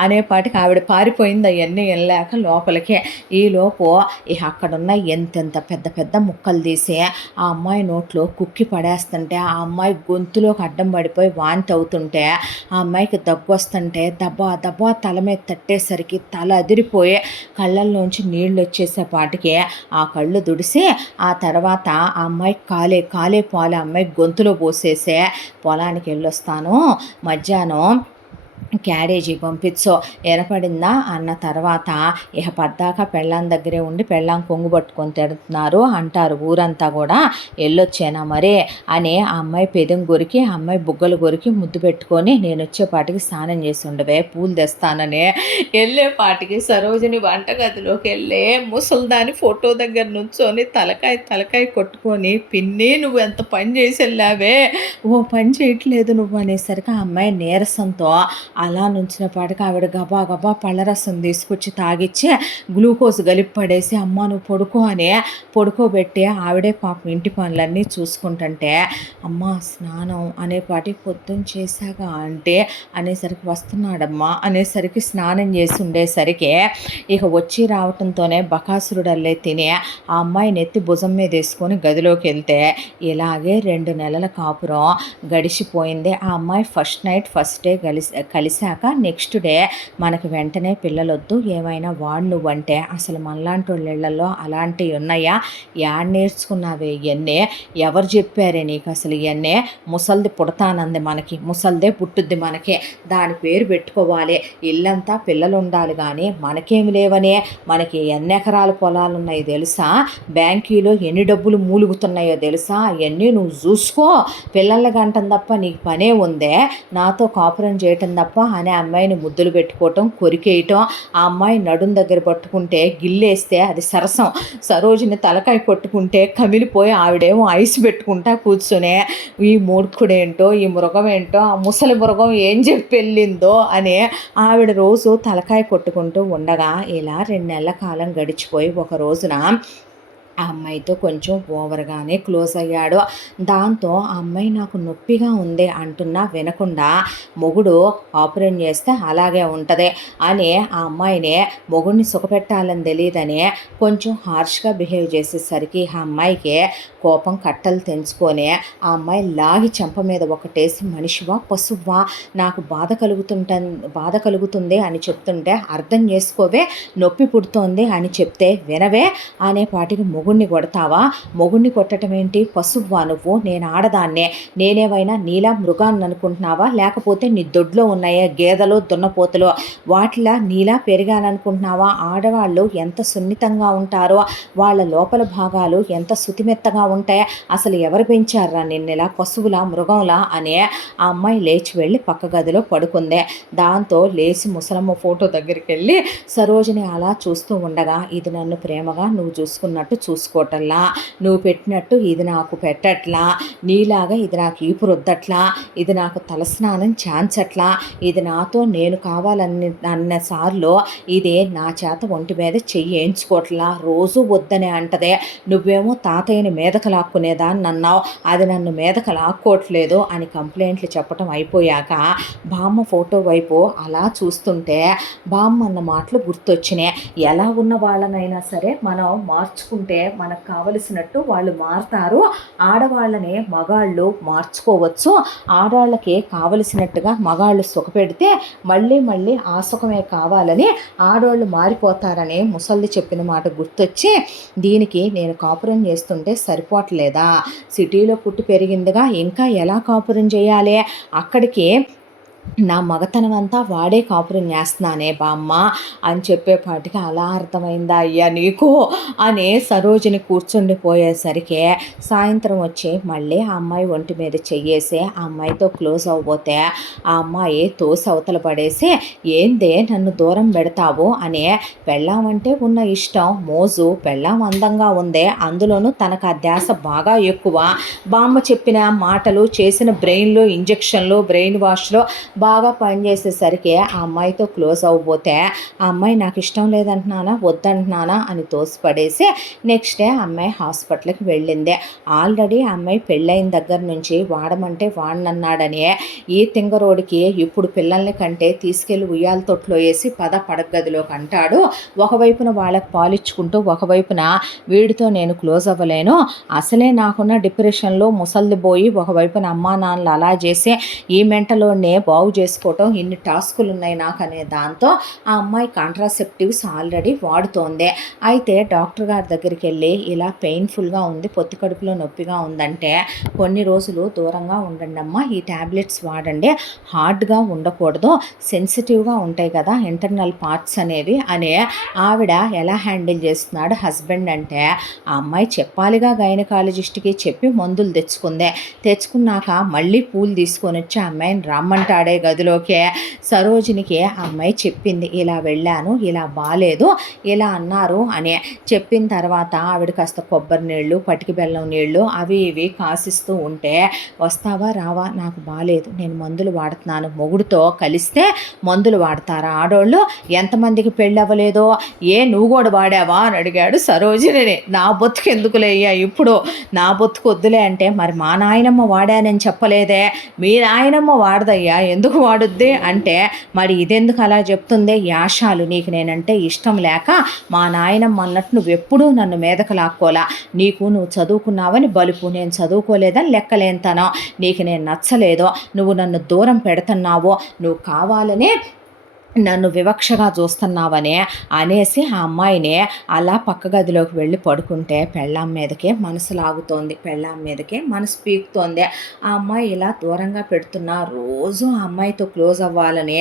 అనేపాటికి ఆవిడ పారిపోయింది అవన్నీ వెళ్ళాక లోపలికి. ఈలోపు ఇక అక్కడున్న ఎంతెంత పెద్ద పెద్ద ముక్కలు తీసి ఆ అమ్మాయి నోట్లో కుక్కి పడేస్తుంటే ఆ అమ్మాయి గొంతులోకి అడ్డం పడిపోయి వాంతి అవుతుంటే ఆ అమ్మాయికి దగ్గు వస్తుంటే దబ్బా దబ్బా తల మీద తట్టేసరికి తల అదిరిపోయి కళ్ళల్లోంచి నీళ్ళు వచ్చేసేపాటికి ఆ కళ్ళు దుడిసి ఆ తర్వాత ఆ అమ్మాయి కాలే పాలు అమ్మాయి గొంతులో పోసేసే పొలానికి వెళ్ళొస్తాను మధ్యాహ్నం క్యారేజీ పంపించో ఎనపడిందా అన్న తర్వాత ఇక పద్దాక పెళ్ళాం దగ్గరే ఉండి పెళ్ళాం కొంగు పట్టుకొని తిడుతున్నారు అంటారు ఊరంతా కూడా. వెళ్ళొచ్చానా మరే అని ఆ అమ్మాయి పెదం గొరికి ఆ అమ్మాయి బుగ్గలు గొరికి ముద్దు పెట్టుకొని నేను వచ్చేపాటికి స్నానం చేసి ఉండవే పూలు తెస్తానని వెళ్ళేపాటికి సరోజిని వంటగదిలోకి వెళ్ళే ముసల్దాని ఫోటో దగ్గర నుంచొని తలకాయ కొట్టుకొని పిన్ని నువ్వు ఎంత పని చేసి వెళ్ళావే, ఓ పని చేయట్లేదు నువ్వు అనేసరికి ఆ అమ్మాయి నీరసంతో అలా నుంచిన పాటికి ఆవిడ గబా గబా పళ్ళరసం తీసుకొచ్చి తాగిచ్చి గ్లూకోజ్ కలిపి పడేసి అమ్మ నువ్వు పడుకో అని పడుకోబెట్టి ఆవిడే పాపం ఇంటి పనులన్నీ చూసుకుంటుంటే అమ్మ స్నానం అనేపాటి పొద్దున్న చేశాక అంటే అనేసరికి వస్తున్నాడమ్మా అనేసరికి స్నానం చేసి ఉండేసరికి ఇక వచ్చి రావటంతోనే బకాసురుడల్లే తిని ఆ అమ్మాయిని ఎత్తి భుజం మీద వేసుకొని గదిలోకి వెళ్తే ఇలాగే 2 నెలల కాపురం గడిచిపోయింది. ఆ అమ్మాయి ఫస్ట్ నైట్ ఫస్ట్ డే కలిశాక నెక్స్ట్ డే మనకి వెంటనే పిల్లలొద్దు ఏమైనా వాడు నువ్వంటే అసలు మనలాంటి వాళ్ళ ఇళ్లలో అలాంటివి ఉన్నాయా, యాడ్ నేర్చుకున్నావే ఇవన్నీ, ఎవరు చెప్పారే నీకు అసలు ఇవన్నీ, ముసల్ది పుడతానంది మనకి ముసల్దే పుట్టుద్ది మనకి దాని పేరు పెట్టుకోవాలి, ఇల్లంతా పిల్లలు ఉండాలి కానీ మనకేమి లేవనే, మనకి ఎన్ని ఎకరాల పొలాలు ఉన్నాయో తెలుసా, బ్యాంకీలో ఎన్ని డబ్బులు మూలుగుతున్నాయో తెలుసా, అవన్నీ నువ్వు చూసుకో, పిల్లల గంటం తప్ప నీకు పనే ఉందే, నాతో కాపురం చేయటం తప్ప అనే అమ్మాయిని ముద్దులు పెట్టుకోవటం కొరికేయటం, ఆ అమ్మాయి నడుం దగ్గర పట్టుకుంటే గిల్లేస్తే అది సరసం, సరోజిని తలకాయ కొట్టుకుంటే కమిలిపోయి ఆవిడేమో ఐస్ పెట్టుకుంటా కూర్చునే ఈ మూర్ఖుడేంటో ఈ మృగం ఏంటో ఆ ముసలి మృగం ఏం చెప్పి వెళ్ళిందో అని ఆవిడ రోజు తలకాయ కొట్టుకుంటూ ఉండగా ఇలా 2 నెలల కాలం గడిచిపోయి ఒక రోజున ఆ అమ్మాయితో కొంచెం ఓవర్గానే క్లోజ్ అయ్యాడు. దాంతో ఆ అమ్మాయి నాకు నొప్పిగా ఉంది అంటున్నా వినకుండా మొగుడు ఆపరేట్ చేస్తే అలాగే ఉంటుంది అని ఆ అమ్మాయిని మొగుడిని సుఖపెట్టాలని తెలియదని కొంచెం హార్ష్గా బిహేవ్ చేసేసరికి ఆ అమ్మాయికి కోపం కట్టలు తెంచుకొని ఆ అమ్మాయి లాగి చెంప మీద ఒకటేసి మనిషివా పశువా నాకు బాధ కలుగుతుంది అని చెప్తుంటే అర్థం చేసుకోవే నొప్పి పుడుతోంది అని చెప్తే వినవే అనే పాటికి మొగుడిని కొడతావా, మొగుడిని కొట్టడం ఏంటి పశువ్వా నువ్వు, నేను ఆడదాన్నే, నేనేమైనా నీలా మృగాన్ని అనుకుంటున్నావా లేకపోతే నీ దొడ్లో ఉన్నాయే గేదెలు దున్నపోతులు వాటిలా నీలా పెరిగాననుకుంటున్నావా, ఆడవాళ్ళు ఎంత సున్నితంగా ఉంటారో వాళ్ళ లోపల భాగాలు ఎంత శుతిమెత్తగా ఉంటాయి, అసలు ఎవరు పెంచారా నిన్నెలా పశువులా మృగంలా అని ఆ అమ్మాయి లేచి వెళ్ళి పక్క గదిలో పడుకుందే. దాంతో లేచి ముసలమ్మ ఫోటో దగ్గరికి వెళ్ళి సరోజిని అలా చూస్తూ ఉండగా ఇది నన్ను ప్రేమగా నువ్వు చూసుకున్నట్టు చూసుకోవటంలా, నువ్వు పెట్టినట్టు ఇది నాకు పెట్టట్లా, నీలాగా ఇది నాకు ఈపు రుద్దట్లా, ఇది నాకు తలస్నానం ఛాన్సట్లా, ఇది నాతో నేను అన్నసార్లు ఇది నా చేత ఒంటి మీద చెయ్యి వేయించుకోవట్లా, రోజు వద్దనే అంటదే, నువ్వేమో తాతయ్యని మీదకు లాక్కునేదాన్ని అన్నావు, అది నన్ను మీదకు లాక్కోవట్లేదు అని కంప్లైంట్లు చెప్పటం అయిపోయాక బామ్మ ఫోటో వైపు అలా చూస్తుంటే బామ్మ అన్న మాటలు గుర్తొచ్చినాయి. ఎలా ఉన్న వాళ్ళనైనా సరే మనం మార్చుకుంటే మనకు కావలసినట్టు వాళ్ళు మారుతారు, ఆడవాళ్ళని మగాళ్ళు మార్చుకోవచ్చు, ఆడవాళ్ళకి కావలసినట్టుగా మగాళ్ళు సుఖపెడితే మళ్ళీ మళ్ళీ ఆ సుఖమే కావాలని ఆడవాళ్ళు మారిపోతారని ముసల్ది చెప్పిన మాట గుర్తొచ్చి దీనికి నేను కాపురం చేస్తుంటే సరిపోవట్లేదా, సిటీలో పుట్టి పెరిగిందిగా ఇంకా ఎలా కాపురం చేయాలి, అక్కడికి నా మగతనం అంతా వాడే కాపురం చేస్తున్నానే బామ్మ అని చెప్పేపాటికి అలా అర్థమైందా అయ్యా నీకు అని సరోజిని కూర్చుండిపోయేసరికి సాయంత్రం వచ్చి మళ్ళీ ఆ అమ్మాయి ఒంటి మీద చెయ్యేసి ఆ అమ్మాయితో క్లోజ్ అవ్వబోతే ఆ అమ్మాయి తోసి అవతల పడేసి ఏందే నన్ను దూరం పెడతావు అని, పెళ్ళామంటే ఉన్న ఇష్టం మోజు పెళ్ళాం అందంగా ఉందే అందులోనూ తనకు ఆ ధ్యాస బాగా ఎక్కువ, బామ్మ చెప్పిన మాటలు చేసిన బ్రెయిన్లో ఇంజెక్షన్లు బ్రెయిన్ వాష్లో బాగా పనిచేసేసరికి ఆ అమ్మాయితో క్లోజ్ అవ్వబోతే ఆ అమ్మాయి నాకు ఇష్టం లేదంటున్నానా వద్దంటున్నానా అని తోసిపడేసి నెక్స్ట్ డే అమ్మాయి హాస్పిటల్కి వెళ్ళింది. ఆల్రెడీ ఆ అమ్మాయి పెళ్ళైన దగ్గర నుంచి వాడమంటే వాడనన్నాడని ఈ తింగరోడికి ఇప్పుడు పిల్లల్ని కంటే తీసుకెళ్ళి ఉయ్యాల తొట్లో వేసి పడగదిలోకి అంటాడు, ఒకవైపున వాళ్ళకి పాలిచ్చుకుంటూ ఒకవైపున వీడితో నేను క్లోజ్ అవ్వలేను, అసలే నాకున్న డిప్రెషన్లో ముసల్ది పోయి ఒకవైపున అమ్మా నాన్నలు అలా చేసి ఈ మెంటలోనే బాగు చేసుకోవటం, ఇన్ని టాస్కులు ఉన్నాయి నాకు అనే దాంతో ఆ అమ్మాయి కాంట్రాసెప్టివ్స్ ఆల్రెడీ వాడుతోంది. అయితే డాక్టర్ గారి దగ్గరికి వెళ్ళి ఇలా పెయిన్ఫుల్గా ఉంది, పొత్తి కడుపులో నొప్పిగా ఉందంటే కొన్ని రోజులు దూరంగా ఉండండి అమ్మా, ఈ ట్యాబ్లెట్స్ వాడండి, హార్డ్గా ఉండకూడదు, సెన్సిటివ్గా ఉంటాయి కదా ఇంటర్నల్ పార్ట్స్ అనేవి అనే ఆవిడ ఎలా హ్యాండిల్ చేస్తున్నాడు హస్బెండ్ అంటే ఆ అమ్మాయి చెప్పాలిగా గైనకాలజిస్ట్కి చెప్పి మందులు తెచ్చుకున్నాక మళ్ళీ పూలు తీసుకొని వచ్చి ఆ అమ్మాయిని రమ్మంటాడే గదిలోకే. సరోజినికి ఆ అమ్మాయి చెప్పింది, ఇలా వెళ్ళాను, ఇలా బాలేదు, ఇలా అన్నారు అని. చెప్పిన తర్వాత ఆవిడ కాస్త కొబ్బరి నీళ్ళు, పటికి బెల్లం నీళ్ళు అవి ఇవి కాసిస్తూ ఉంటే, వస్తావా రావా, నాకు బాలేదు, నేను మందులు వాడుతున్నాను. మొగుడుతో కలిస్తే మందులు వాడతారా ఆడోళ్ళు? ఎంతమందికి పెళ్ళి అవ్వలేదో, నువ్వు కూడా వాడావా అని అడిగాడు సరోజిని. నా బొత్తుకు ఎందుకులేయ్యా ఇప్పుడు, నా బొత్తుకు వద్దులే అంటే, మరి మా నాయనమ్మ వాడానని చెప్పలేదే, మీ నాయనమ్మ వాడదయ్యా, ఎందుకు వాడుద్ది అంటే, మరి ఇదెందుకు అలా చెప్తుంది, యాషాలు, నీకు నేనంటే ఇష్టం లేక మా నాయనమ్మ అన్నట్టు నువ్వెప్పుడూ నన్ను మీదకు లాక్కోలా, నువ్వు చదువుకున్నావని బలుపు, నేను చదువుకోలేదని లెక్కలేంతనో, నీకు నేను నచ్చలేదో, నువ్వు నన్ను దూరం పెడుతున్నావో, నువ్వు కావాలని నన్ను వివక్షగా చూస్తున్నావనే అనేసి ఆ అమ్మాయిని అలా పక్క గదిలోకి వెళ్ళి పడుకుంటే పెళ్ళాం మీదకే మనసు లాగుతోంది, పెళ్ళాం మీదకే మనసు పీకుతోంది. ఆ అమ్మాయి ఇలా దూరంగా పెడుతున్నా రోజు ఆ అమ్మాయితో క్లోజ్ అవ్వాలని,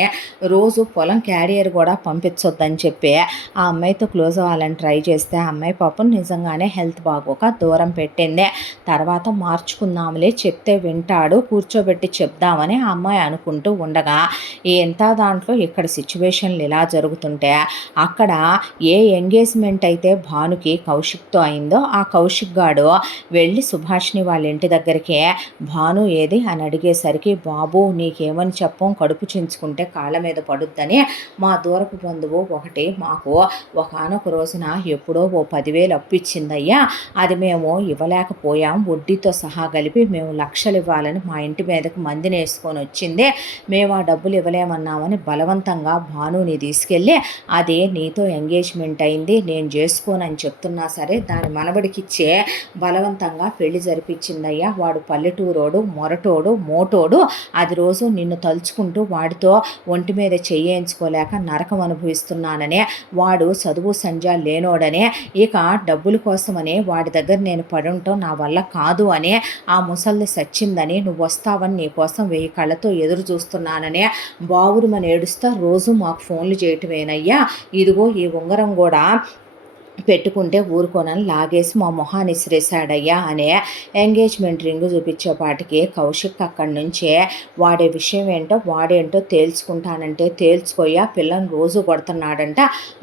రోజు పొలం క్యారియర్ కూడా పంపించొద్దని చెప్పి ఆ అమ్మాయితో క్లోజ్ అవ్వాలని ట్రై చేస్తే ఆ అమ్మాయి పాపం నిజంగానే హెల్త్ బాగోక దూరం పెట్టింది. తర్వాత మార్చుకుందాంలే, చెప్తే వింటాడు, కూర్చోబెట్టి చెప్దామని ఆ అమ్మాయి అనుకుంటూ ఉండగా ఎంత దాంట్లో ఇక్కడ సిచ్యువేషన్లు ఇలా జరుగుతుంటే, అక్కడ ఏ ఎంగేజ్మెంట్ అయితే భానుకి కౌశిక్తో అయిందో ఆ కౌశిక్ గాడు వెళ్ళి సుభాష్ని వాళ్ళ ఇంటి దగ్గరికి భాను ఏది అని అడిగేసరికి, బాబు నీకేమని చెప్పం, కడుపు చించుకుంటే కాళ్ళ మీద పడుద్దని మా దూరపు బంధువు ఒకటి మాకు ఒకనొక రోజున ఎప్పుడో ఓ 10,000 అప్పు ఇచ్చిందయ్యా, అది మేము ఇవ్వలేకపోయాం, వడ్డీతో సహా కలిపి మేము లక్షలు ఇవ్వాలని మా ఇంటి మీదకి మందిని వేసుకొని వచ్చింది, మేము ఆ డబ్బులు ఇవ్వలేమన్నామని బలవంతంగా భానుని తీసుకెళ్ళి అది నీతో ఎంగేజ్మెంట్ అయింది, నేను చేసుకోనని చెప్తున్నా సరే దాని మనవడికిచ్చే బలవంతంగా పెళ్లి జరిపించిందయ్యా, వాడు పల్లెటూరోడు, మొరటోడు, మోటోడు, అది రోజు నిన్ను తలుచుకుంటూ వాడితో ఒంటి మీద చేయించుకోలేక నరకం అనుభవిస్తున్నాననే, వాడు చదువు సంజా లేనోడనే, ఇక డబ్బుల కోసమని వాడి దగ్గర నేను పడుంటాం నా వల్ల కాదు అని ఆ ముసల్ది సచ్చిందని, నువ్వు వస్తావని నీ కోసం 1000 కళ్ళతో ఎదురు చూస్తున్నాననే బావురుమని ఏడుస్తా రోజు మాకు ఫోన్లు చేయటమేనయ్యా, ఇదిగో ఈ ఉంగరం కూడా పెట్టుకుంటే ఊరుకోనని లాగేసి మా మొహాన్ని ఇసిరేశాడయ్యా అనే ఎంగేజ్మెంట్ రింగు చూపించేపాటికి కౌశిక్ అక్కడి నుంచే వాడే విషయం ఏంటో వాడేంటో తేల్చుకుంటానంటే తేల్చుకోయ్యా, పిల్లని రోజు కొడుతున్నాడంట,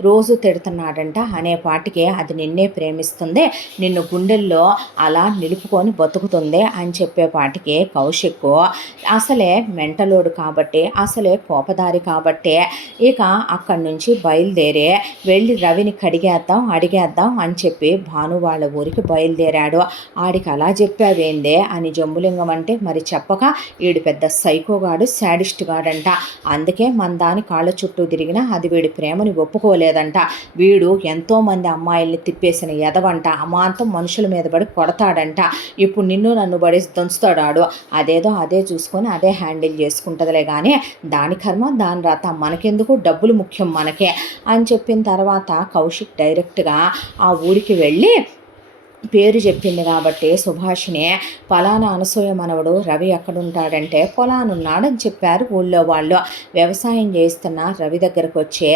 రోజు తిడుతున్నాడంట అనేపాటికి అది నిన్నే ప్రేమిస్తుంది, నిన్ను గుండెల్లో అలా నిలుపుకొని బతుకుతుంది అని చెప్పేపాటికి కౌశిక్ అసలే మెంటలోడు కాబట్టి, అసలే కోపదారి కాబట్టి ఇక అక్కడి నుంచి బయలుదేరే వెళ్ళి రవిని అడిగేద్దాం అని చెప్పి భాను వాళ్ళ ఊరికి బయలుదేరాడు. ఆడికి అలా చెప్పావేందే అని జంబులింగం అంటే, మరి చెప్పక వీడు పెద్ద సైకోగాడు, శాడిస్ట్ గాడంట, అందుకే మన దాని కాళ్ళ చుట్టూ తిరిగినా అది వీడి ప్రేమని ఒప్పుకోలేదంట, వీడు ఎంతోమంది అమ్మాయిల్ని తిప్పేసిన ఎదవంట, అమాంతం మనుషుల మీద పడి కొడతాడంట, ఇప్పుడు నిన్ను నన్ను పడి దంచుతాడాడు, అదేదో అదే చూసుకొని అదే హ్యాండిల్ చేసుకుంటుందిలే కానీ దాని కర్మ దాని రాత, మనకెందుకు, డబ్బులు ముఖ్యం మనకే అని చెప్పిన తర్వాత కౌశిక్ డైరెక్ట్గా ఆ ఊరికి వెళ్ళి పేరు చెప్పింది కాబట్టి సుభాష్ని, పలానా అనసూయ మనవడు రవి ఎక్కడుంటాడంటే పొలానున్నాడని చెప్పారు ఊళ్ళో వాళ్ళు. వ్యవసాయం చేస్తున్న రవి దగ్గరకు వచ్చే,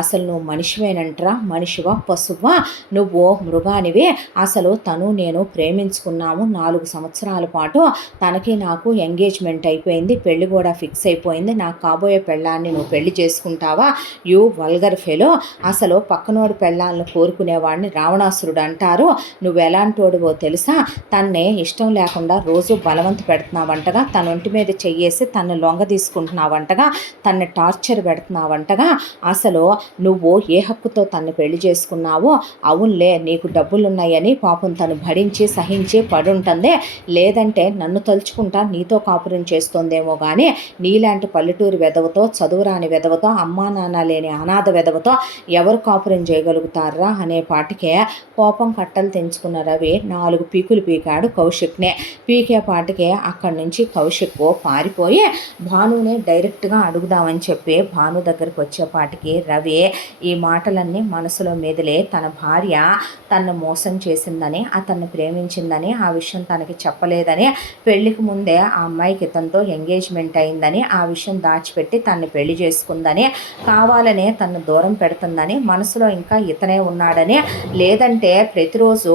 అసలు నువ్వు మనిషివేనంట్రా, మనిషివా పశువా, నువ్వు మృగానివి, అసలు తను నేను ప్రేమించుకున్నాము 4 సంవత్సరాల పాటు, తనకి నాకు ఎంగేజ్మెంట్ అయిపోయింది, పెళ్లి కూడా ఫిక్స్ అయిపోయింది, నాకు కాబోయే పెళ్ళాన్ని నువ్వు పెళ్లి చేసుకుంటావా, యూ వల్గర్ ఫెలో, అసలు పక్కనోడి పెళ్ళాలను కోరుకునేవాడిని రావణాసురుడు అంటారు, నువ్వు ఎలాంటోడివో తెలుసా, తన్నే ఇష్టం లేకుండా రోజు బలవంత పెడుతున్నావంటగా, తన ఒంటి మీద చెయ్యేసి తను లొంగ తీసుకుంటున్నావంటగా, తన్ని టార్చర్ పెడుతున్నావంటగా, అసలు నువ్వు ఏ హక్కుతో తన్ని పెళ్లి చేసుకున్నావో, అవునులే నీకు డబ్బులున్నాయని పాపం తను భరించి సహించి పడుంటుంది, లేదంటే నన్ను తలుచుకుంటా నీతో కాపురం చేస్తుందేమో కానీ నీలాంటి పల్లెటూరి వెధవతో, చదువురాని వెధవతో, అమ్మా నాన్న లేని అనాథ వెధవతో ఎవరు కాపురం చేయగలుగుతారా అనే పాటికే కోపం కట్టలు తెంచుకున్న అనుకున్న రవి 4 పీకులు పీకాడు కౌశిక్నే. పీకేపాటికే అక్కడి నుంచి కౌశిక్ పారిపోయి భానునే డైరెక్ట్గా అడుగుదామని చెప్పి భాను దగ్గరికి వచ్చేపాటికి రవి ఈ మాటలన్నీ మనసులో మెదిలే తన భార్య తనను మోసం చేసిందని, అతన్ని ప్రేమించిందని, ఆ విషయం తనకి చెప్పలేదని, పెళ్లికి ముందే ఆ అమ్మాయికి ఇతనితో ఎంగేజ్మెంట్ అయిందని, ఆ విషయం దాచిపెట్టి తనని పెళ్లి చేసుకుందని, కావాలనే తనను దూరం పెడుతుందని, మనసులో ఇంకా ఇతనే ఉన్నాడని, లేదంటే ప్రతిరోజు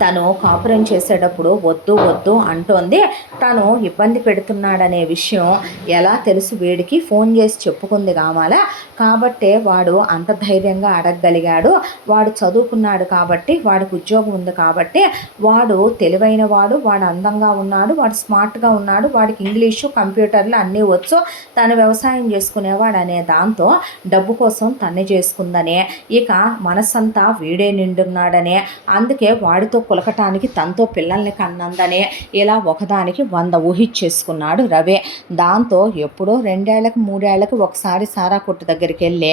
తను కాపురం చేసేటప్పుడు వద్దు వద్దు అంటోంది, తను ఇబ్బంది పెడుతున్నాడనే విషయం ఎలా తెలుసు వీడికి, ఫోన్ చేసి చెప్పుకుంది కావాలా, కాబట్టే వాడు అంత ధైర్యంగా అడగగలిగాడు. వాడు చదువుకున్నాడు కాబట్టి, వాడికి ఉద్యోగం ఉంది కాబట్టి, వాడు తెలివైన వాడు, వాడు అందంగా ఉన్నాడు, వాడు స్మార్ట్గా ఉన్నాడు, వాడికి ఇంగ్లీషు కంప్యూటర్లు అన్నీ వచ్చు, తను వ్యవసాయం చేసుకునేవాడు అనే దాంతో డబ్బు కోసం తన్నే చేసుకుందనే, ఇక మనసంతా వీడే నిండున్నాడనే, అందుకే వాడితో కులకటానికి తనతో పిల్లల్ని కన్నందనే, ఇలా ఒకదానికి 100 ఊహించేసుకున్నాడు రవి. దాంతో ఎప్పుడో 2 ఏళ్లకు 3 ఏళ్లకు ఒకసారి సారా కొట్టు దగ్గరికి వెళ్ళి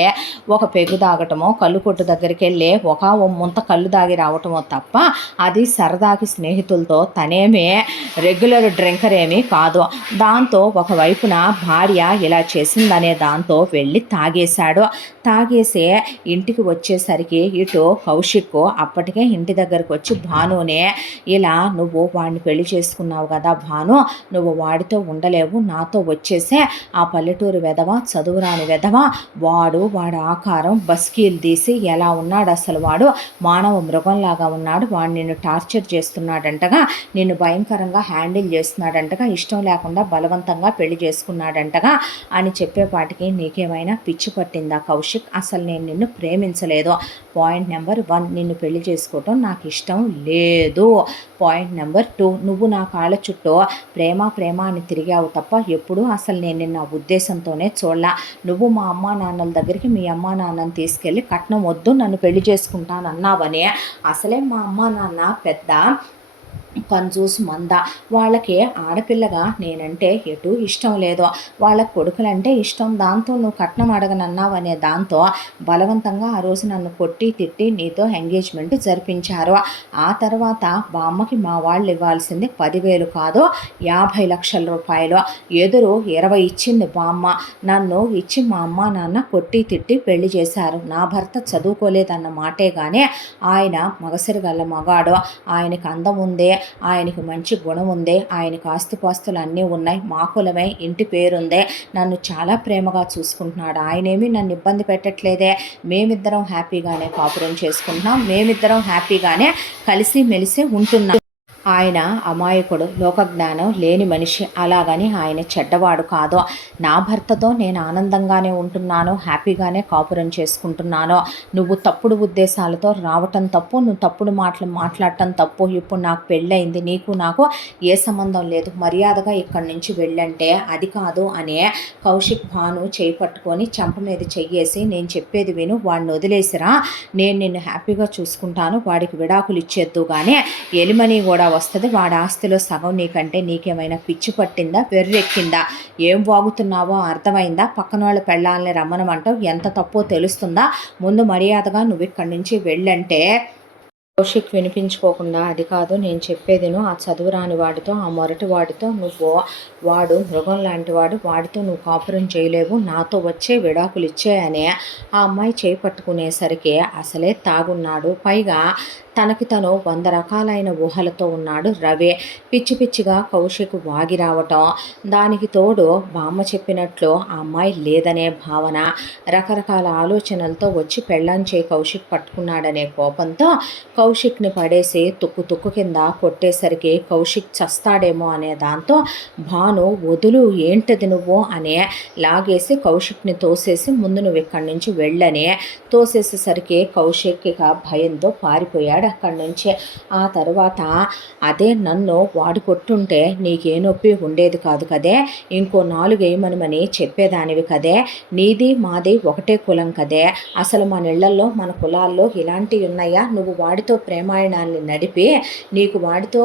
ఒక పెగ్గు తాగటమో, కళ్ళు కొట్టు దగ్గరికి వెళ్ళి ఓ ముంత కళ్ళు దాగి రావటమో తప్ప, అది సరదాకి స్నేహితులతో, తనేమీ రెగ్యులర్ డ్రింకర్ ఏమీ కాదు. దాంతో ఒకవైపున భార్య ఇలా చేసిందనే దాంతో వెళ్ళి తాగేశాడు. తాగేసి ఇంటికి వచ్చేసరికి ఇటు కౌశిక్ అప్పటికే ఇంటి దగ్గరకు వచ్చి భానునే, ఇలా నువ్వు వాడిని పెళ్లి చేసుకున్నావు కదా భాను, నువ్వు వాడితో ఉండలేవు, నాతో వచ్చేసే, ఆ పల్లెటూరు వెధవ, చదువురాని వెధవ, వాడి ఆకారం బస్కీలు తీసి ఎలా ఉన్నాడు అసలు, వాడు మానవ మృగంలాగా ఉన్నాడు, వాడు నిన్ను టార్చర్ చేస్తున్నాడంటగా, నిన్ను భయంకరంగా హ్యాండిల్ చేస్తున్నాడంటగా, ఇష్టం లేకుండా బలవంతంగా పెళ్లి చేసుకున్నాడంటగా అని చెప్పేపాటికి నీకేమైనా పిచ్చి పట్టిందా కౌశిక్, అసలు నేను నిన్ను ప్రేమించలేదు. పాయింట్ నెంబర్ 1, నిన్ను పెళ్లి చేసుకోవటం నాకు ఇష్టం లేదు. పాయింట్ నెంబర్ 2, నువ్వు నా కాళ్ళ చుట్టూ ప్రేమ ప్రేమ అని తిరిగావు తప్ప ఎప్పుడు అసలు నేను నిన్న ఉద్దేశంతోనే చూడలా. నువ్వు మా అమ్మా నాన్నల దగ్గరికి మీ అమ్మా నాన్నని తీసుకెళ్ళి కట్నం వద్దు నన్ను పెళ్లి చేసుకుంటానన్నావని, అసలే మా అమ్మా నాన్న పెద్ద కంజూస్ మంద, వాళ్ళకి ఆడపిల్లగా నేనంటే ఎటు ఇష్టం లేదు, వాళ్ళ కొడుకులంటే ఇష్టం, దాంతో నువ్వు కట్నం అడగనన్నావు అనే దాంతో బలవంతంగా ఆ రోజు నన్ను కొట్టి తిట్టి నీతో ఎంగేజ్మెంట్ జరిపించారు. ఆ తర్వాత బామ్మకి మా వాళ్ళు ఇవ్వాల్సింది 10,000 కాదు 50 లక్షల రూపాయలు, ఎదురు 20 ఇచ్చింది బామ్మ. నన్ను ఇచ్చి మా అమ్మ నాన్న కొట్టి తిట్టి పెళ్లి చేశారు. నా భర్త చదువుకోలేదన్న మాటే కానీ ఆయన మగసిరి గల్ల మగాడు, ఆయనకి అందం ఉంది, ఆయనకి మంచి గుణం ఉంది, ఆయనకు ఆస్తిపాస్తులు అన్నీ ఉన్నాయి, మా కులమే, ఇంటి పేరుందే, నన్ను చాలా ప్రేమగా చూసుకుంటున్నాడు, ఆయనేమి నన్ను ఇబ్బంది పెట్టట్లేదే, మేమిద్దరం హ్యాపీగానే కాపురం చేసుకుంటున్నాం, మేమిద్దరం హ్యాపీగానే కలిసి మెలిసి ఉంటున్నాం. ఆయన అమాయకుడు, లోకజ్ఞానం లేని మనిషి, అలాగని ఆయన చెడ్డవాడు కాదు. నా భర్తతో నేను ఆనందంగానే ఉంటున్నాను, హ్యాపీగానే కాపురం చేసుకుంటున్నాను. నువ్వు తప్పుడు ఉద్దేశాలతో రావటం తప్పు, నువ్వు తప్పుడు మాటలు మాట్లాడటం తప్పు. ఇప్పుడు నాకు పెళ్ళయింది, నీకు నాకు ఏ సంబంధం లేదు, మర్యాదగా ఇక్కడి నుంచి వెళ్ళంటే అది కాదు అనే కౌశిక్ భాను చేయి పట్టుకొని చెంప మీద చెయ్యేసి, నేను చెప్పేది విను, వాడిని వదిలేసిరా, నేను నిన్ను హ్యాపీగా చూసుకుంటాను, వాడికి విడాకులు ఇచ్చేద్దు కానీ ఎలిమని కూడా వస్తుంది, వాడి ఆస్తిలో సగం నీకంటే నీకేమైనా పిచ్చి పట్టిందా, వెర్రెక్కిందా, ఏం వాగుతున్నావో అర్థమైందా, పక్కన వాళ్ళ పెళ్ళాలని రమ్మనమంటావు, ఎంత తప్పో తెలుస్తుందా, ముందు మర్యాదగా నువ్వు ఇక్కడి నుంచి వెళ్ళంటే కౌశిక్ వినిపించుకోకుండా, అది కాదు నేను చెప్పేదిను, ఆ చదువురాని వాడితో, ఆ మొరటి వాడితో నువ్వు, వాడు మృగం లాంటి వాడు, వాడితో నువ్వు కాపురం చేయలేవు, నాతో వచ్చే విడాకులు ఇచ్చేయని ఆ అమ్మాయి చేయి పట్టుకునేసరికి అసలే తాగున్నాడు, పైగా తనకి తను 100 రకాలైన ఊహలతో ఉన్నాడు రవి. పిచ్చి పిచ్చిగా కౌశిక్ వాగి రావటం, దానికి తోడు బామ్మ చెప్పినట్లు ఆ అమ్మాయి లేదనే భావన, రకరకాల ఆలోచనలతో వచ్చి పెళ్ళాంచే కౌశిక్ పట్టుకున్నాడనే కోపంతో కౌశిక్ని పడేసి తుక్కు కింద కొట్టేసరికి కౌశిక్ చస్తాడేమో అనే దాంతో భాను వదులు, ఏంటది నువ్వు అనే లాగేసి కౌశిక్ని తోసేసి, ముందు నువ్వు ఇక్కడి నుంచి వెళ్ళని తోసేసేసరికి కౌశిక్ ఇక భయంతో పారిపోయాడు అక్కడి నుంచి. ఆ తర్వాత అదే నన్ను వాడు కొట్టుంటే నీకే నొప్పి ఉండేది కాదు కదే, ఇంకో 4 వేయమనమని చెప్పేదానివి కదే, నీది మాది ఒకటే కులం కదే, అసలు మన ఇళ్లలో మన కులాల్లో ఇలాంటివి ఉన్నాయా, నువ్వు వాడితో ప్రేమాయణాన్ని నడిపి నీకు వాడితో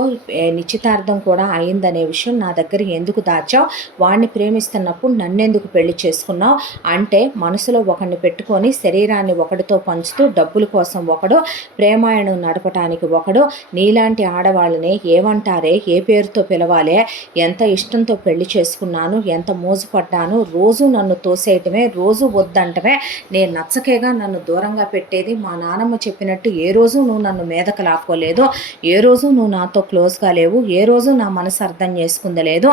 నిశ్చితార్థం కూడా అయిందనే విషయం నా దగ్గర ఎందుకు దాచావు, వాడిని ప్రేమిస్తున్నప్పుడు నన్నెందుకు పెళ్లి చేసుకున్నావు అంటే, మనసులో ఒకరిని పెట్టుకొని శరీరాన్ని ఒకటితో పంచుతూ డబ్బుల కోసం ఒకడు ప్రేమాయణం గడపటానికి ఒకడు, నీలాంటి ఆడవాళ్ళని ఏమంటారే, ఏ పేరుతో పిలవాలే, ఎంత ఇష్టంతో పెళ్లి చేసుకున్నాను, ఎంత మోజుపడ్డాను, రోజు నన్ను తోసేయటమే, రోజు వద్దంటమే, నేను నచ్చకేగా నన్ను దూరంగా పెట్టేది. మా నానమ్మ చెప్పినట్టు ఏ రోజు నువ్వు నన్ను మీదకు లాక్కోలేదు, ఏ రోజు నువ్వు నాతో క్లోజ్గా లేవు, ఏ రోజు నా మనసు అర్థం చేసుకుంది లేదు.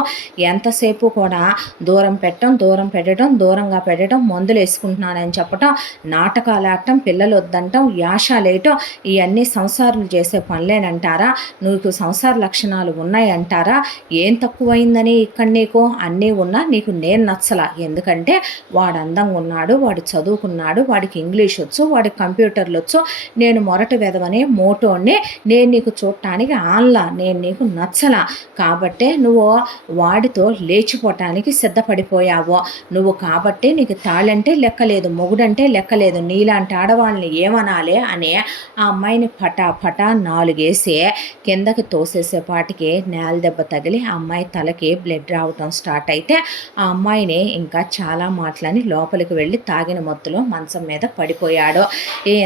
ఎంతసేపు కూడా దూరం పెట్టడం, దూరంగా పెట్టడం, మందులు వేసుకుంటున్నానని చెప్పటం, నాటకాలు ఆడటం, పిల్లలు వద్దంటాం, యాషాలేయటం, ఇవన్నీ సంసారాలు చేసే పనులేనంటారా? నీకు సంసార లక్షణాలు ఉన్నాయంటారా? ఏం తక్కువైందని ఇక్కడ నీకు అన్నీ ఉన్నా నీకు నేను నచ్చలా. ఎందుకంటే వాడు అందంగా ఉన్నాడు, వాడు చదువుకున్నాడు, వాడికి ఇంగ్లీష్ వచ్చు, వాడికి కంప్యూటర్లు వచ్చు, నేను మొరటి వెదవని మోటోని, నేను నీకు చూడటానికి ఆన్లా, నేను నీకు నచ్చలా. కాబట్టే నువ్వు వాడితో లేచిపోవటానికి సిద్ధపడిపోయావు. నువ్వు కాబట్టి నీకు తాళంటే లెక్కలేదు, మొగుడంటే లెక్కలేదు, నీలాంటి ఆడవాళ్ళని ఏమనాలి అని ఆ అమ్మాయిని పటా 4 వేసి కిందకి తోసేసేపాటికి నేల దెబ్బ తగిలి ఆ అమ్మాయి తలకి బ్లడ్ రావటం స్టార్ట్ అయితే ఆ అమ్మాయిని ఇంకా చాలా మాటలని లోపలికి వెళ్ళి తాగిన మొత్తులో మంచం మీద పడిపోయాడు.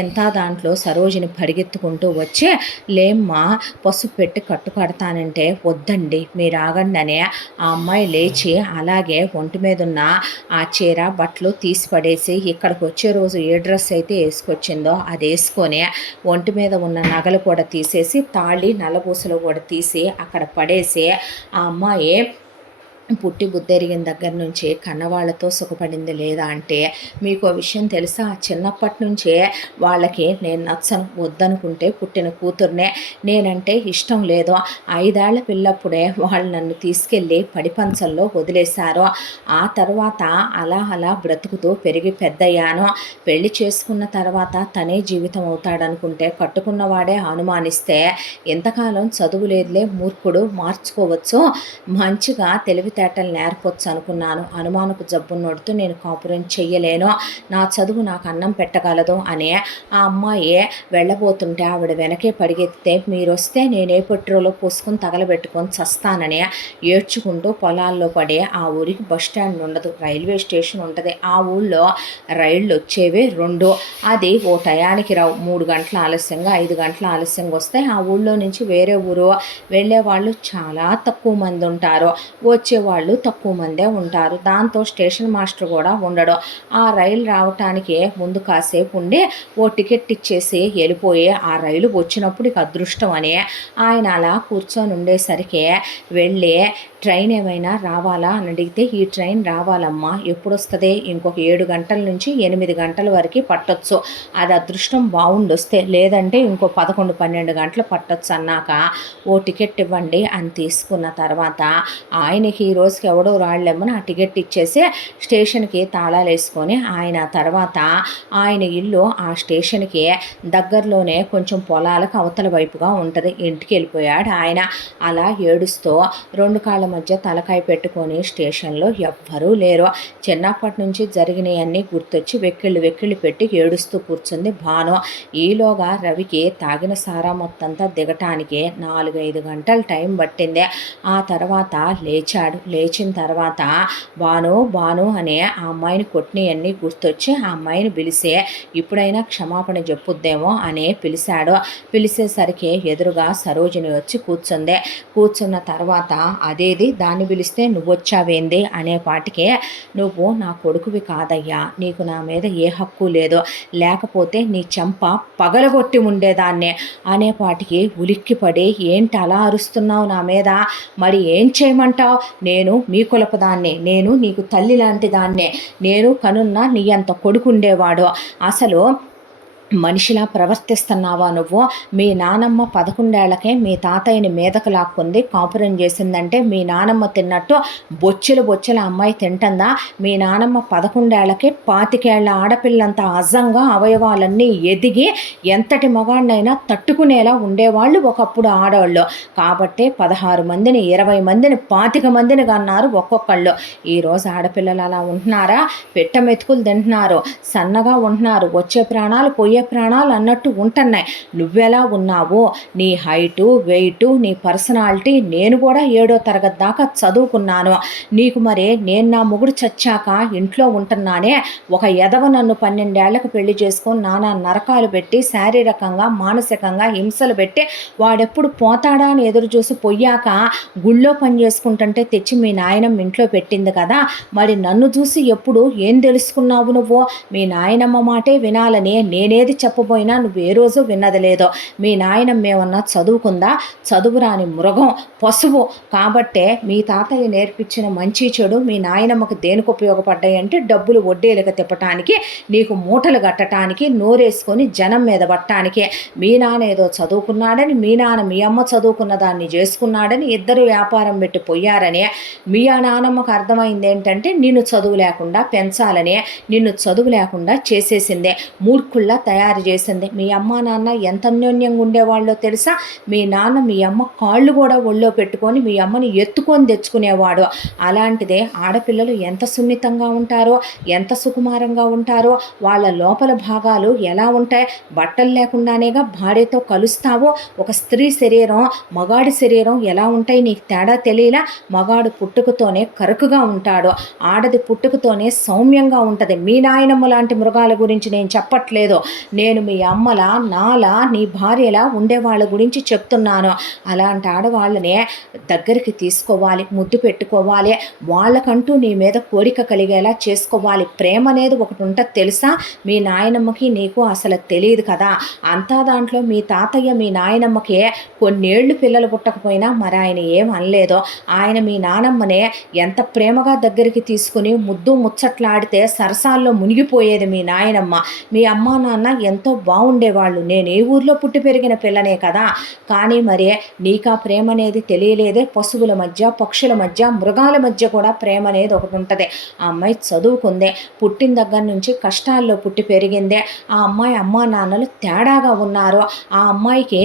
ఎంత దాంట్లో సరోజిని పరిగెత్తుకుంటూ వచ్చి, లేమ్మా పసుపు పెట్టి కట్టు కడతానంటే, వద్దండి మీరు ఆగండి అని ఆ అమ్మాయి లేచి అలాగే ఒంటి మీద ఉన్న ఆ చీర బట్టలు తీసి పడేసి, ఇక్కడికి వచ్చే రోజు ఏ డ్రెస్ అయితే వేసుకొచ్చిందో అది వేసుకొని ఒంటి మీద ఉన్న నగలు కూడా తీసేసి, తాళి నల్లబూసలు కూడా తీసి అక్కడ పడేసి, ఆ అమ్మాయి పుట్టి బుద్ధెరిగిన దగ్గర నుంచి కన్నవాళ్లతో సుఖపడింది లేదా అంటే, మీకు విషయం తెలుసా, చిన్నప్పటి నుంచే వాళ్ళకి నేను నచ్చను, వద్దనుకుంటే పుట్టిన కూతుర్నే, నేనంటే ఇష్టం లేదు, 5 ఏళ్ల పిల్లప్పుడే వాళ్ళు నన్ను తీసుకెళ్ళి పడిపంచల్లో వదిలేశారు. ఆ తర్వాత అలా బ్రతుకుతూ పెరిగి పెద్దయ్యాను. పెళ్లి చేసుకున్న తర్వాత తనే జీవితం అవుతాడనుకుంటే కట్టుకున్నవాడే అనుమానిస్తే, ఎంతకాలం చదువు లేదులే మూర్ఖుడు, మార్చుకోవచ్చు, మంచిగా తెలివితేటలు నేర్పొచ్చు అనుకున్నాను. అనుమానపు జబ్బున్నోడుతూ నేను కాపురం చెయ్యలేను, నా చదువు నాకు అన్నం పెట్టగలదు అని ఆ అమ్మాయి వెళ్ళబోతుంటే ఆవిడ వెనకే పరిగెత్తితే, మీరు వస్తే నేనే పెట్రోలో పోసుకొని తగలబెట్టుకొని చస్తానని ఏడ్చుకుంటూ పొలాల్లో పడి, ఆ ఊరికి బస్ స్టాండ్ ఉండదు, రైల్వే స్టేషన్ ఉంటుంది, ఆ ఊళ్ళో రైళ్ళు వచ్చేవి 2, అది ఓ టయానికి రావు, 3 గంటల ఆలస్యంగా 5 గంటల ఆలస్యంగా వస్తే ఆ ఊళ్ళో నుంచి వేరే ఊరు వెళ్ళే వాళ్ళు చాలా తక్కువ మంది ఉంటారు, వచ్చేవాళ్ళు తక్కువ మందే ఉంటారు. దాంతో స్టేషన్ మాస్టర్ కూడా ఉండడు. ఆ రైలు రావటానికి ముందు కాసేపు ఉండి ఓ టికెట్ ఇచ్చేసి వెళ్ళిపోయి, ఆ రైలు వచ్చినప్పుడు ఇక అదృష్టం అని ఆయన అలా కూర్చొని ఉండేసరికి వెళ్ళి, ట్రైన్ ఏమైనా రావాలా అని అడిగితే, ఈ ట్రైన్ రావాలమ్మా, ఎప్పుడు వస్తుంది, ఇంకొక 7 గంటల నుంచి 8 గంటల వరకు పట్టొచ్చు, అది అదృష్టం బాగుండొస్తే, లేదంటే ఇంకో 11-12 గంటలు పట్టొచ్చు అన్నాక ఓ టికెట్ ఇవ్వండి అని తీసుకున్న తర్వాత ఆయనకి ఈ రోజుకి ఎవడో రాళ్ళెమ్మని ఆ టికెట్ ఇచ్చేసి స్టేషన్కి తాళాలు వేసుకొని, ఆయన తర్వాత ఆయన ఇల్లు ఆ స్టేషన్కి దగ్గరలోనే కొంచెం పొలాలకు అవతల వైపుగా ఉంటుంది, ఇంటికి వెళ్ళిపోయాడు ఆయన. అలా ఏడుస్తూ 2 కాళ్ళ మధ్య తలకాయ పెట్టుకొని స్టేషన్లో ఎవ్వరూ లేరు. చిన్నప్పటి నుంచి జరిగినవన్నీ గుర్తొచ్చి వెక్కిళ్ళు పెట్టి ఏడుస్తూ కూర్చుంది భాను. ఈలోగా రవికి తాగిన సారా మొత్తంతా దిగటానికి 4-5 గంటలు టైం పట్టింది. ఆ తర్వాత లేచాడు. లేచిన తర్వాత బాను అనే ఆ అమ్మాయిని కొట్టినవన్నీ గుర్తొచ్చి ఆ అమ్మాయిని పిలిచి, ఇప్పుడైనా క్షమాపణ చెప్పుద్దేమో అని పిలిచాడు. పిలిచేసరికి ఎదురుగా సరోజిని వచ్చి కూర్చుంది. కూర్చున్న తర్వాత, అదేది దాన్ని పిలిస్తే నువ్వు వచ్చావేంది అనేపాటికే, నువ్వు నా కొడుకువి కాదయ్యా, నీకు నా మీద ఏ హక్కు లేదు, లేకపోతే నీ చెంప పగలగొట్టి ఉండేదాన్ని అనేపాటికి ఉలిక్కిపడి, ఏంటి అలా అరుస్తున్నావు నా మీద, మరి ఏం చేయమంటావు, నేను మీ కులపదాన్నే, నేను నీకు తల్లి లాంటి దాన్నే, నేను కనున్న నీ అంత కొడుకుండేవాడు, అసలు మనిషిలా ప్రవర్తిస్తున్నావా నువ్వు, మీ నానమ్మ 11 ఏళ్లకే మీ తాతయ్యని మీదకు లాక్కుంది, కాపురం చేసిందంటే మీ నానమ్మ తిన్నట్టు బొచ్చెల అమ్మాయి తింటుందా, మీ నానమ్మ 11 ఏళ్లకే 25 ఏళ్ల ఆడపిల్లంత అజంగా అవయవాలన్నీ ఎదిగి ఎంతటి మగాడినైనా తట్టుకునేలా ఉండేవాళ్ళు ఒకప్పుడు ఆడవాళ్ళు, కాబట్టే 16 మందిని 20 మందిని 25 మందిని కన్నారు ఒక్కొక్కళ్ళు. ఈరోజు ఆడపిల్లలు అలా ఉంటున్నారా, పెట్ట మెతుకులు తింటున్నారు, సన్నగా ఉంటున్నారు, వచ్చే ప్రాణాలు పోయే పోయే ప్రాణాలు అన్నట్టు ఉంటున్నాయి. నువ్వెలా ఉన్నావో, నీ హైటు, వెయిటు, నీ పర్సనాలిటీ, నేను కూడా 7వ తరగతి దాకా చదువుకున్నాను. నీకు మరి నేను నా మొగుడు చచ్చాక ఇంట్లో ఉంటున్నానే, ఒక ఎదవ నన్ను 12 ఏళ్లకు పెళ్లి చేసుకొని నానా నరకాలు పెట్టి శారీరకంగా మానసికంగా హింసలు పెట్టి వాడెప్పుడు పోతాడా అని ఎదురు చూసి పోయాక గుళ్ళో పని చేసుకుంటుంటే తెచ్చి మీ నాయనమ్మ ఇంట్లో పెట్టింది కదా, మరి నన్ను చూసి ఎప్పుడు ఏం తెలుసుకున్నావు నువ్వు? మీ నాయనమ్మ మాటే వినాలని నేనేది చెప్పబోయినా నువ్వు ఏ రోజు విన్నది లేదో. మీ నాయనమ్మ ఏమన్నా చదువుకుందా? చదువురాని మృగం, పశువు. కాబట్టే మీ తాతయ్య నేర్పించిన మంచి చెడు మీ నాయనమ్మకు దేనికి ఉపయోగపడ్డాయి అంటే డబ్బులు వడ్డీలకు తిప్పటానికి, నీకు మూటలు కట్టడానికి, నోరేసుకొని జనం మీద పట్టడానికి. మీ నాన్న ఏదో చదువుకున్నాడని, మీ నాన్న మీ అమ్మ చదువుకున్న దాన్ని చేసుకున్నాడని ఇద్దరు వ్యాపారం పెట్టి పోయారని మీ నాన్నమ్మకు అర్థమైంది ఏంటంటే నిన్ను చదువు లేకుండా పెంచాలని, నిన్ను చదువు లేకుండా చేసేసిందే, మూర్ఖుల్లా తయారు చేసింది. మీ అమ్మ నాన్న ఎంత అన్యోన్యంగా ఉండేవాళ్ళో తెలుసా? మీ నాన్న మీ అమ్మ కాళ్ళు కూడా ఒళ్ళో పెట్టుకొని మీ అమ్మని ఎత్తుకొని తెచ్చుకునేవాడు. అలాంటిదే ఆడపిల్లలు ఎంత సున్నితంగా ఉంటారో, ఎంత సుకుమారంగా ఉంటారో, వాళ్ళ లోపల భాగాలు ఎలా ఉంటాయి? బట్టలు లేకుండానేగా భార్యతో కలుస్తావో. ఒక స్త్రీ శరీరం, మగాడి శరీరం ఎలా ఉంటాయి నీకు తేడా తెలియలా? మగాడు పుట్టుకతోనే కరుకుగా ఉంటాడు, ఆడది పుట్టుకతోనే సౌమ్యంగా ఉంటుంది. మీ నాయనమ్మ లాంటి మృగాల గురించి నేను చెప్పట్లేదు, నేను మీ అమ్మలా నాలా నీ భార్యలా ఉండేవాళ్ళ గురించి చెప్తున్నాను. అలాంటి ఆడవాళ్ళనే దగ్గరికి తీసుకోవాలి, ముద్దు పెట్టుకోవాలి, వాళ్ళకంటూ నీ మీద కోరిక కలిగేలా చేసుకోవాలి. ప్రేమ అనేది ఒకటి ఉంటుంది తెలుసా? మీ నాయనమ్మకి నీకు అసలు తెలియదు కదా. అంతా దాంట్లో మీ తాతయ్య మీ నాయనమ్మకే కొన్నేళ్లు పిల్లలు పుట్టకపోయినా మరి ఆయన ఏం అనలేదో. ఆయన మీ నానమ్మనే ఎంత ప్రేమగా దగ్గరికి తీసుకుని ముద్దు ముచ్చట్లాడితే సరసాల్లో మునిగిపోయేది మీ నాయనమ్మ. మీ అమ్మా నాన్న ఎంతో బాగుండేవాళ్ళు. నేను ఏ ఊర్లో పుట్టి పెరిగిన పిల్లనే కదా, కానీ మరి నీకు ఆ ప్రేమ అనేది తెలియలేదే. పశువుల మధ్య, పక్షుల మధ్య, మృగాల మధ్య కూడా ప్రేమ అనేది ఒకటి ఉంటుంది. ఆ అమ్మాయి చదువుకుందే, పుట్టిన దగ్గర నుంచి కష్టాల్లో పుట్టి పెరిగిందే. ఆ అమ్మాయి అమ్మా నాన్నలు తేడాగా ఉన్నారు. ఆ అమ్మాయికి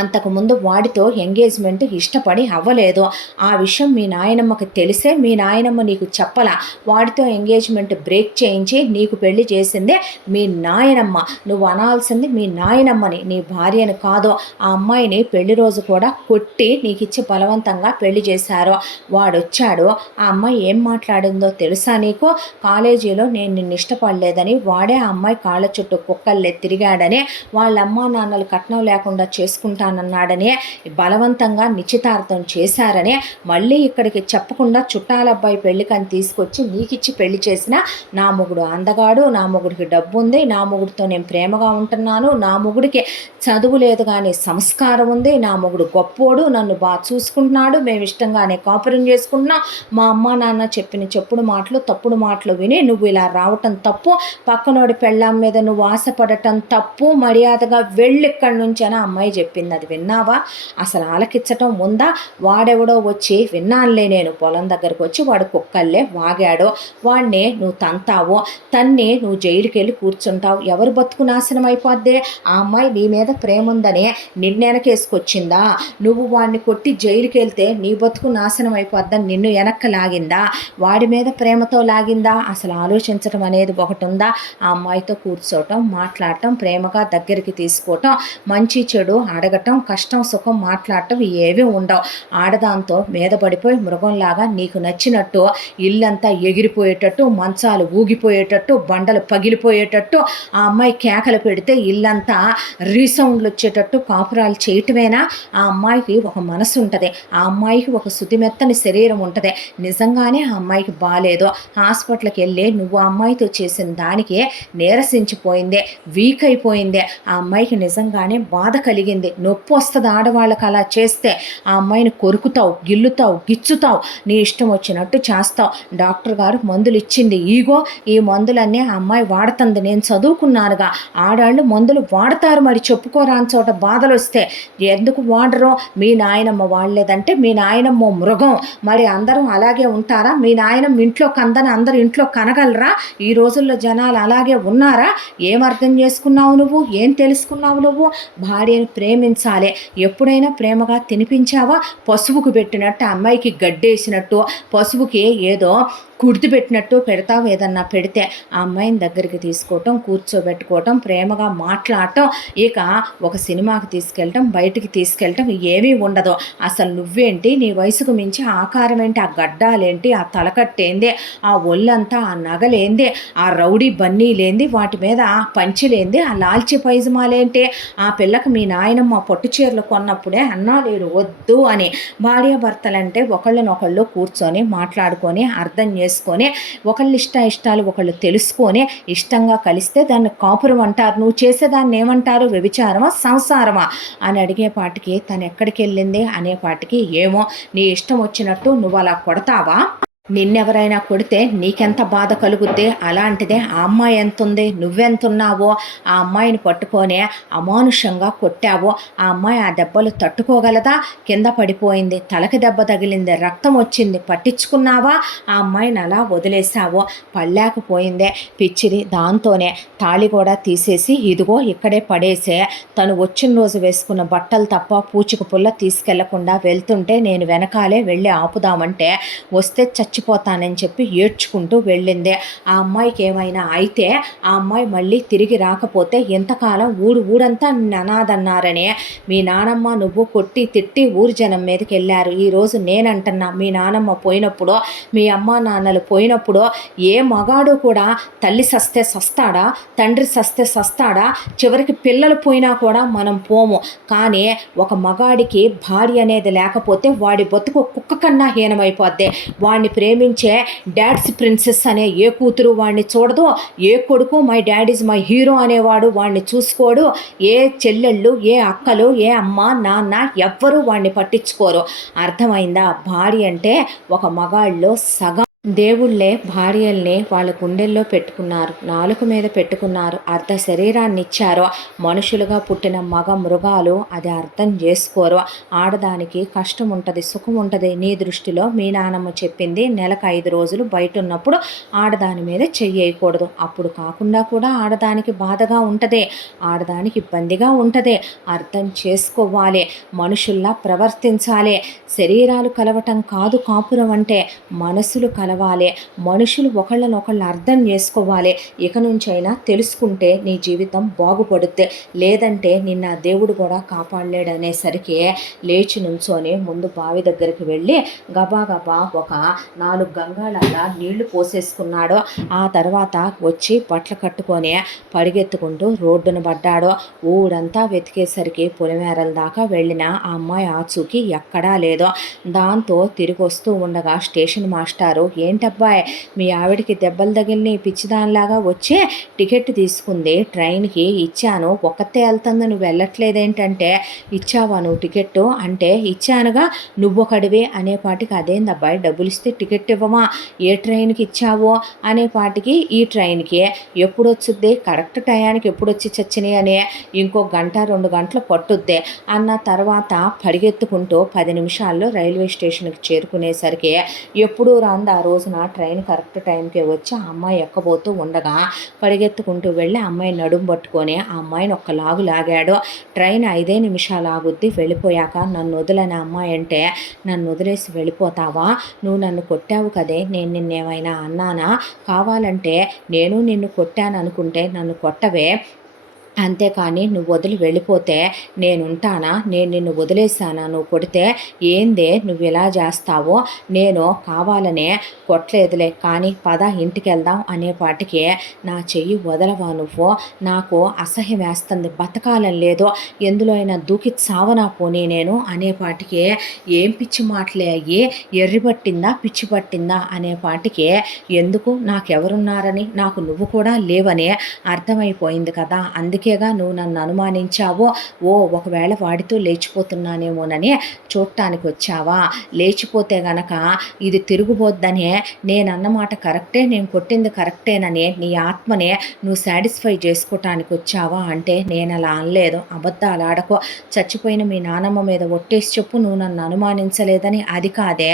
అంతకుముందు వాడితో ఎంగేజ్మెంట్ ఇష్టపడి అవ్వలేదు. ఆ విషయం మీ నాయనమ్మకి తెలిసే మీ నాయనమ్మ నీకు చెప్పలా. వాడితో ఎంగేజ్మెంట్ బ్రేక్ చేయించి నీకు పెళ్లి చేసిందే మీ నాయనమ్మ. నువ్వు అనాల్సింది మీ నాయనమ్మని, నీ భార్యను కాదు. ఆ అమ్మాయిని పెళ్లి రోజు కూడా కొట్టి నీకు ఇచ్చి బలవంతంగా పెళ్లి చేశారు. వాడొచ్చాడు, ఆ అమ్మాయి ఏం మాట్లాడిందో తెలుసా నీకు? కాలేజీలో నేను నిన్ను ఇష్టపడలేదని, వాడే ఆ అమ్మాయి కాళ్ళ చుట్టూ కుక్కల్లే తిరిగాడని, వాళ్ళ అమ్మా నాన్నలు కట్నం లేకుండా చేసుకుంటానన్నాడని, బలవంతంగా నిశ్చితార్థం చేశారని, మళ్ళీ ఇక్కడికి చెప్పకుండా చుట్టాల అబ్బాయి పెళ్ళికని తీసుకొచ్చి నీకిచ్చి పెళ్లి చేసిన నా మొగుడు అందగాడు, నా మొగుడికి డబ్బు ఉంది, నా మొగుడితో నేను ప్రేమగా ఉంటున్నాను, నా మొగుడికి చదువు లేదు కానీ సంస్కారం ఉంది, నా మొగుడు గొప్పోడు, నన్ను బాగా చూసుకుంటున్నాడు, మేము ఇష్టంగానే కాపురం చేసుకుంటున్నాం, మా అమ్మ నాన్న చెప్పిన చెప్పుడు మాటలు తప్పుడు మాటలు విని నువ్వు ఇలా రావటం తప్పు, పక్కనోడి పెళ్ళాం మీద నువ్వు ఆశపడటం తప్పు, మర్యాదగా వెళ్ళిక్కడి నుంచి అని అమ్మాయి చెప్పింది. అది విన్నావా? అసలు ఆలకించటం ఉందా? వాడెవడో వచ్చి విన్నానులే నేను, పొలం దగ్గరకు వచ్చి వాడు కుక్కల్లే వాగాడో, వాడిని నువ్వు తంతావో, తన్ని నువ్వు జైలుకి వెళ్ళి కూర్చుంటావు. ఎవరు బతుకు నాశనం అయిపోద్దే? ఆ అమ్మాయి నీ మీద ప్రేమ ఉందనే నిన్నెనకేసుకొచ్చిందా? నువ్వు వాడిని కొట్టి జైలుకి వెళ్తే నీ బతుకు నాశనం అయిపోద్దని నిన్ను వెనక్కి లాగిందా? వాడి మీద ప్రేమతో లాగిందా? అసలు ఆలోచించడం అనేది ఒకటి ఉందా? ఆ అమ్మాయితో కూర్చోవటం, మాట్లాడటం, ప్రేమగా దగ్గరికి తీసుకోవటం, మంచి చెడు అడగటం, కష్టం సుఖం మాట్లాడటం ఏవీ ఉండవు. ఆడదాంతో మీద పడిపోయి మృగంలాగా నీకు నచ్చినట్టు ఇల్లంతా ఎగిరిపోయేటట్టు, మంచాలు ఊగిపోయేటట్టు, బండలు పగిలిపోయేటట్టు, ఆ అమ్మాయి కేకలు పెడితే ఇల్లంతా రీసౌండ్లు వచ్చేటట్టు కాపురాలు చేయటమేనా? ఆ అమ్మాయికి ఒక మనసు ఉంటుంది, ఆ అమ్మాయికి ఒక శుతిమెత్తని శరీరం ఉంటుంది. నిజంగానే ఆ అమ్మాయికి బాగాలేదు. హాస్పిటల్కి వెళ్ళి నువ్వు ఆ అమ్మాయితో చేసిన దానికి నీరసించిపోయిందే, వీక్ అయిపోయిందే. ఆ అమ్మాయికి నిజంగానే బాధ కలిగింది, నొప్పి వస్తుంది ఆడవాళ్ళకి అలా చేస్తే. ఆ అమ్మాయిని కొరుకుతావు, గిల్లుతావు, గిచ్చుతావు, నీ ఇష్టం వచ్చినట్టు చేస్తావు. డాక్టర్ గారు మందులు ఇచ్చింది ఈగో, ఈ మందులన్నీ ఆ అమ్మాయి వాడుతుంది. నేను చదువుకున్నానుగా, ఆడాళ్ళు మందులు వాడతారు, మరి చెప్పుకోరాని చోట బాధలు వస్తే ఎందుకు వాడరో? మీ నాయనమ్మ వాడలేదంటే మీ నాయనమ్మ మృగం. మరి అందరూ అలాగే ఉంటారా? మీ నాయనమ్మ ఇంట్లో కందని అందరూ ఇంట్లో కనగలరా? ఈ రోజుల్లో జనాలు అలాగే ఉన్నారా? ఏం అర్థం చేసుకున్నావు నువ్వు? ఏం తెలుసుకున్నావు నువ్వు? భార్యను ప్రేమించి తినిపించాలి. ఎప్పుడైనా ప్రేమగా తినిపించావా? పశువుకు పెట్టినట్టు, అమ్మాయికి గడ్డేసినట్టు, పశువుకి ఏదో కుడితి పెట్టినట్టు పెడతావు. ఏదన్నా పెడితే ఆ అమ్మాయిని దగ్గరికి తీసుకోవటం, కూర్చోబెట్టుకోవటం, ప్రేమగా మాట్లాడటం, ఇక ఒక సినిమాకి తీసుకెళ్ళటం, బయటికి తీసుకెళ్ళటం ఏమీ ఉండదు. అసలు నువ్వేంటి, నీ వయసుకు మించి ఆకారం ఏంటి, ఆ గడ్డాలేంటి, ఆ తలకట్టేంది, ఆ ఒళ్ళంతా ఆ నగలేంది, ఆ రౌడీ బన్నీలేంది, వాటి మీద ఆ పంచిలేంది, ఆ లాల్చి పైజమాలేంటి, ఆ పిల్లకి మీ నాయనమ్మ పట్టు చీరలు కొన్నప్పుడే అన్నా లేడు వద్దు అని. భార్యాభర్తలంటే ఒకళ్ళనొకళ్ళు కూర్చొని మాట్లాడుకొని అర్థం చేసుకొని ఒకళ్ళ ఇష్టాలు ఒకళ్ళు తెలుసుకొని ఇష్టంగా కలిస్తే దాన్ని కాపురం అంటారు. నువ్వు చేసేదాన్ని ఏమంటారు? వ్యభిచారమా, సంసారమా అని అడిగేపాటికి తను ఎక్కడికి వెళ్ళింది అనేపాటికి ఏమో నీ ఇష్టం వచ్చినట్టు నువ్వు అలా కొడతావా? నిన్నెవరైనా కొడితే నీకెంత బాధ కలుగుద్ది? అలాంటిదే ఆ అమ్మాయి ఎంతుంది, నువ్వెంతున్నావో, ఆ అమ్మాయిని పట్టుకొని అమానుషంగా కొట్టావో, ఆ అమ్మాయి ఆ దెబ్బలు తట్టుకోగలదా? కింద పడిపోయింది, తలకి దెబ్బ తగిలింది, రక్తం వచ్చింది, పట్టించుకున్నావా? ఆ అమ్మాయిని అలా వదిలేసావో, పడలేకపోయిందే పిచ్చిది. దాంతోనే తాళి కూడా తీసేసి ఇదిగో ఇక్కడే పడేసే, తను వచ్చిన రోజు వేసుకున్న బట్టలు తప్ప పూచిక పుల్ల తీసుకెళ్లకుండా వెళ్తుంటే నేను వెనకాలే వెళ్ళి ఆపుదామంటే వస్తే చచ్చిపోతానని చెప్పి ఏడ్చుకుంటూ వెళ్ళింది. ఆ అమ్మాయికి ఏమైనా అయితే ఆ అమ్మాయి మళ్ళీ తిరిగి రాకపోతే ఎంతకాలం ఊరంతా అనాథన్నారని మీ నానమ్మ నువ్వు కొట్టి తిట్టి ఊరి జనం మీదకి వెళ్ళారు. ఈరోజు నేనంటున్నా, మీ నానమ్మ పోయినప్పుడు, మీ అమ్మ నాన్నలు పోయినప్పుడు ఏ మగాడు కూడా తల్లి సస్తే సస్తాడా, తండ్రి సస్తే సస్తాడా, చివరికి పిల్లలు పోయినా కూడా మనం పోము. కానీ ఒక మగాడికి భార్య అనేది లేకపోతే వాడి బతుకు కుక్క కన్నా హీనమైపోద్ది. వాడిని ప్రేమించే డాడ్స్ ప్రిన్సెస్ అనే ఏ కూతురు వాడిని చూడదు, ఏ కొడుకు my dad is my hero అనేవాడు వాడిని చూసుకోడు, ఏ చెల్లెళ్ళు, ఏ అక్కలు, ఏ అమ్మ నాన్న ఎవ్వరూ వాడిని పట్టించుకోరు. అర్థమైందా? భార్య అంటే ఒక మగాళ్ళలో సగం దేవుళ్ళే భార్యల్ని వాళ్ళ గుండెల్లో పెట్టుకున్నారు, నాలుక మీద పెట్టుకున్నారు, అర్ధ శరీరాన్ని ఇచ్చారు. మనుషులుగా పుట్టిన మగ మృగాలు అది అర్థం చేసుకోరు. ఆడదానికి కష్టం ఉంటుంది, సుఖం ఉంటుంది. నీ దృష్టిలో మీ నానమ్మ చెప్పింది నెలకు 5 రోజులు బయట ఉన్నప్పుడు ఆడదాని మీద చెయ్యకూడదు. అప్పుడు కాకుండా కూడా ఆడదానికి బాధగా ఉంటుంది, ఆడదానికి ఇబ్బందిగా ఉంటుంది. అర్థం చేసుకోవాలి, మనుషుల్లా ప్రవర్తించాలి. శరీరాలు కలవటం కాదు కాపురం అంటే, మనసులు కలవాలి. మనుషులు ఒకళ్ళనొకళ్ళు అర్థం చేసుకోవాలి. ఇక నుంచైనా తెలుసుకుంటే నీ జీవితం బాగుపడుద్ది. లేదంటే నిన్న దేవుడు కూడా కాపాడలేడనేసరికి లేచి నుంచొని ముందు బావి దగ్గరికి వెళ్ళి గబా ఒక 4 గంగాళాల నీళ్లు పోసేసుకున్నాడు. ఆ తర్వాత వచ్చి బట్టలు కట్టుకొని పరిగెత్తుకుంటూ రోడ్డును పడ్డాడు. ఊరంతా వెతికేసరికి పొలిమేరల దాకా వెళ్ళిన ఆ అమ్మాయి ఆచూకీ ఎక్కడా లేదు. దాంతో తిరిగి వస్తూ ఉండగా స్టేషన్ మాస్టారు, ఏంటబ్బాయ్ మీ ఆవిడికి దెబ్బలు తగిలిని పిచ్చిదానిలాగా వచ్చి టికెట్ తీసుకుంది, ట్రైన్కి ఇచ్చాను, ఒక్కతే వెళ్తుంది, నువ్వు వెళ్ళట్లేదేంటంటే, ఇచ్చావా నువ్వు టికెట్టు అంటే, ఇచ్చానుగా, నువ్వొకడివే అనేపాటికి, అదేందబ్బాయి డబ్బులు ఇస్తే టికెట్ ఇవ్వమా, ఏ ట్రైన్కి ఇచ్చావో అనేపాటికి, ఈ ట్రైన్కి ఎప్పుడు వచ్చుద్ది, కరెక్ట్ టయానికి ఎప్పుడు వచ్చి చచ్చినాయి అని, ఇంకో గంట 2 గంటలు పట్టుద్ది అన్న తర్వాత పరిగెత్తుకుంటూ 10 నిమిషాల్లో రైల్వే స్టేషన్కి చేరుకునేసరికి ఎప్పుడూ రాంది ఆ రోజున ట్రైన్ కరెక్ట్ టైంకే వచ్చి ఆ అమ్మాయి ఎక్కబోతూ ఉండగా పరిగెత్తుకుంటూ వెళ్ళి ఆ అమ్మాయి నడుము పట్టుకొని ఆ అమ్మాయిని ఒక్క లాగు లాగాడు. ట్రైన్ 5 నిమిషాలు ఆగుద్ది, వెళ్ళిపోయాక నన్ను వదిలేని అమ్మాయి అంటే, నన్ను వదిలేసి వెళ్ళిపోతావా, నువ్వు నన్ను కొట్టావు కదే, నేను నిన్నేమైనా అన్నానా, కావాలంటే నేను నిన్ను కొట్టాను అనుకుంటే నన్ను కొట్టవే, అంతేకాని నువ్వు వదిలి వెళ్ళిపోతే నేనుంటానా, నేను నిన్ను వదిలేసానా, నువ్వు కొడితే ఏందే నువ్వు ఇలా చేస్తావో, నేను కావాలనే కొట్టలేదులే, కానీ పద ఇంటికి వెళ్దాం అనేపాటికి నా చెయ్యి వదలవా నువ్వు, నాకు అసహ్యం వేస్తుంది, బతకాలని లేదు, ఎందులో అయినా దూకి చావనా పోనీ నేను అనేపాటికి, ఏం పిచ్చి మాటలే అయ్యి, ఎర్రి పట్టిందా పిచ్చి పట్టిందా అనేపాటికి, ఎందుకు నాకెవరున్నారని, నాకు నువ్వు కూడా లేవని అర్థమైపోయింది కదా, అందుకేగా నువ్వు నన్ను అనుమానించావో, ఒకవేళ వాడితో లేచిపోతున్నానేమోనని చూడటానికి వచ్చావా, లేచిపోతే గనక ఇది తిరుగుబోద్దనే నేనన్నమాట కరెక్టే, నేను కొట్టింది కరెక్టేనని నీ ఆత్మనే నువ్వు సాటిస్ఫై చేసుకోవటానికి వచ్చావా అంటే, నేను అలా అనలేదు, అబద్ధాలు ఆడకో, చచ్చిపోయిన మీ నానమ్మ మీద ఒట్టేసి చెప్పు నువ్వు నన్ను అనుమానించలేదని, అది కాదే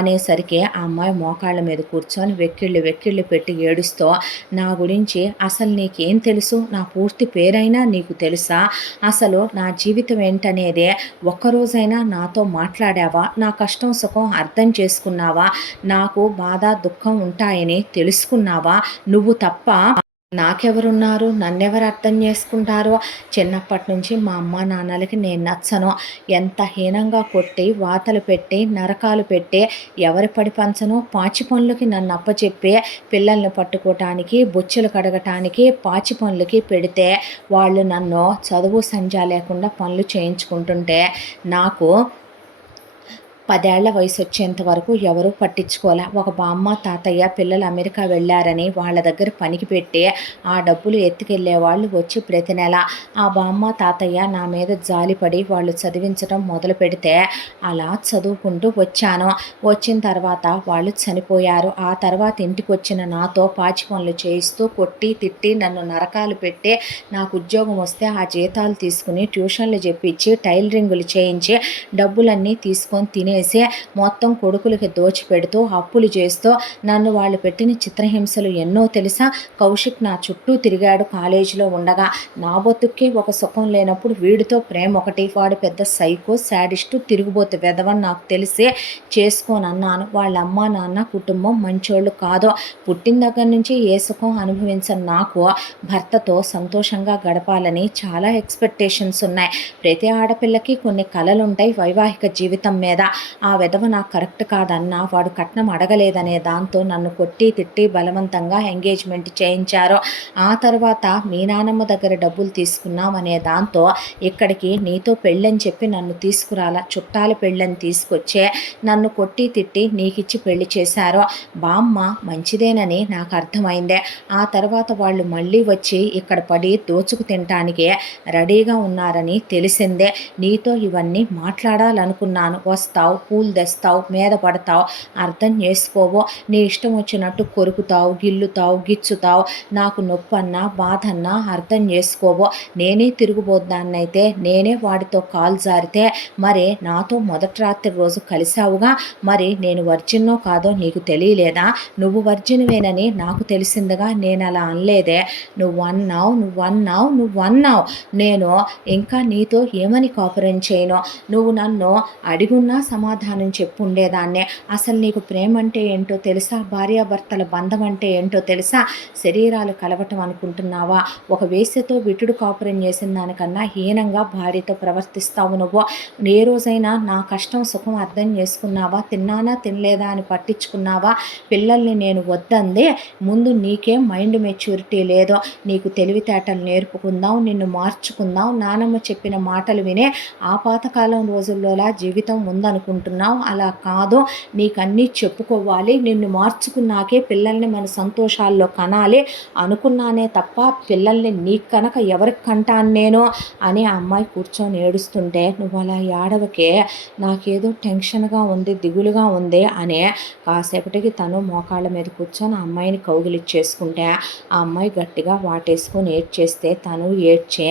అనేసరికి ఆ అమ్మాయి మోకాళ్ళ మీద కూర్చొని వెక్కిళ్ళు పెట్టి ఏడుస్తూ, నా గురించి అసలు నీకేం తెలుసు, నా పూర్తి పేరు పేరైనా నీకు తెలుసా? అసలు నా జీవితం ఏంటనేదే ఒక్కరోజైనా నాతో మాట్లాడావా? నా కష్టం సుఖం అర్థం చేసుకున్నావా? నాకు బాధ దుఃఖం ఉంటాయని తెలుసుకున్నావా? నువ్వు తప్ప నాకెవరున్నారు? నన్నెవరు అర్థం చేసుకుంటారో? చిన్నప్పటి నుంచి మా అమ్మ నాన్నలకి నేను నచ్చను. ఎంత హీనంగా కొట్టి వాతలు పెట్టి నరకాలు పెట్టి ఎవరి పడి పంచను పాచి పనులకి నన్ను అప్పచెప్పి పిల్లల్ని పట్టుకోవటానికి బొచ్చెలు కడగటానికి పాచి పనులకి పెడితే వాళ్ళు నన్ను చదువు సంధ్య లేకుండా పనులు చేయించుకుంటుంటే నాకు 10 ఏళ్ల వయసు వచ్చేంత వరకు ఎవరూ పట్టించుకోలే. ఒక బామ్మ తాతయ్య పిల్లలు అమెరికా వెళ్ళారని వాళ్ళ దగ్గర పనికి పెట్టి ఆ డబ్బులు ఎత్తుకెళ్ళేవాళ్ళు వచ్చి ప్రతి నెల ఆ బామ్మ తాతయ్య నా మీద జాలిపడి వాళ్ళు చదివించడం మొదలు పెడితే అలా చదువుకుంటూ వచ్చాను. వచ్చిన తర్వాత వాళ్ళు చనిపోయారు. ఆ తర్వాత ఇంటికి వచ్చిన నాతో పాచి పనులు చేయిస్తూ కొట్టి తిట్టి నన్ను నరకాలు పెట్టి నాకు ఉద్యోగం వస్తే ఆ జీతాలు తీసుకుని ట్యూషన్లు చెప్పించి టైలరింగులు చేయించి డబ్బులన్నీ తీసుకొని తినేసి మొత్తం కొడుకులకి దోచిపెడుతూ అప్పులు చేస్తూ నన్ను వాళ్ళు పెట్టిన చిత్రహింసలు ఎన్నో తెలుసా? కౌశిక్ నా చుట్టూ తిరిగాడు కాలేజీలో ఉండగా. నా బతుక్కి ఒక సుఖం లేనప్పుడు వీడితో ప్రేమ ఒకటి. వాడు పెద్ద సైకో శాడిస్టు తిరుగుబోతు వెధవని నాకు తెలిసే చేసుకోనన్నాను. వాళ్ళ అమ్మ నాన్న కుటుంబం మంచోళ్ళు కాదు. పుట్టిన దగ్గర నుంచి ఏ సుఖం అనుభవించని నాకు భర్తతో సంతోషంగా గడపాలని చాలా ఎక్స్పెక్టేషన్స్ ఉన్నాయి. ప్రతి ఆడపిల్లకి కొన్ని కలలు ఉంటాయి వైవాహిక జీవితం మీద. ఆ విధవ నాకు కరెక్ట్ కాదన్నా వాడు కట్నం అడగలేదనే దాంతో నన్ను కొట్టి తిట్టి బలవంతంగా ఎంగేజ్మెంట్ చేయించారు. ఆ తర్వాత మీ నానమ్మ దగ్గర డబ్బులు తీసుకున్నామనే దాంతో ఇక్కడికి నీతో పెళ్ళని చెప్పి నన్ను తీసుకురాల చుట్టాల పెళ్ళని తీసుకొచ్చే నన్ను కొట్టి తిట్టి నీకిచ్చి పెళ్లి చేశారు. బామ్మ మంచిదేనని నాకు అర్థమైందే. ఆ తర్వాత వాళ్ళు మళ్ళీ వచ్చి ఇక్కడ పడి దోచుకు తినటానికే రెడీగా ఉన్నారని తెలిసిందే. నీతో ఇవన్నీ మాట్లాడాలనుకున్నాను. వస్తావు, పూలు తెస్తావు, మీద పడతావు, అర్థం చేసుకోవు. నీ ఇష్టం వచ్చినట్టు కొరుకుతావు, గిల్లుతావు, గిచ్చుతావు. నాకు నొప్పన్నా బాధన్నా అర్థం చేసుకోవు. నేనే తిరుగుబోద్దాన్నైతే నేనే వాడితో కాలు జారితే మరి నాతో మొదటి రాత్రి రోజు కలిశావుగా, మరి నేను వర్జిన్నో కాదో నీకు తెలియలేదా? నువ్వు వర్జిన్వేనని నాకు తెలిసిందిగా. నేను అలా అనలేదే. నువ్వన్నావు. నేను ఇంకా నీతో ఏమని కాపురం చేయను? నువ్వు నన్ను అడిగున్నా సమాధానం చెప్పుండేదాన్నే. అసలు నీకు ప్రేమ అంటే ఏంటో తెలుసా? భార్యాభర్తల బంధం అంటే ఏంటో తెలుసా? శరీరాలు కలవటం అనుకుంటున్నావా? ఒక వేశ్యతో విటుడు కాపురం చేసిన దానికన్నా హీనంగా భార్యతో ప్రవర్తిస్తావు నువ్వు. ఏ రోజైనా నా కష్టం సుఖం అర్థం చేసుకున్నావా? తిన్నానా తినలేదా అని పట్టించుకున్నావా? పిల్లల్ని నేను వద్దందే ముందు నీకేం మైండ్ మెచ్యూరిటీ లేదో. నీకు తెలివితేటలు నేర్పుకుందాం, నిన్ను మార్చుకుందాం, నానమ్మ చెప్పిన మాటలు వినే ఆ పాతకాలం రోజుల్లోలా జీవితం ఉందనుకుంటున్నావు. అలా కాదు. నీకన్నీ చెప్పుకోవాలి. నిన్ను మార్చుకున్నాకే పిల్లల్ని మన సంతోషాల్లో కనాలి అనుకున్నానే తప్ప పిల్లల్ని నీకు కనుక ఎవరికి కంటాను నేను అని ఆ అమ్మాయి కూర్చొని ఏడుస్తుంటే నువ్వు అలా ఏడవకే, నాకేదో టెన్షన్గా ఉంది, దిగులుగా ఉంది అని కాసేపటికి తను మోకాళ్ళ మీద కూర్చొని ఆ అమ్మాయిని కౌగిలిచ్చేసుకుంటే ఆ అమ్మాయి గట్టిగా వాటేసుకొని ఏడ్చేస్తే తను ఏడ్చే,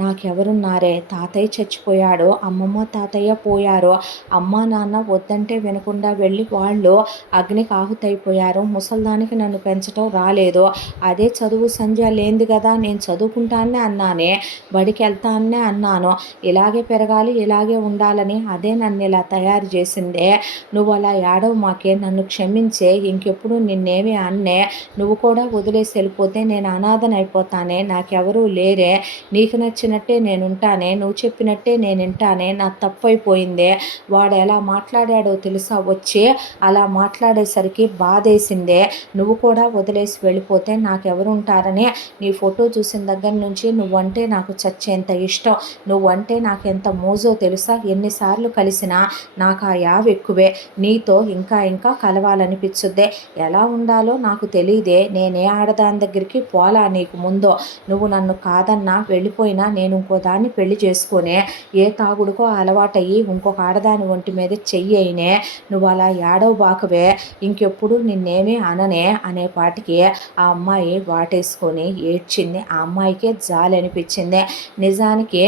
నాకెవరున్నారే? తాతయ్య చచ్చిపోయాడు, అమ్మమ్మ తాతయ్య పోయారు, అమ్మ నాన్న వద్దంటే వినకుండా వెళ్ళి వాళ్ళు అగ్నికి ఆహుతైపోయారు, ముసల్దానికి నన్ను పెంచడం రాలేదు, అదే చదువు సంధ్య లేంది కదా, నేను చదువుకుంటానే అన్నానే, బడికి వెళ్తానే అన్నాను, ఇలాగే పెరగాలి ఇలాగే ఉండాలని అదే నన్ను ఇలా తయారు చేసిందే. నువ్వు అలా ఏడవ మాకే, నన్ను క్షమించే, ఇంకెప్పుడు నిన్నేమి అన్నే, నువ్వు కూడా వదిలేసి వెళ్ళిపోతే నేను అనాథనైపోతానే, నాకెవరూ లేరే, నీకు నచ్చినట్టే నేనుంటానే, నువ్వు చెప్పినట్టే నేను వింటానే, నా తప్పు అయిపోయిందే. వాడు ఎలా మాట్లాడాడో తెలుసా? వచ్చి అలా మాట్లాడేసరికి బాధేసిందే. నువ్వు కూడా వదిలేసి వెళ్ళిపోతే నాకెవరు ఉంటారని నీ ఫోటో చూసిన దగ్గర నుంచి నువ్వంటే నాకు చచ్చేంత ఇష్టం, నువ్వంటే నాకు ఎంత మోజో తెలుసా? ఎన్నిసార్లు కలిసినా నాకు ఆ యావ ఎక్కువే, నీతో ఇంకా ఇంకా కలవాలనిపించుద్దే. ఎలా ఉండాలో నాకు తెలియదే, నేనే ఆడదాని దగ్గరికి పోలా నీకు ముందో, నువ్వు నన్ను కాదన్నా వెళ్ళిపోయినా నేను ఇంకో దాన్ని పెళ్లి చేసుకునే, ఏ తాగుడుకో అలవాటయ్యి ఇంకొక ఆడదాని ఒంటి మీద చెయ్యి అయినే, నువ్వు అలా ఏడవ బాకవే, ఇంకెప్పుడు నిన్నేమీ అననే అనే పాటికి ఆ అమ్మాయి వాటేసుకొని ఏడ్చింది. ఆ అమ్మాయికే జాలి అనిపించింది. నిజానికి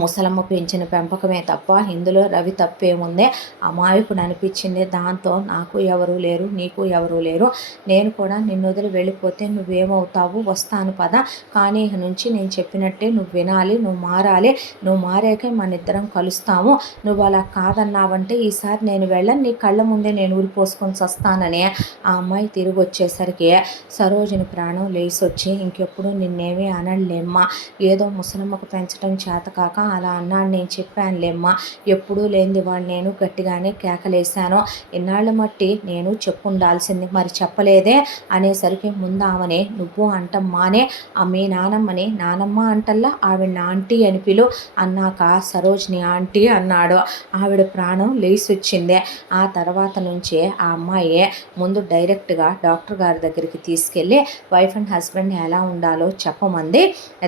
ముసలమ్మ పెంచిన పెంపకమే తప్ప ఇందులో రవి తప్పేముందే, అమాయకుడు అనిపించింది. దాంతో నాకు ఎవరూ లేరు, నీకు ఎవరూ లేరు, నేను కూడా నిన్ను వదిలి వెళ్ళిపోతే నువ్వేమవుతావు, వస్తాను పద, కానీ ఇక నుంచి నేను చెప్పినట్టే నువ్వు వినాలి, నువ్వు మారాలి, నువ్వు మారాకే మన ఇద్దరం కలుస్తాము, నువ్వు అలా కాదన్నావంటే ఈసారి నేను వెళ్ళను, నీ కళ్ళ ముందే నేను ఊరిపోసుకొని వస్తానని ఆ అమ్మాయి తిరిగి వచ్చేసరికి సరోజిని ప్రాణం లేసొచ్చి, ఇంకెప్పుడు నిన్నేమీ అనలేమ్మా, ఏదో ముసలమ్మకు పెంచడం చేతకాక అలా అన్నాడు, నేను చెప్పానులేమ్మా, ఎప్పుడూ లేనిది వాళ్ళు నేను గట్టిగానే కేకలేశాను, ఇన్నాళ్ళ మట్టి నేను చెప్పుండాల్సింది మరి చెప్పలేదే అనేసరికి ముందామని నువ్వు అంటమ్మానే, మీ నానమ్మని నానమ్మ అంటల్లా, ఆవిడ ఆంటీ అని పిలు అన్నాక సరోజిని ఆంటీ అన్నాడు. ఆవిడ ప్రాణం లేసొచ్చిందే. ఆ తర్వాత నుంచే ఆ అమ్మాయి ముందు డైరెక్ట్గా డాక్టర్ గారి దగ్గరికి తీసుకెళ్ళి వైఫ్ అండ్ హస్బెండ్ ఎలా ఉండాలో చెప్పమంది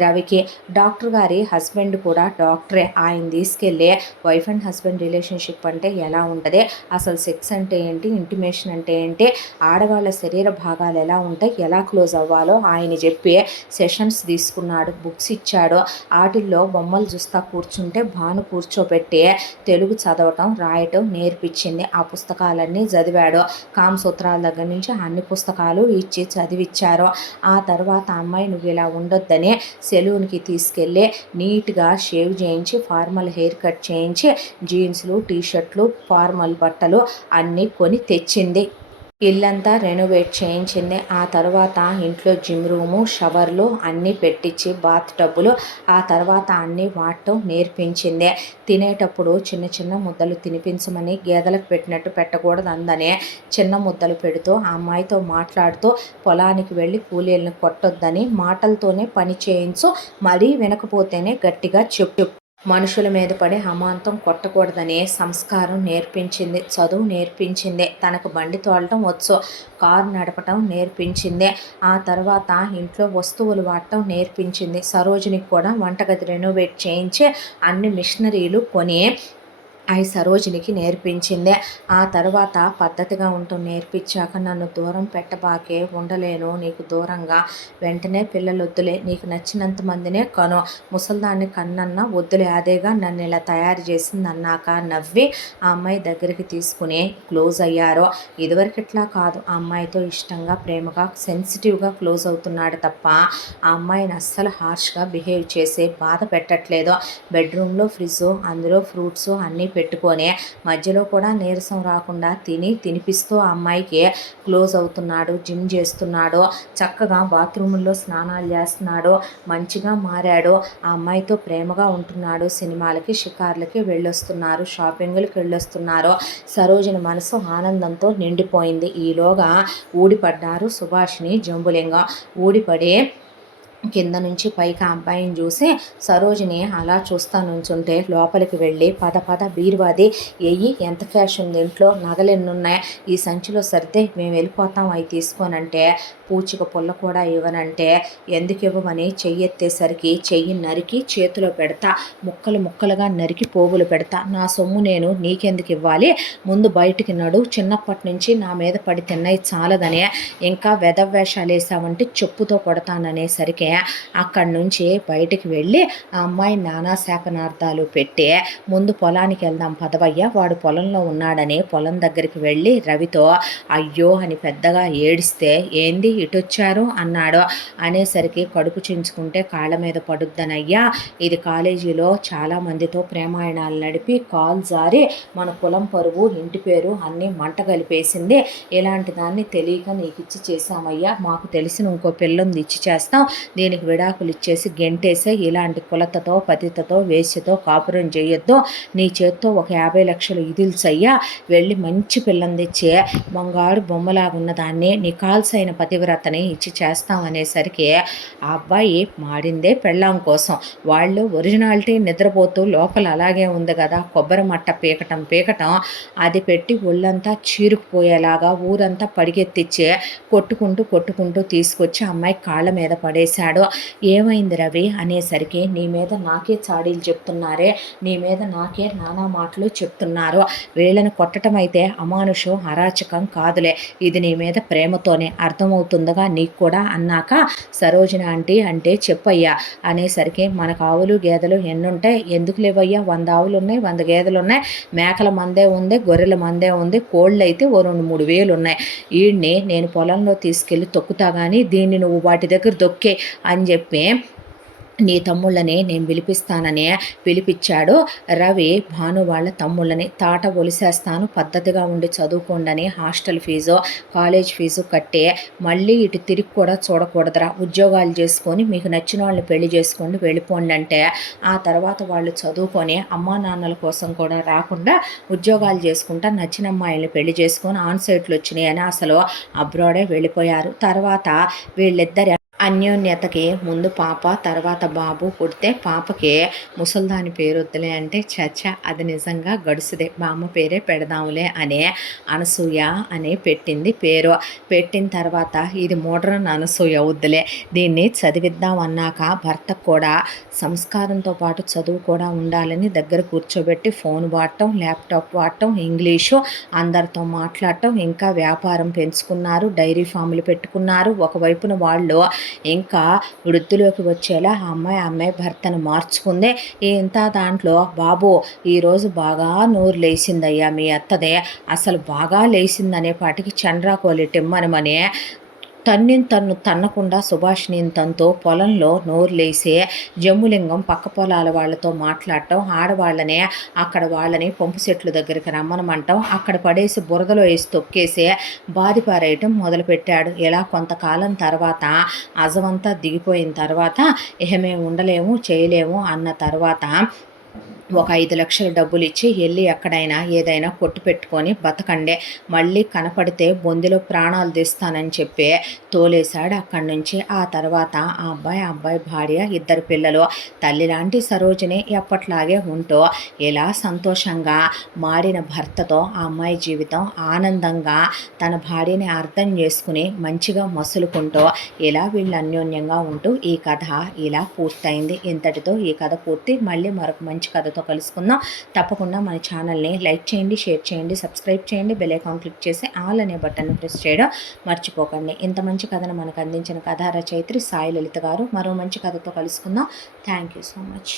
రవికి. డాక్టర్ గారి హస్బెండ్ కూడా డాక్టరే. ఆయన తీసుకెళ్ళి వైఫ్ అండ్ హస్బెండ్ రిలేషన్షిప్ అంటే ఎలా ఉంటుంది, అసలు సెక్స్ అంటే ఏంటి, ఇంటిమేషన్ అంటే ఏంటి, ఆడవాళ్ళ శరీర భాగాలు ఎలా ఉంటాయి, ఎలా క్లోజ్ అవ్వాలో ఆయన చెప్పి సెషన్స్ తీసుకున్నాడు, బుక్స్ ఇచ్చాడు. వాటిల్లో బొమ్మలు చూస్తా కూర్చుంటే భాను కూర్చోబెట్టి తెలుగు చదవటం రాయటం నేర్పించింది. ఆ పుస్తకాలన్నీ చదివాడు. కామసూత్రాల దగ్గర నుంచి అన్ని పుస్తకాలు ఇచ్చి చదివిచ్చారు. ఆ తర్వాత అమ్మాయి నువ్వు ఇలా ఉండొద్దని సెలూన్కి తీసుకెళ్ళి నీట్గా షేవ్ చేయించి ఫార్మల్ హెయిర్ కట్ చేయించి జీన్స్లు టీషర్ట్లు ఫార్మల్ బట్టలు అన్నీ కొని తెచ్చింది. ఇల్లంతా రెనోవేట్ చేయించింది. ఆ తర్వాత ఇంట్లో జిమ్ రూము, షవర్లు అన్నీ పెట్టించి బాత్ టబ్బులు ఆ తర్వాత అన్నీ వాడటం నేర్పించింది. తినేటప్పుడు చిన్న చిన్న ముద్దలు తినిపించమని, గేదెలకు పెట్టినట్టు పెట్టకూడదు అందని చిన్న ముద్దలు పెడుతూ ఆ అమ్మాయితో మాట్లాడుతూ పొలానికి వెళ్ళి కూలీలను కొట్టొద్దని, మాటలతోనే పని చేయించు, మరీ వినకపోతేనే గట్టిగా చెప్పు, మనుషుల మీద పడి అమాంతం కొట్టకూడదనే సంస్కారం నేర్పించింది. చదువు నేర్పించింది. తనకు బండి తోలటం వచ్చు, కారు నడపటం నేర్పించింది. ఆ తర్వాత ఇంట్లో వస్తువులు వాడటం నేర్పించింది. సరోజినికి కూడా వంటగది రెనోవేట్ చేయించి అన్ని మిషనరీలు కొని అవి సరోజినికి నేర్పించిందే. ఆ తర్వాత పద్ధతిగా ఉంటూ నేర్పించాక నన్ను దూరం పెట్టబాకే, ఉండలేను నీకు దూరంగా, వెంటనే పిల్లలు వద్దులే, నీకు నచ్చినంత మందినే కను, ముసల్దాన్ని కన్నన్న వద్దులే, అదేగా నన్ను ఇలా తయారు చేసింది అన్నాక నవ్వి ఆ అమ్మాయి దగ్గరికి తీసుకుని క్లోజ్ అయ్యారు. ఇదివరకు ఇట్లా కాదు, ఆ అమ్మాయితో ఇష్టంగా ప్రేమగా సెన్సిటివ్గా క్లోజ్ అవుతున్నాడు తప్ప ఆ అమ్మాయిని అస్సలు హార్ష్గా బిహేవ్ చేసి బాధ పెట్టట్లేదు. బెడ్రూమ్లో ఫ్రిడ్జ్, అందులో ఫ్రూట్స్ అన్నీ పెట్టుకొని మధ్యలో కూడా నీరసం రాకుండా తినిపిస్తూ ఆ అమ్మాయికి క్లోజ్ అవుతున్నాడు. జిమ్ చేస్తున్నాడు, చక్కగా బాత్రూముల్లో స్నానాలు చేస్తున్నాడు, మంచిగా మారాడు. ఆ అమ్మాయితో ప్రేమగా ఉంటున్నాడు. సినిమాలకి షికార్లకి వెళ్ళొస్తున్నారు, షాపింగ్లకి వెళ్ళొస్తున్నారు. సరోజిని మనసు ఆనందంతో నిండిపోయింది. ఈలోగా ఊడిపడ్డారు సుభాషిణి జంబులింగం. ఊడిపడి కింద నుంచి పైకి ఆ అబ్బాయిని చూసి సరోజిని అలా చూస్తా నుంచుంటే లోపలికి వెళ్ళి పద పద బీరువాది ఎయ్యి, ఎంత క్యాష్ ఉంది ఇంట్లో, నగలు ఎన్ని ఉన్నాయి, ఈ సంచిలో సర్దే మేము వెళ్ళిపోతాం అవి తీసుకోనంటే, పూచిక పుల్ల కూడా ఇవ్వనంటే ఎందుకు ఇవ్వమని చెయ్యెత్తేసరికి చెయ్యి నరికి చేతిలో పెడతా, ముక్కలు ముక్కలుగా నరికి పోగులు పెడతా, నా సొమ్ము నేను నీకెందుకు ఇవ్వాలి, ముందు బయటికి నడు, చిన్నప్పటి నుంచి నా మీద పడి తిన్నవి చాలదనే ఇంకా వెధవేషాలు వేసావంటే చెప్పుతో కొడతాననేసరికి అక్కడి నుంచి బయటికి వెళ్ళి ఆ అమ్మాయి నానా శాపనార్థాలు పెట్టి ముందు పొలానికి వెళ్దాం పదవయ్య, వాడు పొలంలో ఉన్నాడని పొలం దగ్గరికి వెళ్ళి రవితో అయ్యో అని పెద్దగా ఏడిస్తే ఏంది ఇటొచ్చారు అన్నాడు. అనేసరికి కడుపు చించుకుంటే కాళ్ళ మీద పడుద్దనయ్యా, ఇది కాలేజీలో చాలామందితో ప్రేమాయణాలు నడిపి కాల్ జారి మన కులం పరువు ఇంటి పేరు అన్నీ మంట కలిపేసింది, ఇలాంటి దాన్ని తెలియక నీకు ఇచ్చి చేశామయ్యా, మాకు తెలిసిన ఇంకో పిల్లంది ఇచ్చి చేస్తాం, దీనికి విడాకులు ఇచ్చేసి గెంటేసే, ఇలాంటి కులతతో పతితతో వేశ్యతో కాపురం చేయొద్దు, నీ చేత్తో ఒక 50 లక్షలు ఇదిల్సయ్యా, వెళ్ళి మంచి పిల్లని తెచ్చి బంగారు బొమ్మలాగున్న దాన్ని నికాల్సైన పతివ్రతని ఇచ్చి చేస్తామనేసరికి ఆ అబ్బాయి మాడిందే పెళ్ళాం కోసం, వాళ్ళు ఒరిజినాలిటీ నిద్రపోతూ లోపల అలాగే ఉంది కదా, కొబ్బరి మట్ట పీకటం అది పెట్టి ఒళ్ళంతా చీరుకుపోయేలాగా ఊరంతా పడిగెత్తిచ్చి కొట్టుకుంటూ తీసుకొచ్చి అమ్మాయి కాళ్ళ మీద పడేశాడు. పిలిపించాడు. ఏమైంది రవి అనేసరికి, నీ మీద నాకే చాడీలు చెప్తున్నారే, నీ మీద నాకే నానా మాటలు చెప్తున్నారు. వీళ్ళని కొట్టడం అయితే అమానుషం, అరాచకం కాదులే, ఇది నీ మీద ప్రేమతోనే అర్థమవుతుందిగా నీకు కూడా అన్నాక, సరోజిని ఆంటీ అంటే చెప్పయ్యా అనేసరికి, మనకు ఆవులు గేదెలు ఎన్నుంటాయి, ఎందుకు లేవయ్యా, 100 ఆవులు ఉన్నాయి, 100 గేదెలు ఉన్నాయి, మేకల మందే ఉంది, గొర్రెల మందే ఉంది, కోళ్ళు అయితే ఓ 2-3 వేలు ఉన్నాయి. వీడిని నేను పొలంలో తీసుకెళ్ళి తొక్కుతా కానీ దీన్ని నువ్వు వాటి దగ్గర దొక్కే అని చెప్పి నీ తమ్ముళ్ళని నేను పిలిపిస్తానని పిలిపించాడు. రవి భాను వాళ్ళ తమ్ముళ్ళని తాట ఒలిసేస్తాను, పద్ధతిగా ఉండి చదువుకోండి, హాస్టల్ ఫీజు కాలేజ్ ఫీజు కట్టే మళ్ళీ ఇటు తిరిగి కూడా చూడకూడదురా, ఉద్యోగాలు చేసుకొని మీకు నచ్చిన వాళ్ళని పెళ్లి చేసుకోండి వెళ్ళిపోండి అంటే, ఆ తర్వాత వాళ్ళు చదువుకొని అమ్మా నాన్నల కోసం కూడా రాకుండా ఉద్యోగాలు చేసుకుంటా నచ్చిన అమ్మాయిల్ని పెళ్లి చేసుకొని ఆన్ సైట్లు వచ్చినాయి అని అసలు అబ్రాడే వెళ్ళిపోయారు. తర్వాత వీళ్ళిద్దరి అన్యోన్యతకి ముందు పాప తర్వాత బాబు పుడితే, పాపకి ముసల్దాని పేరు వద్దులే అంటే, చచ్చ అది నిజంగా గడుసుదే, బామ్మ పేరే పెడదాములే అనే అనసూయ అని పెట్టింది పేరు. పెట్టిన తర్వాత ఇది మోడ్రన్ అనసూయ వద్దులే, దీన్ని చదివిద్దాం అన్నాక భర్తకు కూడా సంస్కారంతో పాటు చదువు కూడా ఉండాలని దగ్గర కూర్చోబెట్టి ఫోన్ వాడటం, ల్యాప్టాప్ వాడటం, ఇంగ్లీషు, అందరితో మాట్లాడటం, ఇంకా వ్యాపారం పెంచుకున్నారు, డైరీ ఫామ్లు పెట్టుకున్నారు. ఒకవైపున వాళ్ళు ఇంకా వృద్ధిలోకి వచ్చేలా ఆ అమ్మాయి భర్తను మార్చుకుంది. ఇంత దాంట్లో బాబు ఈరోజు బాగా నోరు లేచిందయ్యా మీ అత్తదే, అసలు బాగా లేచిందనే పాటికి చండ్రాకోలి టిమ్మనమని తన్ను తన్నకుండా సుభాష్ని తనతో పొలంలో నోరులేసే జమ్ములింగం పక్క పొలాల వాళ్ళతో మాట్లాడటం, ఆడవాళ్ళనే అక్కడ వాళ్ళని పంపు సెట్ల దగ్గరికి రమ్మనమంటాం, అక్కడ పడేసి బురదలో వేసి తొక్కేసి బాధిపారేయటం మొదలుపెట్టాడు. ఇలా కొంతకాలం తర్వాత అజమంతా దిగిపోయిన తర్వాత, ఇహ మేము ఉండలేము చేయలేము అన్న తర్వాత ఒక 5 లక్షల డబ్బులు ఇచ్చి వెళ్ళి ఎక్కడైనా ఏదైనా కొట్టు పెట్టుకొని బతకండే, మళ్ళీ కనపడితే బొందిలో ప్రాణాలు తీస్తానని చెప్పి తోలేశాడు అక్కడి నుంచి. ఆ తర్వాత ఆ అబ్బాయి భార్య, 2 పిల్లలు, తల్లి లాంటి సరోజిని ఎప్పట్లాగే ఉంటూ ఇలా సంతోషంగా మారిన భర్తతో ఆ అమ్మాయి జీవితం ఆనందంగా తన భార్యని అర్థం చేసుకుని మంచిగా మసులుకుంటూ ఇలా వీళ్ళు అన్యోన్యంగా ఉంటూ ఈ కథ ఇలా పూర్తయింది. ఇంతటితో ఈ కథ పూర్తి. మళ్ళీ మరొక మంచి కథతో కలుసుకుందాం. తప్పకుండా మన ఛానల్ని లైక్ చేయండి, షేర్ చేయండి, సబ్స్క్రైబ్ చేయండి, బెల్ ఐకాన్ క్లిక్ చేసి ఆల్ అనే బటన్ ప్రెస్ చేయడం మర్చిపోకండి. ఇంత మంచి కథను మనకు అందించిన కథా రచయిత్రి సాయి లలిత గారు. మరో మంచి కథతో కలుసుకుందాం. Thank you so much.